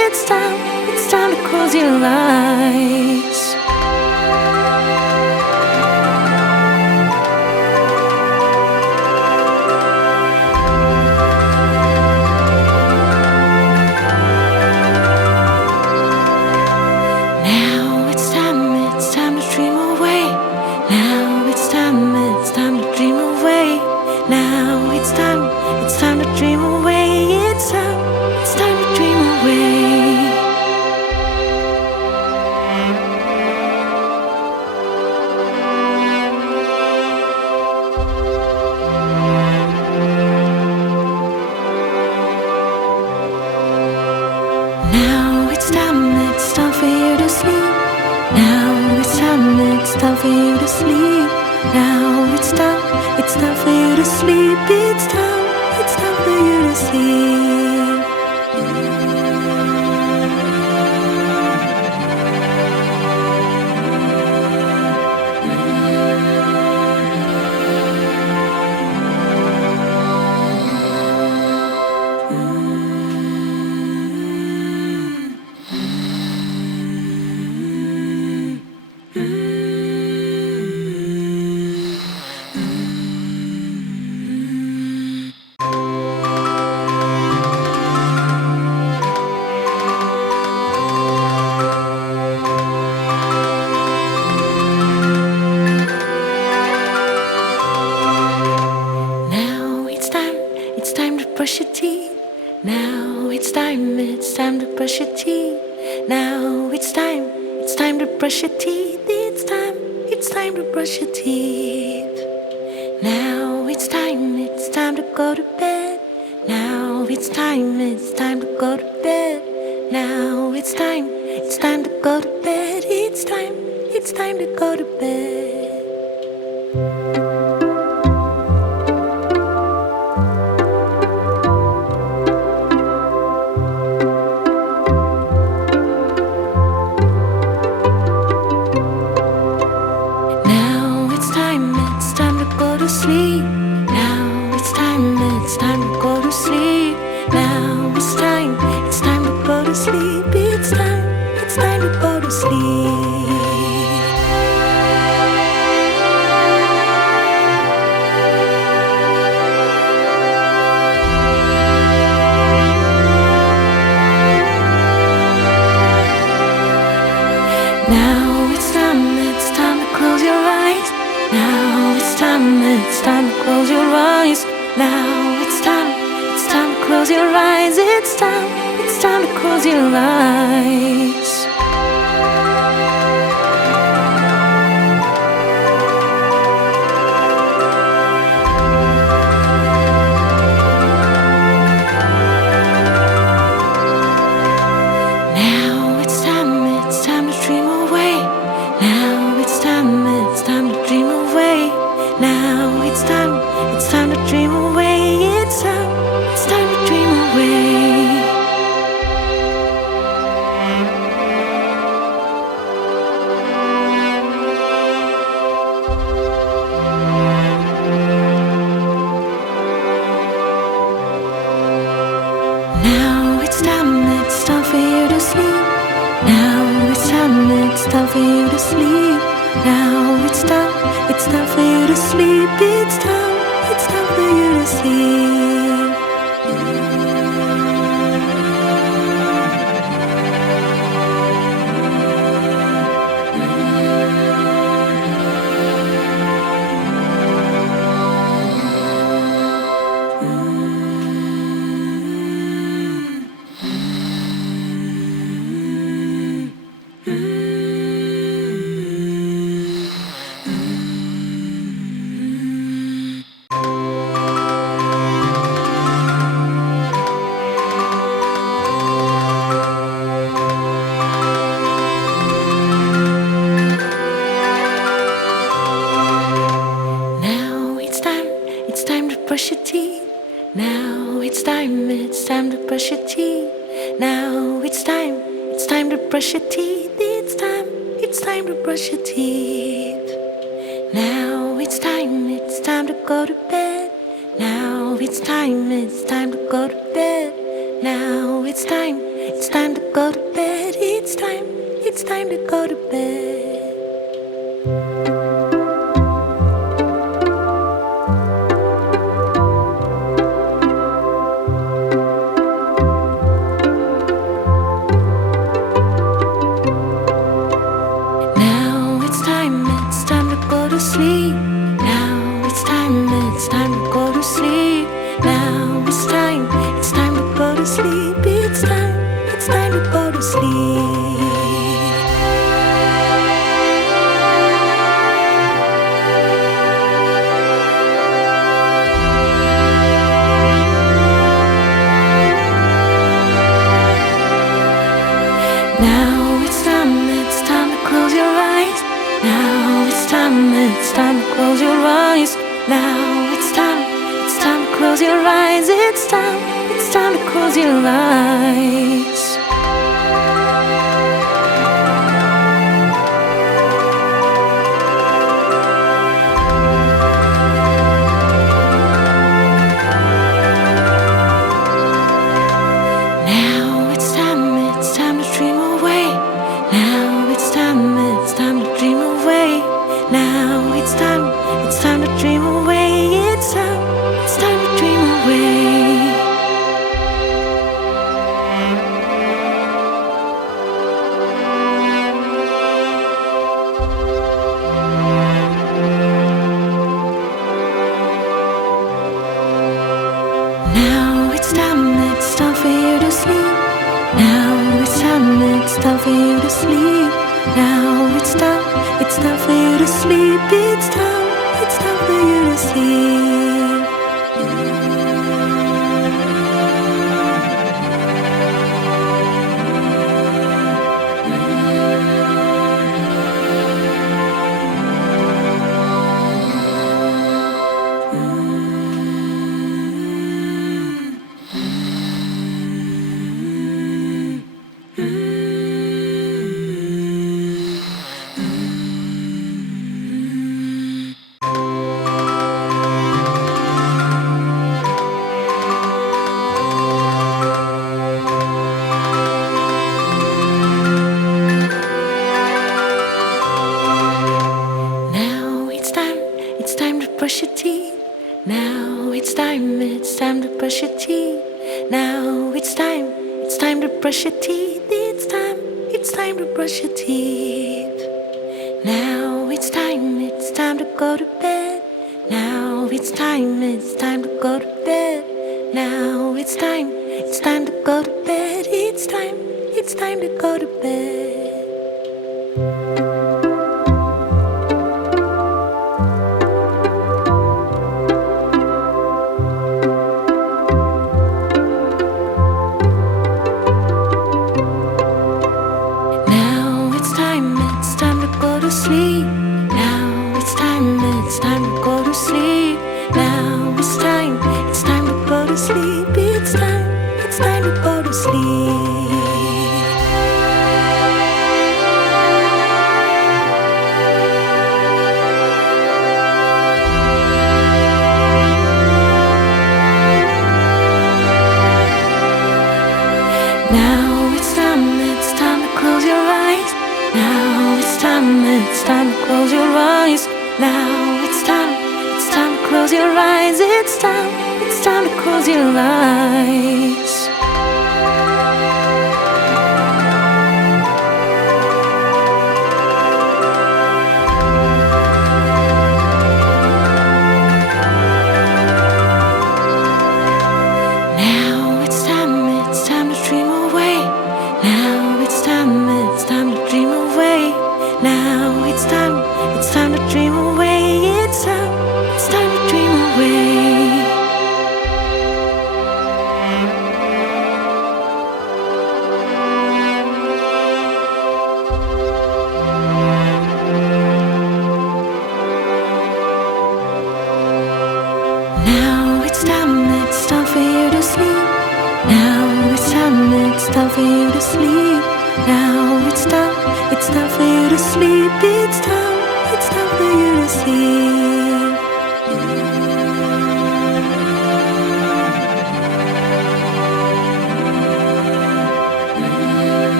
it's time to close your eyes. Now it's time to dream away. Now it's time to dream away. Now it's time to dream away. It's time to dream away. Now it's time for you to sleep. Now it's time for you to sleep. Now it's time for you to sleep. It's time for you to sleep. Now it's time to brush your teeth. Now it's time to brush your teeth. Now it's time to brush your teeth. It's time to brush your teeth. Now it's time to go to bed. Now it's time to go to bed. Now it's time to go to bed. It's time to go to bed. Now it's time to go to sleep. Now it's time to go to sleep. Now it's time to go to sleep. It's time to go to sleep. Now it's time to close your eyes. Now it's time to close your eyes. Now it's time to close your eyes. It's time to close your eyes. Now it's time to dream away. Now it's time to dream away. Now it's time to dream away. It's time to dream away. Now it's time for you to sleep. Now it's time for you to sleep. Now it's time for you to sleep. It's time for you to sleep. Brush your teeth. Now it's time to brush your teeth. Now it's time to brush your teeth. It's time to brush your teeth. Now it's time to go to bed. Now it's time to go to bed. Now it's time to go to bed. It's time to go to bed. Now it's time to go to sleep. Now it's time to go to sleep. Now it's time to go to sleep. It's time to go to sleep. Now it's time to close your eyes. Now it's time to close your eyes. Now it's time to close your eyes. It's time to close your eyes. Now it's time to dream away. Now it's time to dream away. Now it's time to dream away. It's time to dream away. Now it's time for you to sleep. Now it's time for you to sleep. Now it's time for you to sleep. It's time for you to sleep. Now it's time to brush your teeth. Now it's time to brush your teeth. Now it's time to brush your teeth. It's time to brush your teeth. Now it's time to go to bed. Now it's time to go to bed. Now it's time to go to bed. It's time to go to bed. Now it's time to go to sleep. Now it's time to go to sleep. Now it's time to go to sleep. It's time to go to sleep. Now it's time to close your eyes. Now it's time to close your eyes. Now it's time to close your eyes. It's time to close your eyes. Now it's time to dream away. Now it's time to dream away. Now it's time to dream away. It's time to dream away. Now it's time for you to sleep. Now it's time for you to sleep. Now it's time for you to sleep. It's time for you to sleep.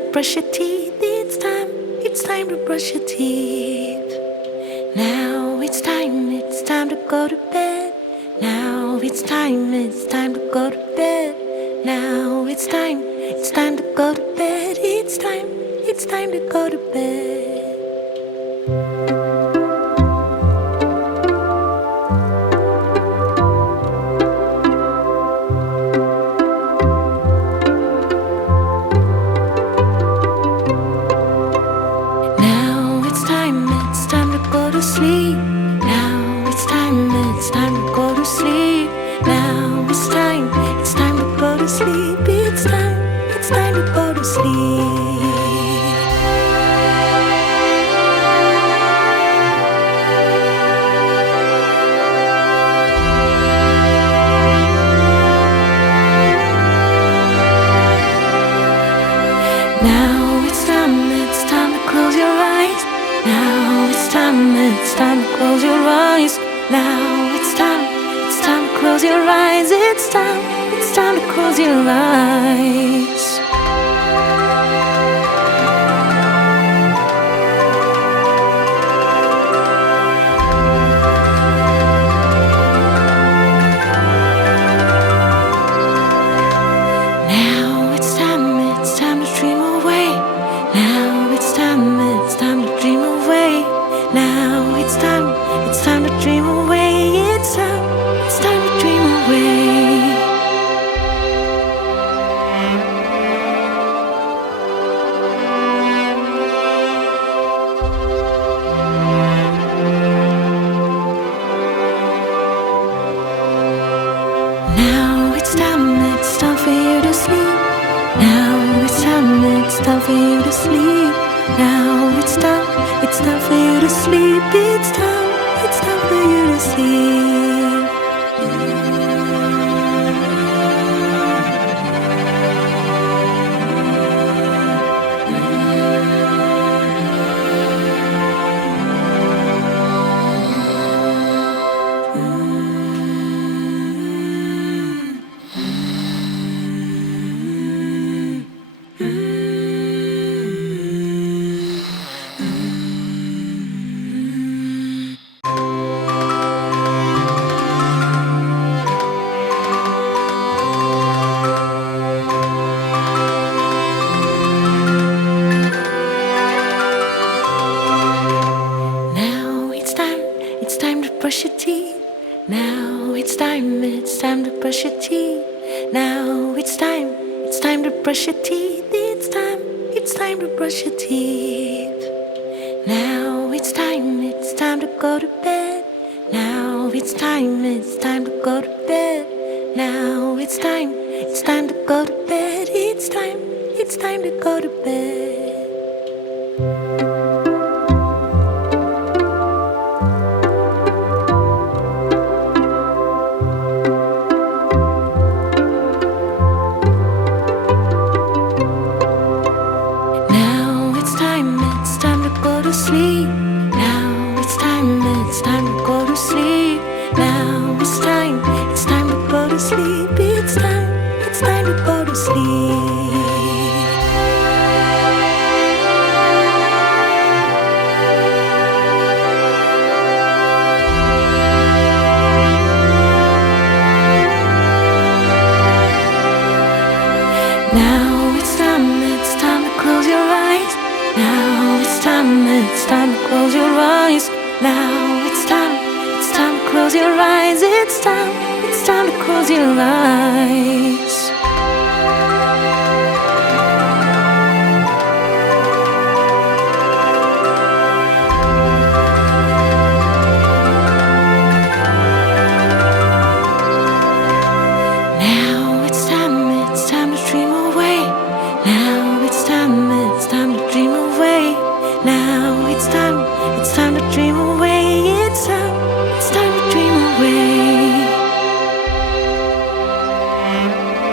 brush your teeth. It's time to brush your teeth. Now it's time to go to bed. Now it's time to go to bed. Now it's time to go to bed. It's time to go to bed. Now it's time to go to sleep. Now it's time to go to sleep. Now it's time to go to sleep. It's time to go to sleep. Now it's time to close your eyes. Now it's time to close your eyes. Now it's time to close your eyes. It's time to close your eyes. Now it's time to dream away. Now it's time to dream away. Now it's time to dream away. It's time to dream away. Now it's time for you to sleep. Now it's time for you to sleep. Now it's time for you to sleep. It's time for you to sleep. Now it's time to brush your teeth. Now it's time to brush your teeth. Now it's time to brush your teeth. It's time to brush your teeth. Now it's time to go to bed. Now it's time to go to bed. Now it's time to go to bed. It's time to go to bed. Now it's time to go to sleep. Now it's time to go to sleep. Now it's time to go to sleep. It's time to go to sleep. Now it's time to close your eyes. Now it's time to close your eyes. Now it's time to close your eyes. It's time to close your eyes. Now it's time to dream away. Now it's time to dream away. Now it's time to dream away. It's time to dream away.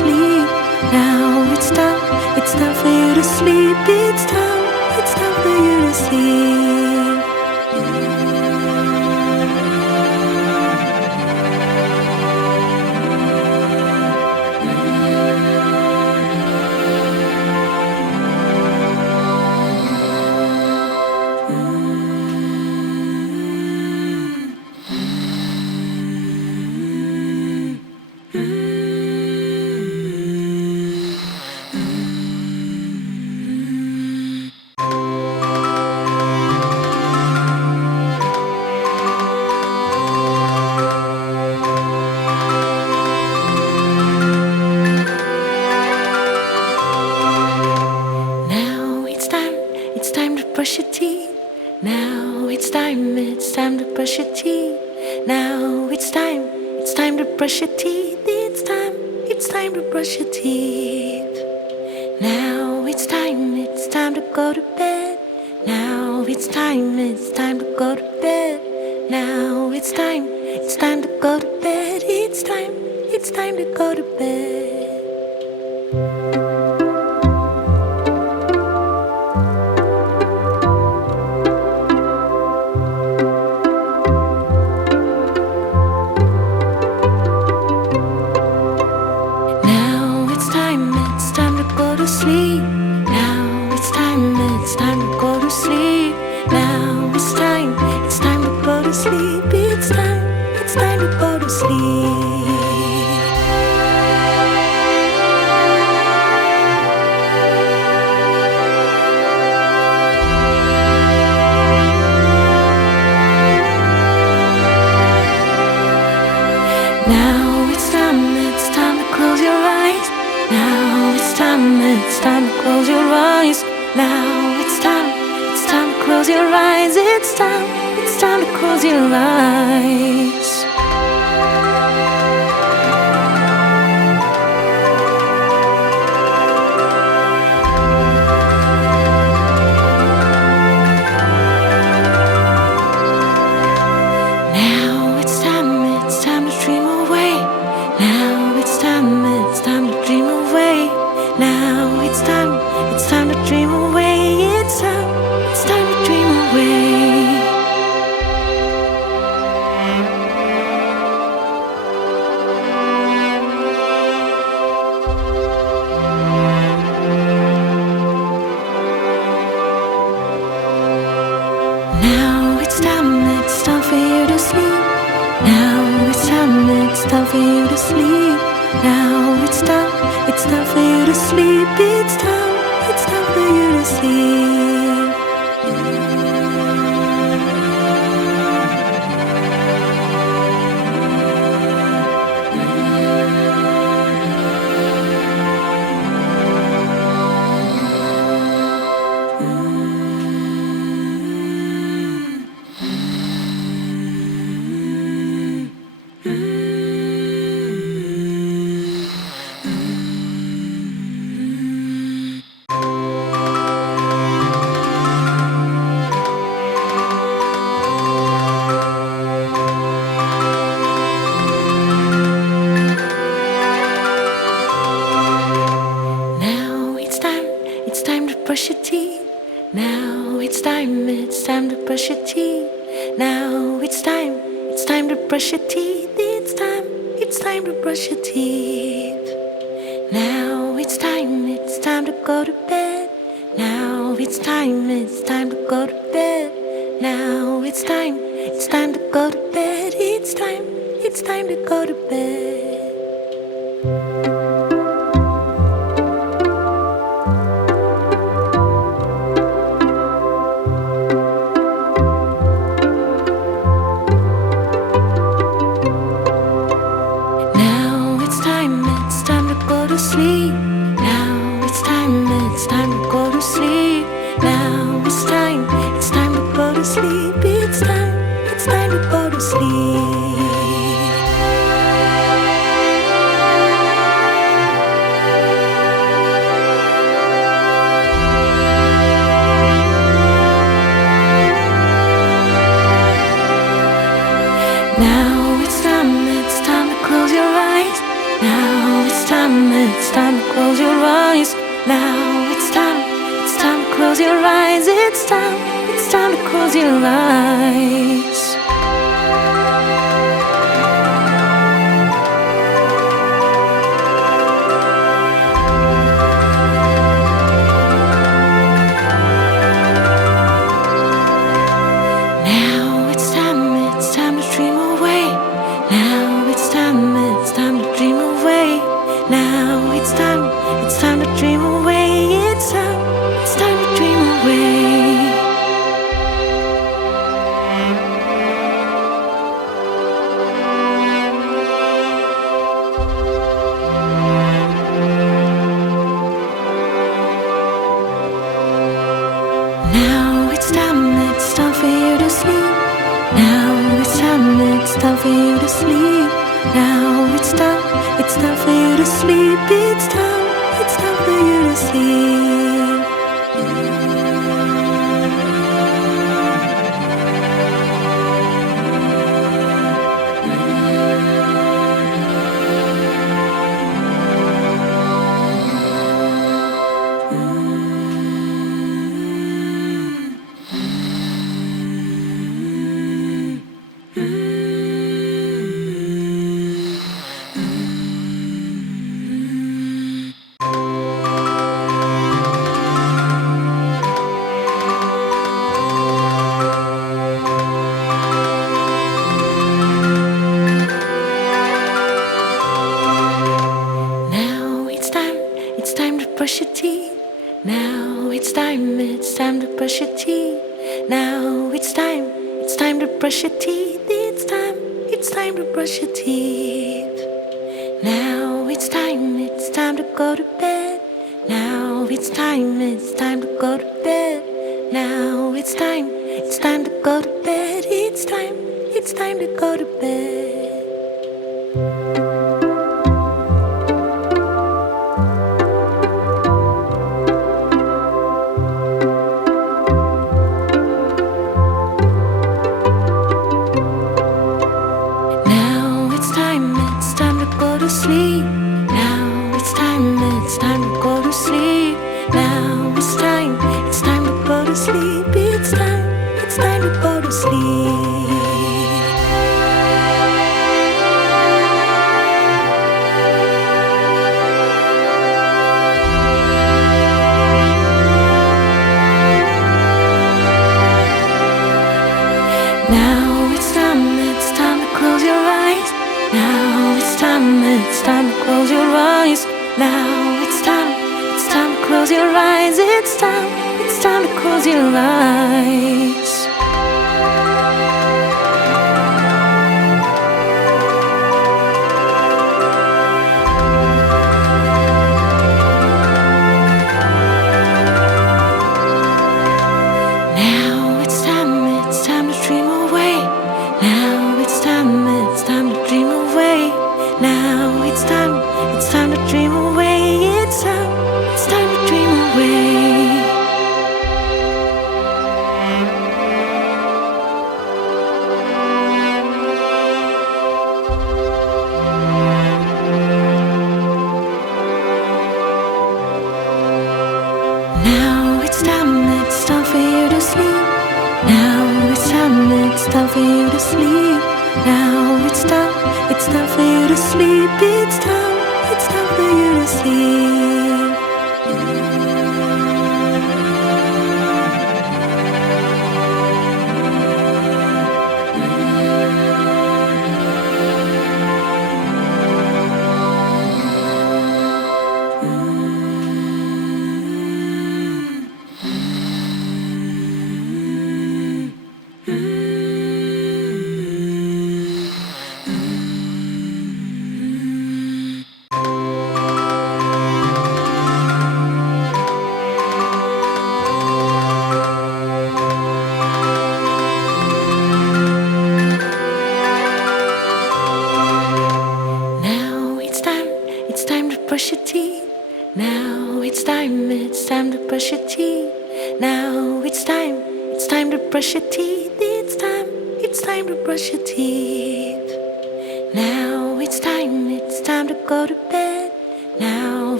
Now it's time for you to sleep. It's time for you to sleep. Now it's time to brush your teeth. Now it's time to brush your teeth. Now it's time to brush your teeth. It's time to brush your teeth. Now it's time to go to bed. Now it's time to go to bed. Now it's time to go to bed. It's time to go to bed. Now it's time to go to sleep. Now it's time to go to sleep. Now it's time to go to sleep. It's time to go to sleep. Now it's time to close your eyes. Now it's time to close your eyes. Now it's time to close your eyes. It's time to close your eyes. Now it's time to dream away. Now it's time to dream away. Now it's time to dream away. It's time to dream away. Now it's time for you to sleep. Now it's time for you to sleep. Now it's time for you to sleep. It's time for you to sleep. Now it's time to brush your teeth. Now it's time to brush your teeth. Now it's time to brush your teeth. It's time to brush your teeth. Now it's time to go to bed. Now it's time to go to bed. Now it's time to go to bed. It's time to go to bed. Now it's time to go to sleep. Now it's time to go to sleep. Now it's time to go to sleep. It's time to go to sleep. Now it's time to close your eyes. Now it's time to close your eyes. Now it's time to close your eyes. It's time to close your eyes. Now it's time to dream away. Now it's time to dream away. Now it's time to dream away. It's time to dream away. Now it's time for you to sleep. Now it's time for you to sleep. Now it's time for you to sleep. It's time for you to sleep. Now it's time to brush your teeth. Now it's time to brush your teeth. Now it's time to brush your teeth. It's time to brush your teeth. Now it's time to go to bed. Now it's time to go to bed. Now it's time to go to bed. It's time to go to bed. Now it's time to go to sleep. Now it's time to go to sleep. Now it's time to go to sleep. It's time to go to sleep. Now it's time to close your eyes. Now it's time to close your eyes. Now it's time to close your eyes. It's time to close your eyes. Now it's time to dream away. Now it's time to dream away. Now it's time to dream away. It's time to dream away. Now it's time for you to sleep. Now it's time for you to sleep. Now it's time for you to sleep. It's time for you to sleep. Brush your teeth. Now it's time to brush your teeth. Now it's time to brush your teeth. It's time to brush your teeth. Now it's time to go to bed. Now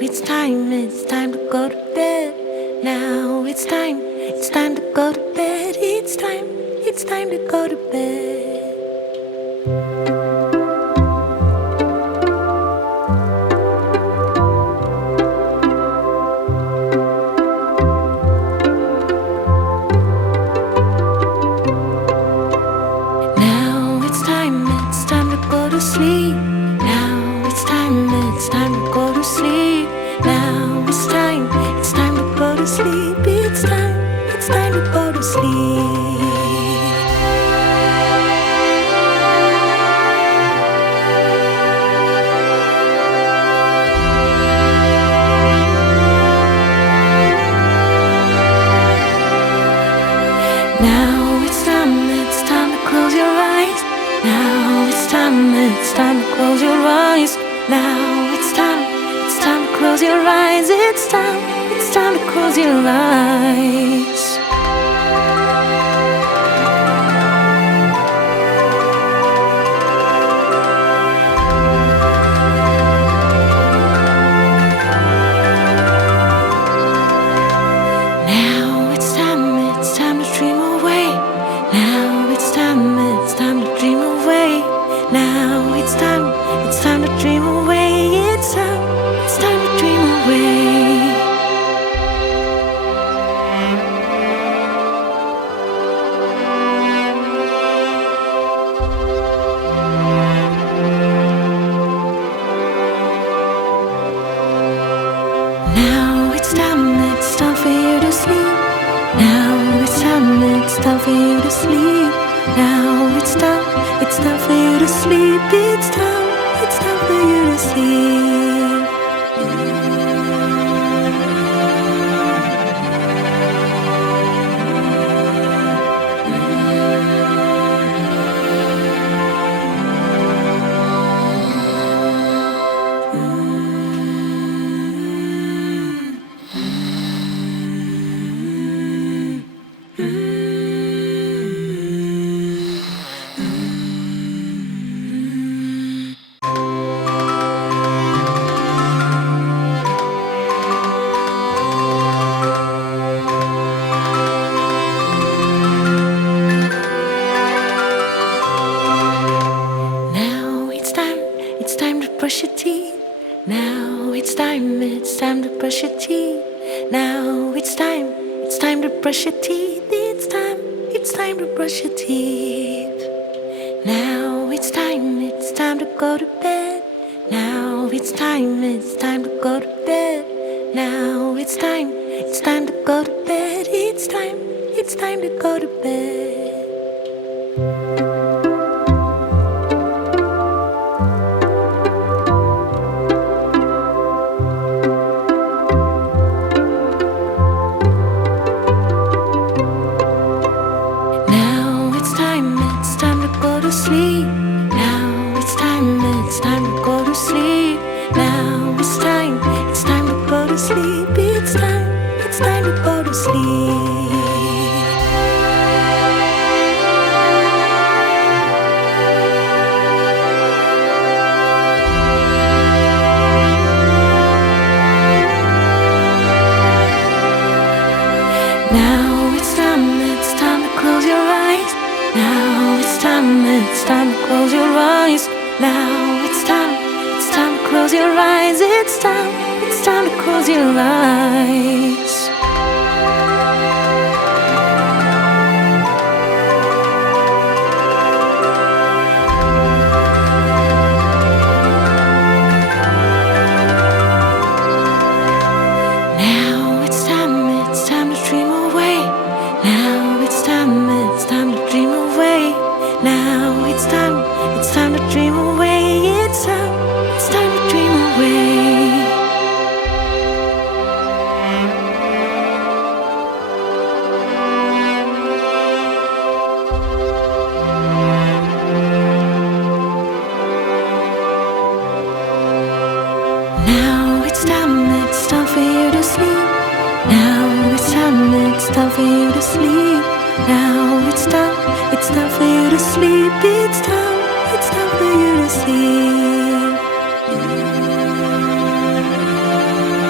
it's time to go to bed. Now it's time to go to bed. It's time to go to bed. Now it's time to go to sleep. Now it's time to go to sleep. Now it's time to go to sleep. It's time to go to sleep. Now it's time to close your eyes. Now it's time to close your eyes. Now it's time to close your eyes. It's time to close your eyes. Now it's time to dream away. Now it's time to dream away. Now it's time to dream away. It's time to dream away. Now it's time for you to sleep. Now it's time for you to sleep. Now it's time for you to sleep. It's time for you to sleep. Now it's time to brush your teeth. Now it's time to brush your teeth. Now it's time to brush your teeth. It's time to brush your teeth. Now it's time to go to bed. Now it's time to go to bed. Now it's time to go to bed. It's time to go to bed. Now it's time to go to sleep. Now it's time to go to sleep. Now it's time to go to sleep. It's time to go to sleep. Now it's time to close your eyes. Now it's time to close your eyes. Now it's time to close your eyes. It's time to close your eyes. Now it's time to dream away. Now it's time to dream away. Now it's time to dream away. It's time to dream away. Now it's time for you to sleep. Now it's time for you to sleep. Now it's time for you to sleep. It's time for you to sleep.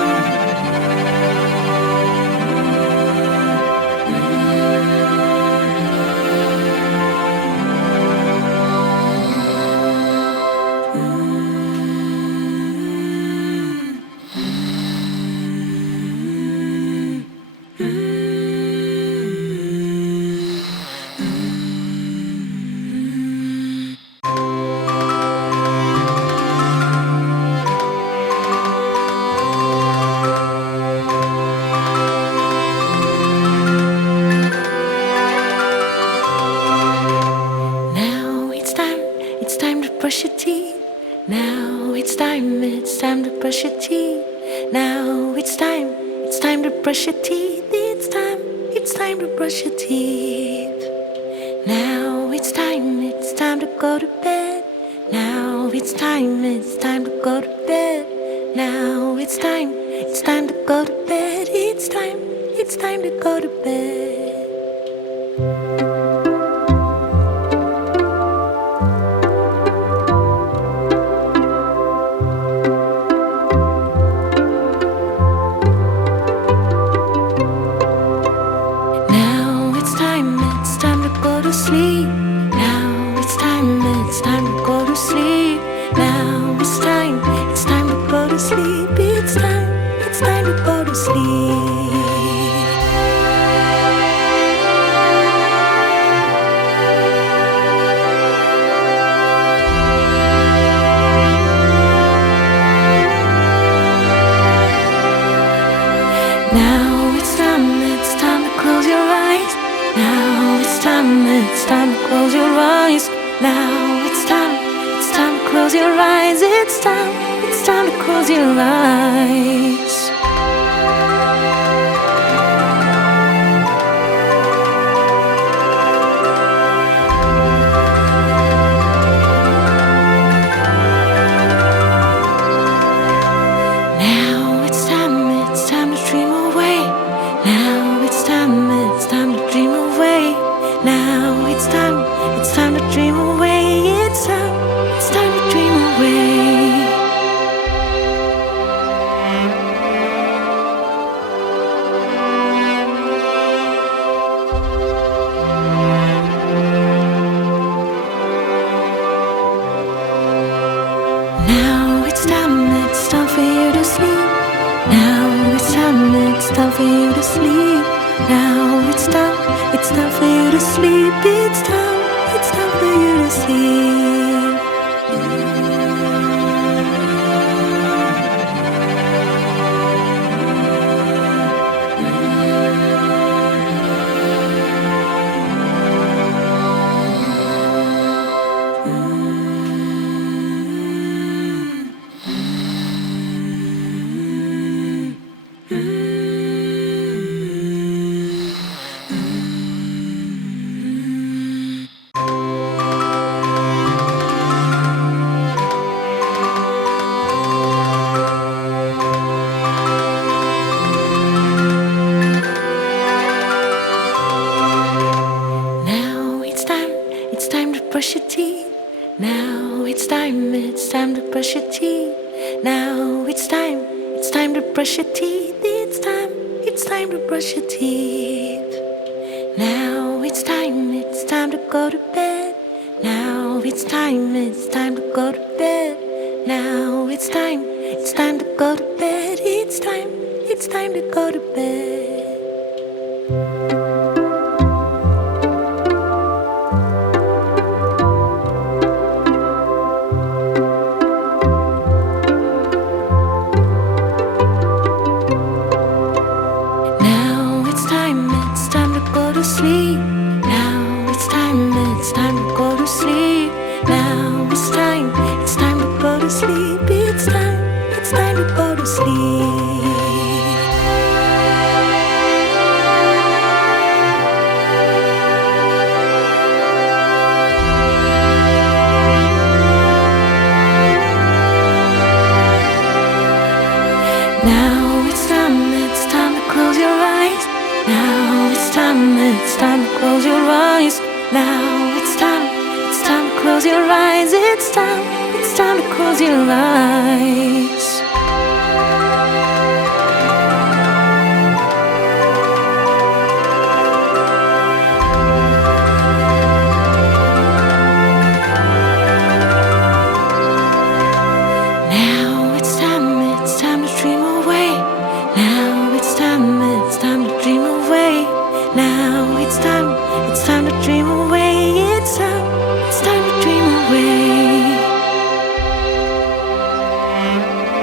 time to brush your teeth. It's time to brush your teeth. Now it's time to go to bed. Now it's time to go to bed. Now it's time to go to bed. It's time to go to bed. It's time to go to sleep. Now it's time to go to sleep. Now it's time to go to sleep. It's time to go to sleep. Now it's time to close your eyes. Now it's time to close your eyes. Now it's time to close your eyes. It's time to close your eyes. Now it's time to dream away. Now it's time to dream away. Now it's time to dream away. It's time to dream away. Now it's time for you to sleep. Now it's time for you to sleep. Now it's time for you to sleep. It's time for you to sleep. It's time to brush your teeth. Now it's time to brush your teeth. Now it's time to brush your teeth. It's time to brush your teeth. Now it's time to go to bed. Now it's time to go to bed. Now it's time to go to bed. It's time to go to bed. It's time to go to sleep. Now it's time to go to sleep. Now it's time to go to sleep. It's time to go to sleep. Now it's time to close your eyes. Now it's time to close your eyes. Now it's time to close your eyes. It's time to close your eyes. Now it's time to dream away. Now it's time to dream away. Now it's time to dream away. It's time to dream away.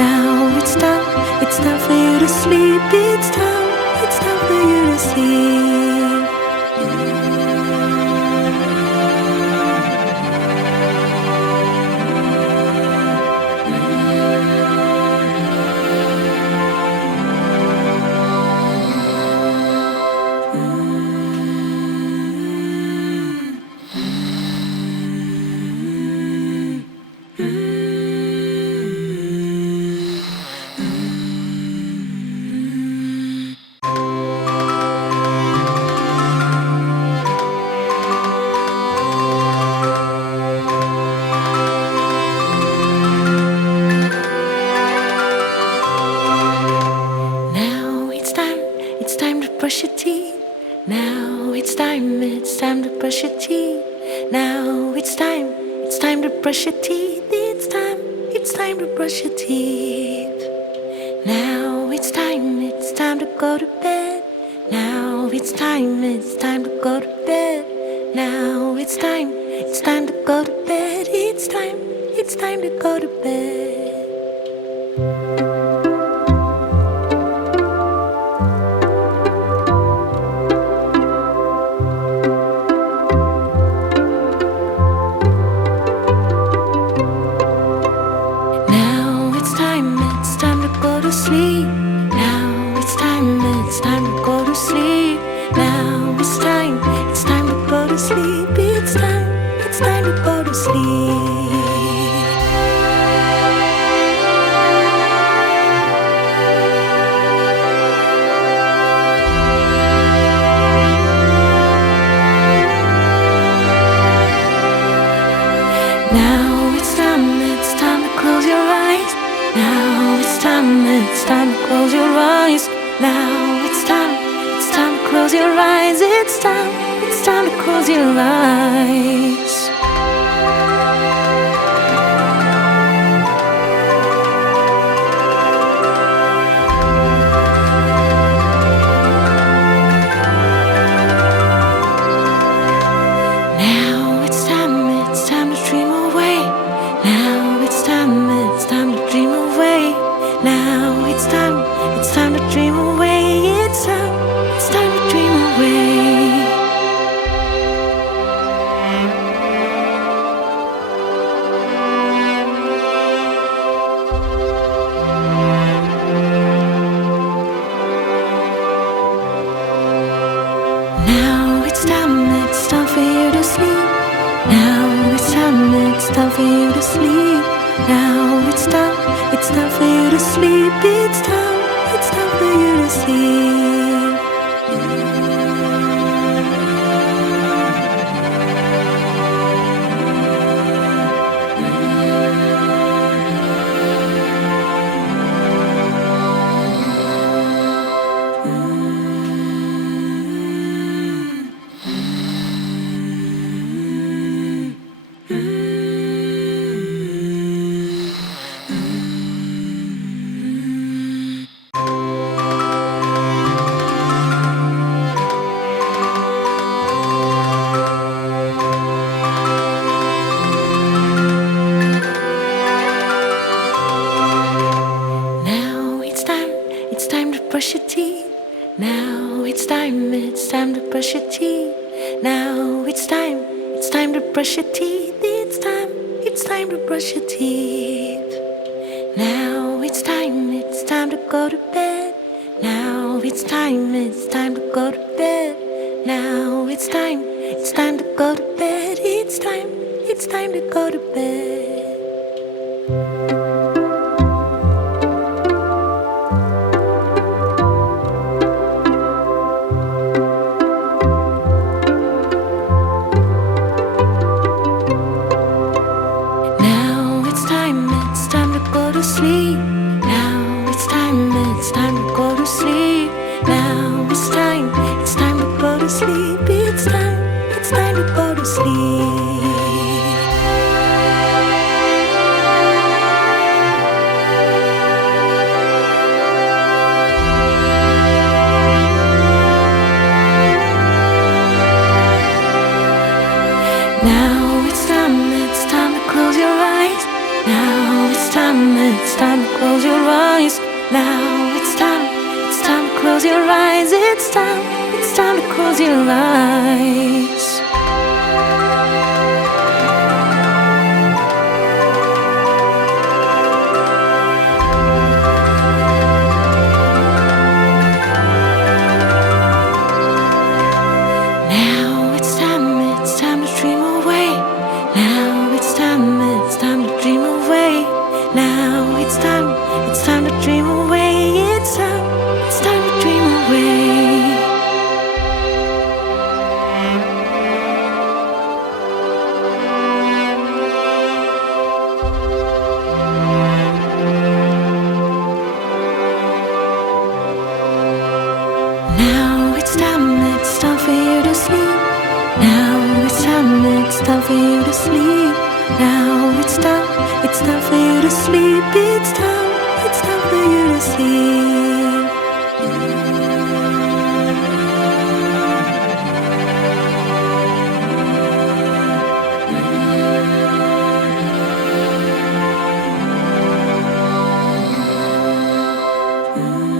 Now it's time for you to sleep. It's time for you to sleep. It's time to brush your teeth. Now it's time to brush your teeth. Now it's time to brush your teeth. It's time to brush your teeth. Now it's time to go to bed. Now it's time to go to bed. Now it's time to go to bed. It's time to go to bed. It's time to go to sleep. Now it's time to go to sleep. Now it's time to go to sleep. It's time to go to sleep. Now it's time to close your eyes. Now it's time to close your eyes. Now it's time to close your eyes. It's time to close your eyes. Now it's time to dream away. Now it's time to dream away. Now it's time to dream away. It's time to dream away. Now it's time for you to sleep. Now it's time for you to sleep. Now it's time for you to sleep. It's time for you to sleep. It's time to brush your teeth. Now it's time to brush your teeth. Now it's time to brush your teeth. It's time to brush your teeth. Now it's time to go to bed. Now it's time to go to bed. Now it's time to go to bed. It's time to go to bed. It's time to go to sleep. Now it's time to go to sleep. Now it's time to go to sleep. It's time to go to sleep. Now it's time to close your eyes. Now it's time to close your eyes. Now it's time to close your eyes. It's time to close your eyes. Now it's time to dream away. Now it's time to dream away. Now it's time to dream away. It's time to dream away. Now it's time for you to sleep. Now it's time for you to sleep. Now it's time for you to sleep. It's time for you to sleep.